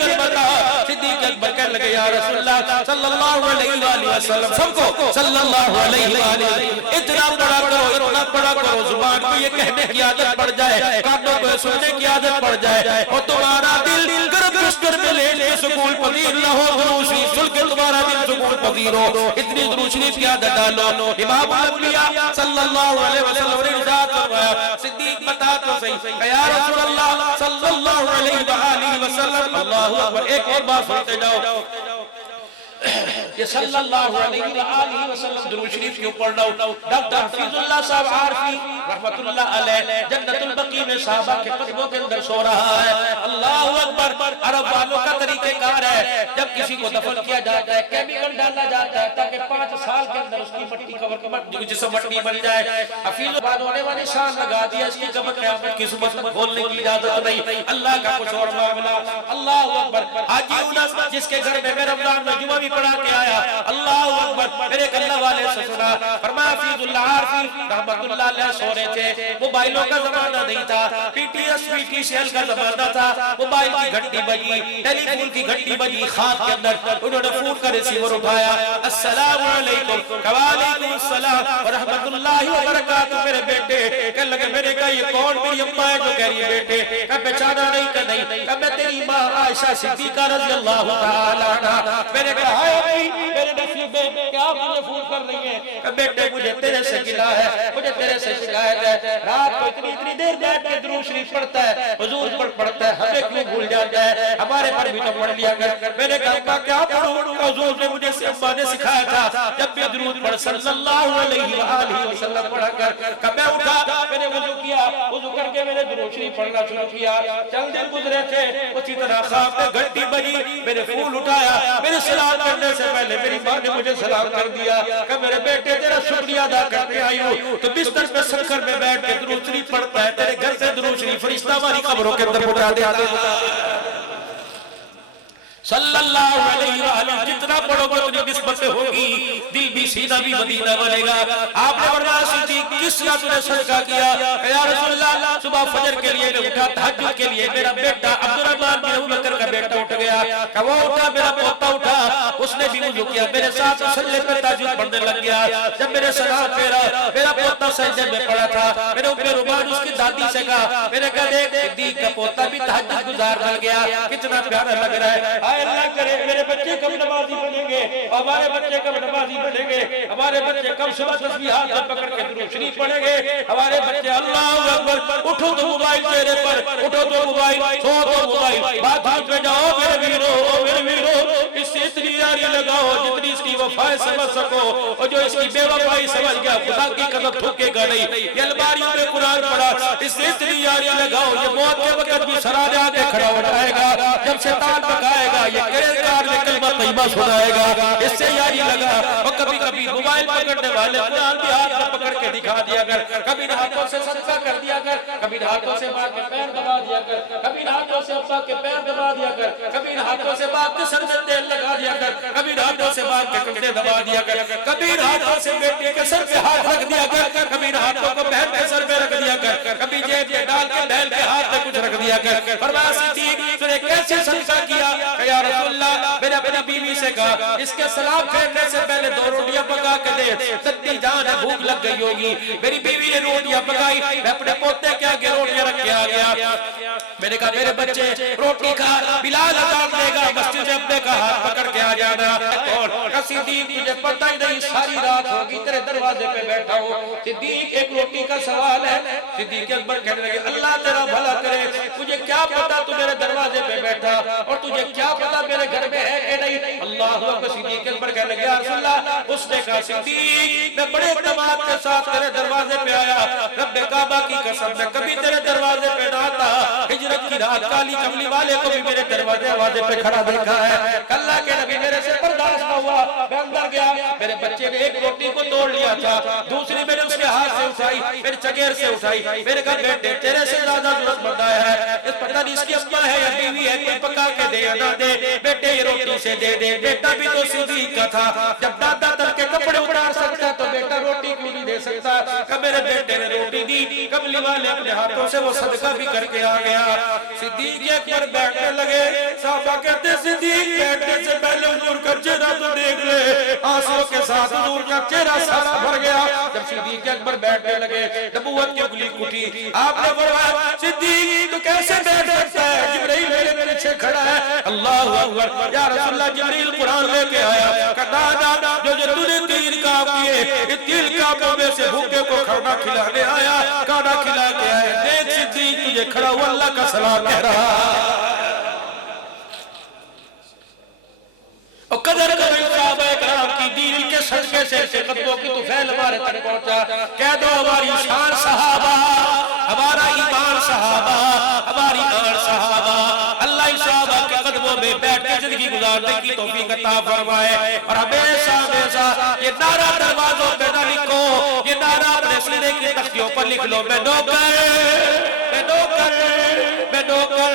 کر بتا۔ صدیق اکبر کہنے لگے یا رسول اللہ صلی اللہ علیہ وآلہ وسلم، سب کو صلی اللہ علیہ وآلہ، اتنا بڑا کرو، زبان کو یہ کہنے کی عادت پڑ جائے، کانوں کو سننے کی عادت پڑ جائے، اور تمہارا دل گرم بستر میں لیٹ کے سکون پذیر نہ ہو، درود شریف سن کے دوبارہ دن سکون پذیر ہو، اتنی درود شریف کی عادت ڈالو۔ امام الانبیاء صلی اللہ علیہ وسلم نے ارشاد فرمایا، صدیق بتا تو صحیح کہ یا رسول اللہ صلی اللہ علیہ وآلہ وسلم، اللہ اکبر، ایک اور بات سنتے جاؤ، یہ صلی اللہ علیہ وآلہ وسلم درود شریف کے اوپر ڈاکٹر حفیظ اللہ صاحب عارفی رحمت اللہ علیہ جنت البقیع میں صحابہ کے قدموں کے اندر سو رہا ہے۔ اللہ اکبر، عرب والوں کا طریقہ کار ہے، جب کسی کو دفن کیا جاتا ہے کیمیکل ڈالا جاتا ہے تاکہ 5 سال کے اندر اس کی مٹی کور جسم مٹی بن جائے۔ حفیظ بعد ہونے والی شان لگا دیا، اس کی قبر قیامت کی صبح تک کھولنے کی اجازت نہیں، اللہ کا کچھ اور معاملہ۔ اللہ اکبر، حاجی انس جس کے گھر میں رمضان میں جمعہ بھی پڑھا کے آیا، اللہ اکبر، میرے اللہ والے سے سنا، فرمایا حفیظ اللہ عارفی رحمت اللہ علیہ سو رہے تھے، موبائلوں کا زمانہ نہیں تھا، P T S P T C L کا زمانہ تھا، موبائل کی گھنٹی بجی، ٹیلی فون کی گھنٹی بجی، خواب کے اندر انہوں نے فون کا ریسیور اٹھایا، السلام علیکم، وعلیکم السلام ورحمت اللہ وبرکاتہ، میرے بیٹے کہنے لگے، میں نے کہا یہ کون؟ میری اماں ہے جو کہہ رہی ہے بیٹے، کہا بیچارہ نہیں کہ نہیں، کہا میں تیری ماں عائشہ صدیقہ رضی اللہ تعالیٰ عنہ، میں نے کہا ہائے امی میرے نصیب میں کیا مجھے فون کر رہی ہیں؟ کہ بیٹے مجھے تیرے سے گلہ ہے، مجھے تیرے سے شکایت ہے، رات کو اتنی دیر بیٹھ کے درود شریف پڑھتا ہے، حضور پر پڑھتا ہے، ہمیں کیوں بھول جاتا ہے، ہمارے پر بھی تو پڑھ لیا کر۔ میں نے کہا کیا پڑھوں؟ حضور نے مجھے اماں نے سکھایا تھا جب بھی درود پڑھ صلی اللہ علیہ وآلہ وسلم پڑھا کر۔ کہ میں اٹھا، میں نے وضو کیا، وضو کر کے میں نے درود شریف پڑھنا شروع کیا، چند دن گزرے تھے، اسی طرح خواب میں گھنٹی بجی، میں نے پھول اٹھایا، میرے سلام کرنے سے پہلے میری ماں نے مجھے سلام کر دیا کہ میرے بیٹے تیرا شکریہ ادا کرتے آئی ہوں، تو بستر میں سکر میں بیٹھ کے درود شریف پڑھتا ہے، تیرے گھر سے درود شریف فرشتہ ہماری قبروں کے اندر پہنچا دیتا ہے۔ صلی اللہ علیہ وآلہ، جتنا پڑھو گے تجھے نسبت ہوگی، دل بھی سیدھا بھی مدینہ بنے گا۔ آپ نے فرمایا صدیق کس طرح تُو نے صدقہ کیا؟ کہ یا رسول اللہ صبح فجر کے لیے میں اٹھا، تہجد کے لیے میرا بیٹا عبدالرحمن بن ابو بکر کا بیٹا اٹھ گیا، کہ وہ اٹھا، میرا پوتا اٹھا، اس نے بھی وضو کیا، میرے ساتھ مسلے پہ تہجد پڑھنے لگ گیا۔ جب میرے سلام پھیرا، میرا پوتا سجدے میں پڑا تھا، میں نے اوپر روبان اس کی دادی سے کہا، میں نے کہا دیکھ صدیق کا پوتا بھی تہجد گزار مل گیا، کتنا پیارا لگ رہا ہے۔ اللہ کرے میرے بچے کب نمازی بنیں گے، ہمارے بچے کب نمازی بنیں گے، ہمارے بچے کب صبح تسبیحات میں پکڑ کے درود شریف پڑھیں گے، ہمارے بچے اللہ اکبر، اٹھو تو موبائل چہرے پر، اٹھو تو موبائل، سو تو موبائل، بات ہاتھ میں جاؤ میرے ویرو، میرے ویرو، اس سے اتنی یاری لگاؤ جتنی اس کی وفائیں سمجھ سکو، اور جو اس کی بے وفائی سمجھ گیا خدا کی قدر تھوکے گا نہیں۔ یہ الماریوں میں قرآن پڑھا، اس سے اتنی یاری لگاؤ، یہ موت کے وقت بھی سرانے آ کے کھڑا ہو جائے گا، جب شیطان پکائے گا یہ کار میں کلمہ طیبہ سنائے گا، اس سے یاری لگا۔ اور کبھی کبھی موبائل پکڑنے والے قرآن بھی ہاتھ میں پکڑ کے دکھا دیا کر، کبھی ہاتھوں سے صدقہ کر دیا کر، کبھی ہاتھوں سے ماں کے پیر دبا دیا کر، کبھی ہاتھوں سے ابا کے پیر دبا دیا کر، کبھی ہاتھوں سے باپ کے سر میں تیل لگا دیا کر، کبھی ہاتھوں سے باپ کے کندھے دبا دیا کر، کبھی ہاتھوں سے بیٹی کے سر پہ ہاتھ رکھ دیا کر، کبھی ہاتھوں کو بہن کے سر پہ رکھ دیا کر، کبھی جیب میں ڈال کے بہن کے ہاتھ میں کچھ رکھ دیا کر۔ فرمایا صدیق تو نے کیسے صدقہ کیا؟ کہ یا رسول اللہ میں نے اپنی بیوی سے کہا اس کے سلام پھیرنے سے پہلے 2 روٹیاں پکا کے دے، ستی جان ہے بھوک لگ گئی ہوگی۔ میری بیوی نے روٹیاں پکائی، میں اپنے پوتے کے آگے روٹیاں رکھ کے آ گیا، میں نے کہا میرے بچے روٹی کھا، بلال اذان دے گا مسجد سے اپنے کا ہاتھ پکڑ کے آ جانا۔ اور صدیق تجھے پتہ ہی نہیں ساری رات ہوگی تیرے دروازے پہ بیٹھا ہوں، صدیق ایک روٹی کا سوال ہے۔ صدیق اکبر کہنے لگے اللہ تیرا بھلا کرے، تجھے کیا پتا تو میرے دروازے پہ بیٹھا، اور تجھے کیا پتا میرے گھر میں ہے کہ نہیں؟ اللہ اکبر، صدیق اکبر کہنے لگے یا رسول اللہ، اس نے کہا صدیق میں بڑے اعتماد کے ساتھ تیرے دروازے پہ آیا، رب کعبہ کی قسم میں کبھی تیرے دروازے پہ نہ آتا، ہجرت کی رات کالی کملی والے کو بھی میرے دروازے پہ کھڑا دیکھا ہے۔ اللہ کے نبی میرے سے برداشت نہ ہوا، میں اندر گیا، میرے بچے نے ایک روٹی کو توڑ لیا تھا، دوسری میں نے اس کے ہاتھ سے اٹھائی، میری چگیر سے اٹھائی، میرے کہا بیٹے تیرے سے زیادہ ضرورت مند آیا ہے، اس پتہ نہیں اس کی اماں ہے یا بیوی ہے، کوئی پکا کے دے یا نہ دے، بیٹے یہ روٹی سے دے دے۔ بیٹا بھی تو صدیق کا تھا، جب دادا تر کے کپڑے اتار سکتا تو بیٹا روٹی کیوں نہیں دے سکتا؟ کہ میرے بیٹے نے روٹی دی، کملی والے اپنے ہاتھوں سے وہ صدقہ بھی کر کے آ گیا۔ صدیق اکبر بیٹھنے لگے، صحابہ کہتے صدیق بیٹھنے سے پہلے حضور کا چہرہ تو دیکھ لے، آنسوں کے ساتھ حضور کا چہرہ سارا بھر گیا. جب صدیق اکبر بیٹھنے لگے نبوت کی انگلی کٹی. آپ نے فرمایا صدیق تو کیسے بیٹھ سکتا ہے؟ جبرائیل میرے پیچھے کھڑا ہے. اللہ اکبر. یا رسول اللہ جبرائیل قرآن لے کے آیا. کہتا جو تو نے تین کام کیے یہ تین کاموں میں سے بھوکے کو کھانا کھلانے آیا, کھانا کھلا کے آیا. دیکھ صدیق تجھے کھڑا ہوا اللہ کا سلام کہہ رہا. اور قدر صحابہ کرام کی دین کے صدقے سے قدموں کی طفیل ہمارے تک پہنچا. کہہ دو ہماری شان صحابہ, ہمارا ایمان صحابہ, ہماری آن صحابہ. اللہ اس صحابہ کے قدموں میں بیٹھ کے زندگی گزارنے کی توفیق عطا فرمائے. اور ہمیشہ ہمیشہ یہ نعرہ دروازوں پہ نہ لکھو, یہ نعرہ اپنے سینے کی تختیوں پر لکھ لو. میں نوکر, میں نوکر, میں نوکر,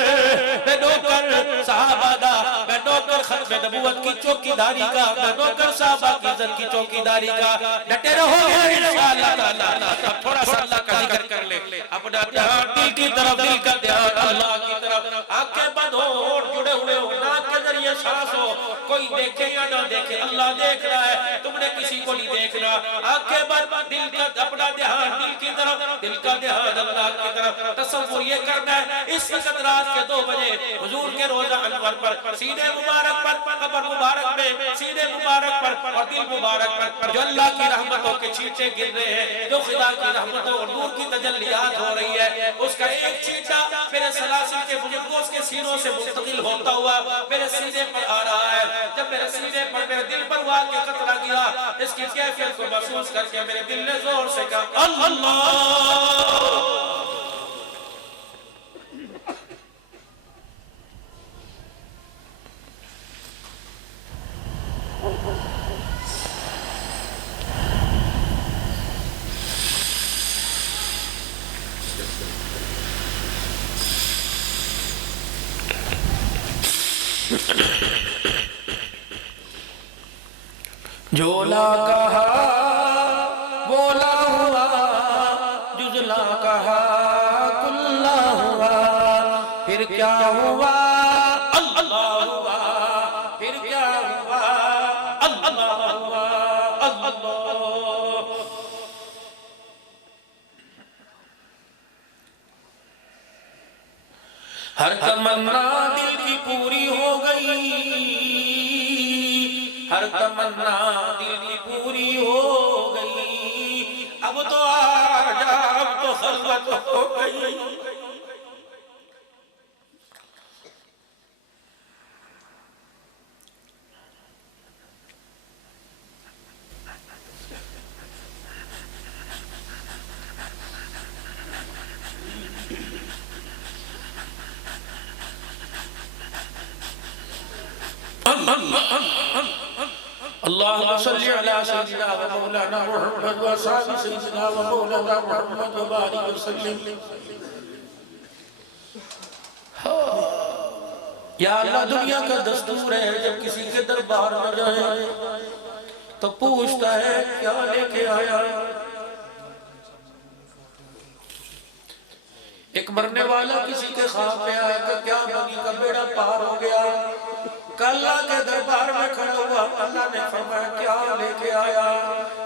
میں نوکر صحابہ دا, میں نوکر ختم نبوت کی چوکی داری کا, میں نوکر صحابہ کی عزت کی چوکی داری کا. ڈٹے رہو گے انشاءاللہ تعالی. تھوڑا سا اللہ کا ذکر کر لے. اپنا دھیان دل کی طرف, دل کا دھیان اللہ کی طرف. آنکھیں بند ہو, ہونٹ جڑے ہوئے ہو, ناک کے ذریعے سانس ہو. کوئی دیکھے یا نہ دیکھے اللہ دیکھ رہا ہے, تم نے کسی کو نہیں دیکھنا. آنکھیں بند, دل کا اپنا دھیان دل کی طرف, دل کا دھیان اللہ کی طرف. تصور یہ کرنا ہے اس وقت رات کے 2 بجے حضور کے روزہ انور پر, سینے مبارک پر, قبر مبارک میں, سینے مبارک پر اور دل مبارک پر جو اللہ کی رحمتوں کے چھینٹے گر رہے ہیں, جو خدا کی رحمتوں اور نور کی تجلیات ہو رہی ہے, اس کا ایک چھینٹا میرے سلاسل کے بزرگوں کے سینوں سے منتقل ہوتا ہوا میرے سینے پر آ رہا ہے. جب میرے سینے پر, میرے دل پر وہ آگے قطرہ گیا, اس کی کیفیت کو محسوس کر کے میرے دل نے زور سے کہا اللہ. جھولا کہا بولا ہوا, جزلا کہا کلا ہوا, پھر کیا ہوا اللہ ہوا, پھر کیا ہوا اللہ ہوا اللہ. ہر تمنا دل کی پوری ہو گئی, ہر تمنا دل کی پوری ہو گئی, اب تو آجا, اب تو خلوت ہو گئی. اللهم صل على سيدنا ومولانا محمد وصحبه سيدنا ومولانا محمد وبارك وسلم. یا اللہ دنیا کا دستور ہے جب کسی کے دربار میں جائے تو پوچھتا ہے کیا لے کے آیا. ایک مرنے والا کسی کے خواب میں آیا کہ کیا بنی کا بیڑا پار ہو گیا. اللہ کے دربار میں کھڑا ہوا, اللہ نے فرمایا کیا لے کے آیا.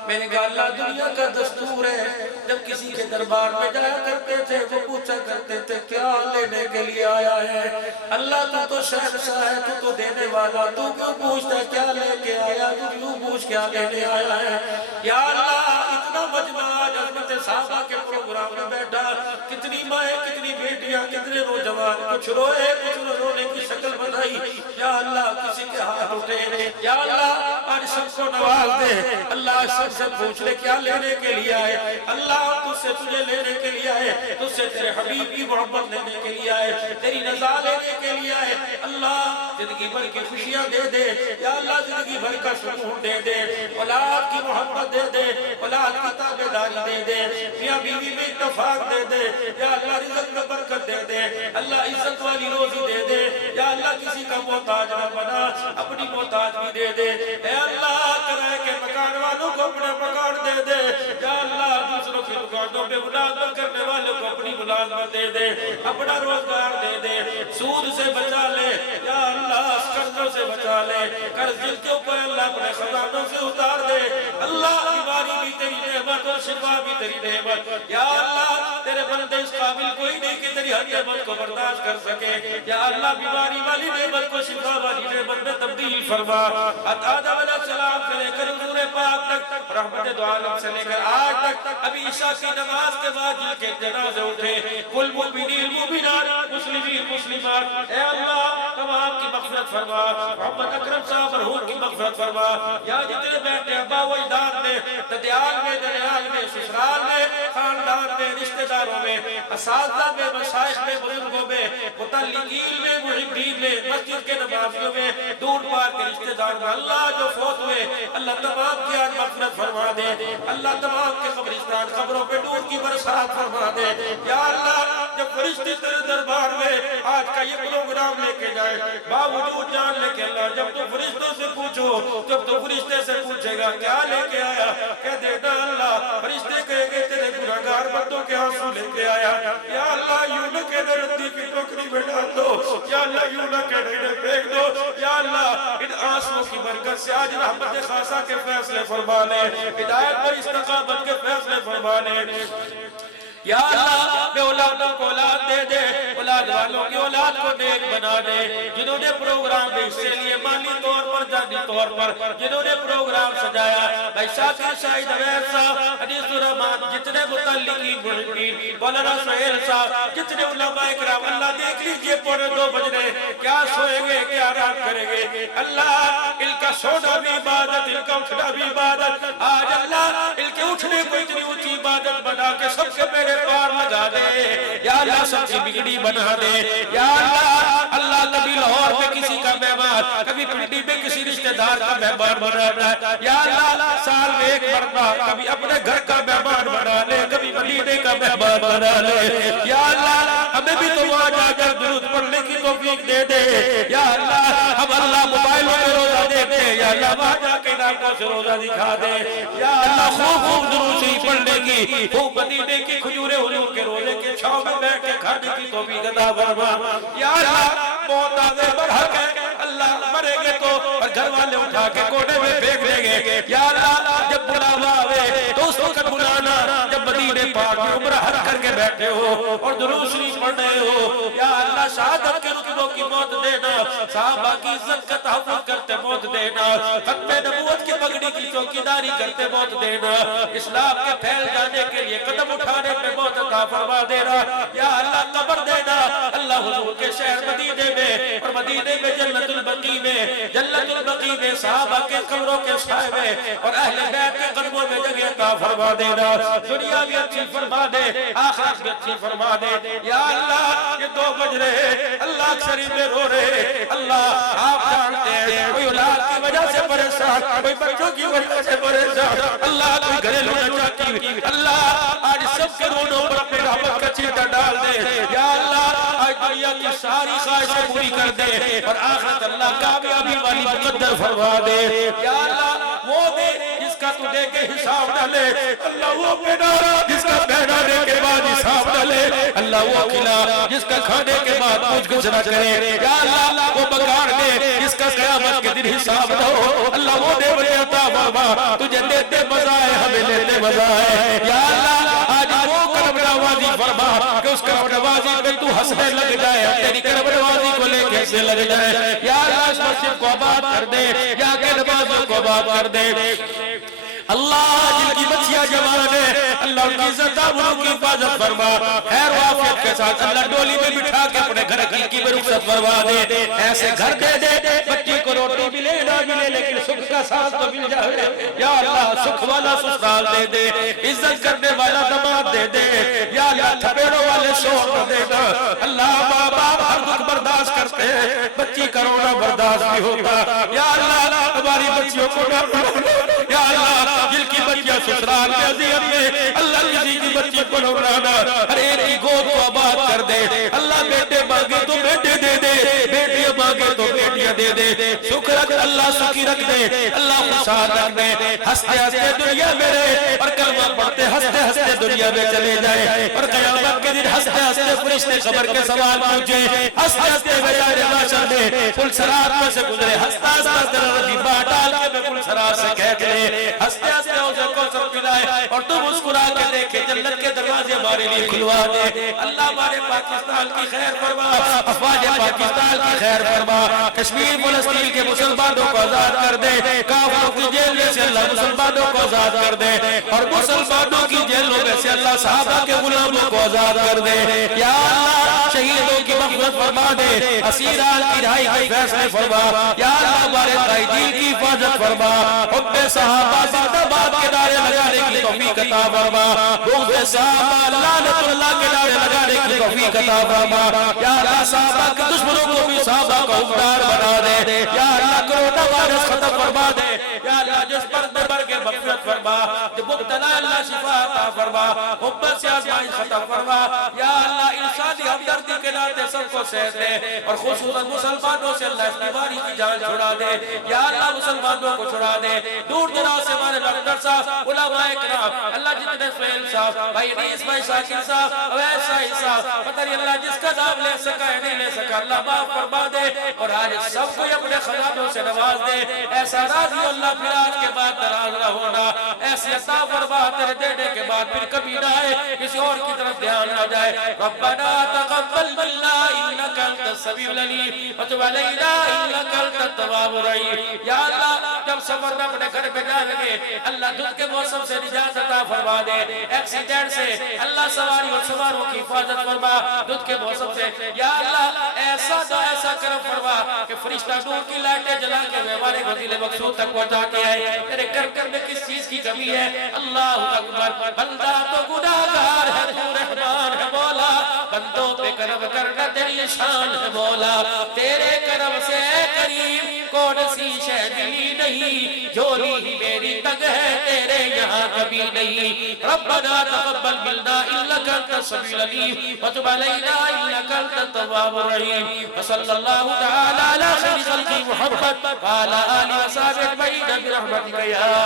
میں نے کہا اللہ دنیا کا دستور ہے جب کسی کے دربار میں جایا کرتے تھے وہ پوچھا کرتے تھے کیا لینے کے لیے آیا ہے. اللہ تو شہنشاہ ہے, تو دینے والا, تو کیوں پوچھتا ہے کیا لے کے آیا, تو کیوں پوچھ کیا لینے آیا ہے. یا اللہ اتنا مجمع آج عظمت صحابہ کے پروگرام میں بیٹھا, کتنی مائیں, کتنی بیٹیاں, کتنے نوجوان, کچھ روئے, کچھ رونے کی شکل بنائی. یا اللہ کسی کے ہاتھ اٹھے, یا اللہ آج سب کو نواز دے. اللہ سب سے پوچھ لے کیا لینے کے لیے آئے. اللہ تجھ سے تجھے لینے کے لیے آئے, تجھ سے تیرے حبیب کی محبت لینے کے لیے آئے, تیری رضا لینے کے لیے آئے. اللہ زندگی بھر کی خوشیاں دے دے, یا اللہ زندگی بھر کا سکون دے دے, اولاد کی محبت دے دے, اولاد کی تابعداری دے دے, میاں بیوی میں اتفاق دے دے. یا اللہ رزق میں برکت دے دے, اللہ عزت والی روزی دے دے. یا اللہ کسی کا محتاج نہ بنا, اپنی محتاج بھی دے دے. اے اللہ کرائے کے مکان والوں کو اپنے مکان دے دے. یا اللہ دوسروں کی دکانوں پہ ملازمت کرنے والوں کو اپنی ملازمت دے دے, اپنا روزگار دے دے. سود سے بچا لے یا اللہ, قرضوں سے بچا لے, قرض جن کے اوپر اللہ اپنے خزانوں سے اتار دے. نعمت یا اللہ تیرے بندے اس قابل کوئی نہیں کہ تیری ہر نعمت کو برداشت کر سکے یا اللہ بیماری والی نعمت کو شفا والی نعمت میں تبدیل فرما آدم علیہ السلام سے لے کر حضور پاک تک رحمت دو عالم سے لے کر آج تک ابھی عشاء کی نماز کے بعد جن کے جنازے اٹھے کل مومنین مومنات مسلمین مسلمات اے اللہ تمام کی مغفرت فرما محمد اکرم صاحب مرحوم کی مغفرت فرما یا جتنے بیٹھے ابا و اجداد میں ددیال میں دریال میں سسرال میں خاندان میں رشتہ داروں میں اساتذہ میں مشائخ میں بزرگوں میں متعلقین میں محبین میں مسجد کے نمازیوں میں دور پار کے رشتہ داروں میں اللہ جو فوت ہوئے اللہ تمام کی آج مغفرت فرما دے اللہ تمام کے قبرستان قبروں پہ نور کی برسات فرما دے یا اللہ جب فرشتے تیرے دربار میں آج کا یہ پروگرام لے کے جائے باوجود جان لے کے اللہ جب تو فرشتوں سے پوچھو جب تو فرشتے سے پوچھے گا کیا لے کے آیا کہہ دینا اللہ فرشتے کہے گے تیرے گناہگار بندوں کے آنسو لے کے آیا یا اللہ یوں نہ کہہ ردی کی ٹوکری میں ڈال دو یا اللہ یوں نہ کہہ پھینک دو یا اللہ ان آنسوں کی برکت سے آج رحمت خاصہ کے فیصلے فرما لے ہدایت پر استقامت کے فیصلے فرما لے یا اللہ بے اولادوں کو اولاد دے دے اولاد والوں کی اولاد کو نیک بنا دے جنہوں نے پروگرام میں حصے لیے مالی طور پر جانی طور پر جنہوں نے پروگرام سجایا بھائی شاکر شاہد عویس صاحب حدیث الرحمان جتنے متعلقین محبین مولانا سہیل صاحب جتنے علماء اکرام اللہ دیکھ لیجئے 2:45 بج رہے کیا سوئیں گے کیا آرام کریں گے اللہ ان کا سونا بھی عبادت ان کا اٹھنا بھی عبادت آج اللہ ان کے اٹھنے کو اتنی اونچی عبادت بنا کے سب سے پہلے پار لگا دے یا اللہ سب کی بگڑی بنا دے یا اللہ اللہ کبھی لاہور میں کسی کا مہمان کبھی پنڈی میں کسی رشتہ دار کا مہمان بنا دے یا اللہ سال میں ایک مرتبہ کبھی اپنے گھر کا مہمان بنا لے کبھی مدینے کا مہمان بنا لے یا اللہ ہمیں بھی تو وہاں جا کر درود پڑھنے کی توفیق دے دے یا اللہ ہم اللہ موبائلوں میں روزہ دیکھتے یا اللہ وہاں جا کے ناکوں سے روزہ دکھا دے یا اللہ خوب خوب درود شریف پڑھنے کی خوب مدینے کی کھجورے حضور کے روزے کے چھاؤں میں بیٹھ کے کھانے کی توفیق عطا فرما یا اللہ موت آنے پر حق ہے اللہ مریں گے تو اور گھر والے اٹھا کے کونے میں پھینک دیں گے یا اللہ جب بلاوا آوے تو اس وقت بلانا جب مدینے پاک میں عمرہ حج کر کے بیٹھے ہو اور درود شریف پڑھ رہے ہو یا اللہ شہادت کے رتبوں کی موت دینا صحابہ کی عزت کا تحفظ کرتے موت دینا ختم نبوت کی پگڑی کی چوکیداری کرتے موت دینا اسلام کے پھیل جانے کے لیے قدم اٹھانے پہ موت عطا فرما دینا یا اللہ قبر دینا اللہ حضور کے شہر مدینے میں اور مدینے میں جنت البقیع میں صحابہ کے قبروں کے سائے میں اور اہل بیت کے قدموں میں جگہ عطا فرما دینا دنیا بھی اچھی فرما دے آخرت بھی اچھی فرما دے یا اللہ یہ 2 بج رہے اللہ شریف میں رو رہے اللہ آپ جانتے ہیں کوئی اولاد کی وجہ سے پریشان کوئی بچوں کی وجہ سے پریشان اللہ کوئی گھریلو نچا کی اللہ آج سب کے رونوں پر اپنے رحمت کا چیٹا ڈال دے یا اللہ آج دنیا کی ساری خواہشیں پوری کر دے اور آخرت اللہ کامیابی والی مقدر فرما دے یا اللہ وہ دے جس کا تو دے کے حساب ڈالے اللہ وہ پہنارا جس کا پہنانے کے بعد حساب ڈالے اللہ وہ کھلا جس کا کھانے کے بعد کچھ کچھ نہ کرے یا اللہ وہ مکان دے جس کا قیامت کے دن حساب دو اللہ وہ دے بڑے عطا فرما تجھے دیتے مزہ ہے ہمیں لیتے مزہ ہے یا اللہ آج وہ کرم نوازی فرما کہ اس کرم نوازی پہ تو ہنسنے لگ جائے تیری کرم نوازی کو لے کے سے لگ جائے یا اللہ اس مسجد کو آباد کر دے یا کہ نمازوں کو آباد کر دے اللہ جن کی بچیاں جوان ہے اللہ ان کی عزت آبرو کی حفاظت فرما خیر و عافیت کے ساتھ اللہ ڈولی میں بٹھا کے اپنے گھر کی برکت فرما دے ایسے گھر دے دے بچی کو روٹی ملے نہ ملے لیکن سکھ کا ساتھ تو مل جائے یا اللہ سکھ والا سسرال دے دے عزت کرنے والا داماد دے دے یا اللہ تھپیڑوں والے شوہر دے دے اللہ ماں باپ ہر دکھ برداشت کرتے ہیں بچی کا رونا برداشت بھی ہوتا یا اللہ ہماری بچیوں کو نہ یا اللہ جن کی بچیاں سسرال میں عزیت میں اللہ کسی کی بچی کو نورانا ہر ایک کی گود کو آباد کر دے اللہ بیٹے مانگے تو بیٹے دے دے بیٹیاں مانگے تو بیٹیاں دے دے سکھ رکھ اللہ سکھی رکھ دے اللہ خوشحال رکھ دے ہنستے ہنستے دنیا میں رہے اور کلمہ پڑھتے ہنستے ہنستے دنیا میں چلے جائے اور قیامت کے دن ہنستے ہنستے فرشتے قبر کے سوال پوچھے ہنستے ہنستے بیچارے معاشر میں پل صراط میں سے گزرے ہنستا ہنستا رضی باہ ڈال کے میں پل صراط سے کہہ دے ہنستے ہنستے حوض کوثر پلائے اور تو مسکرا کے دیکھے جنت کے دروازے ہمارے لیے کھلوا دے. اللہ ہمارے پاکستان کی خیر فرما, افواج پاکستان کی خیر فرما, کشمیر فلسطین کے مسلمانوں کو آزاد کر دے, کافروں کی جیل میں سے اللہ مسلمانوں کو آزاد کر دے, اور مسلمانوں کی جیلوں میں سے اللہ صحابہ کے غلاموں کو آزاد کر دے. یا اللہ شہیدوں کی مغفرت فرما دے, اسیران کی رہائی کے فیصلے فرما. یا اللہ ہمارے قائدین کی حفاظت فرما, حب صحابہ زندہ باد کے نعرے لگانے کی توفیق عطا فرما, بغض صحابہ لعنت اللہ کے نعرے لگانے کی توفیق عطا فرما. یا اللہ صحابہ کے دشمنوں کو بھی صحابہ کا حکمران بنا دے. یا اللہ کرونا وائرس ختم فرما دے. یا اللہ جس پر بر کے مغفرت فرما, جو مبتلا اللہ شفا عطا فرما, محبت سے آزمائش ختم فرما. یا اللہ انسانی ہمدردی کے ناطے سب کو سہہ دے, اور خصوصاً مسلمانوں سے اللہ اس بیماری کی جان چھڑا دے. یا اللہ مسلمانوں کو چھڑا دے. دور دراز سے ہمارے ڈاکٹر صاحب, علماء کرام, اللہ جتنے سہیل صاحب, بھائی ریس بھائی شاکر صاحب, اویس شاہی صاحب, پتہ نہیں اللہ جس کا نام لے سکا ہے نہیں لے سکا, اللہ معاف فرما دے, اور آج سب کو اپنے خزانوں سے نواز دے. ایسا راضی اللہ پھر آج کے بعد ناراض نہ ہونا, ایسی عطا فرما تیرے دینے کے بعد پھر کبھی نہ آئے, کسی اور کی طرف دھیان نہ جائے. ربنا تقبل منا انک انت السمیع العلیم وتب علینا انک انت التواب الرحیم. یا اللہ جب سفر میں اپنے گھر پہ جا لگے, اللہ دھند کے موسم سے نجات عطا فرما دے, ایکسیڈنٹ سے اللہ سواری اور سواروں کی حفاظت فرما, دھند کے موسم سے. یا اللہ ایسا تو ایسا کرم فرما کہ فرشتہ نور کی لائٹیں جلا کے ہمارے منزل مقصود تک پہنچا کے آئے. تیرے کر میں کس چیز کی کمی ہے؟ اللہ اکبر. بندہ تو گناہگار ہے, تو رحمان ہے مولا, بندوں پہ کرم کرنا تیری شان ہے مولا. تیرے کرم سے کریم کون سی شے ملی نہیں, جھولی ہی میری تنگ ہے تیرے یہاں کبھی نہیں. ربنا تقبل منا انک انت السمیع العلیم وتب علینا انک انت التواب الرحیم. وصلی اللہ تعالی علی خیر خلق محمد وعلی آلہ وصحبہ اجمعین برحمتک یا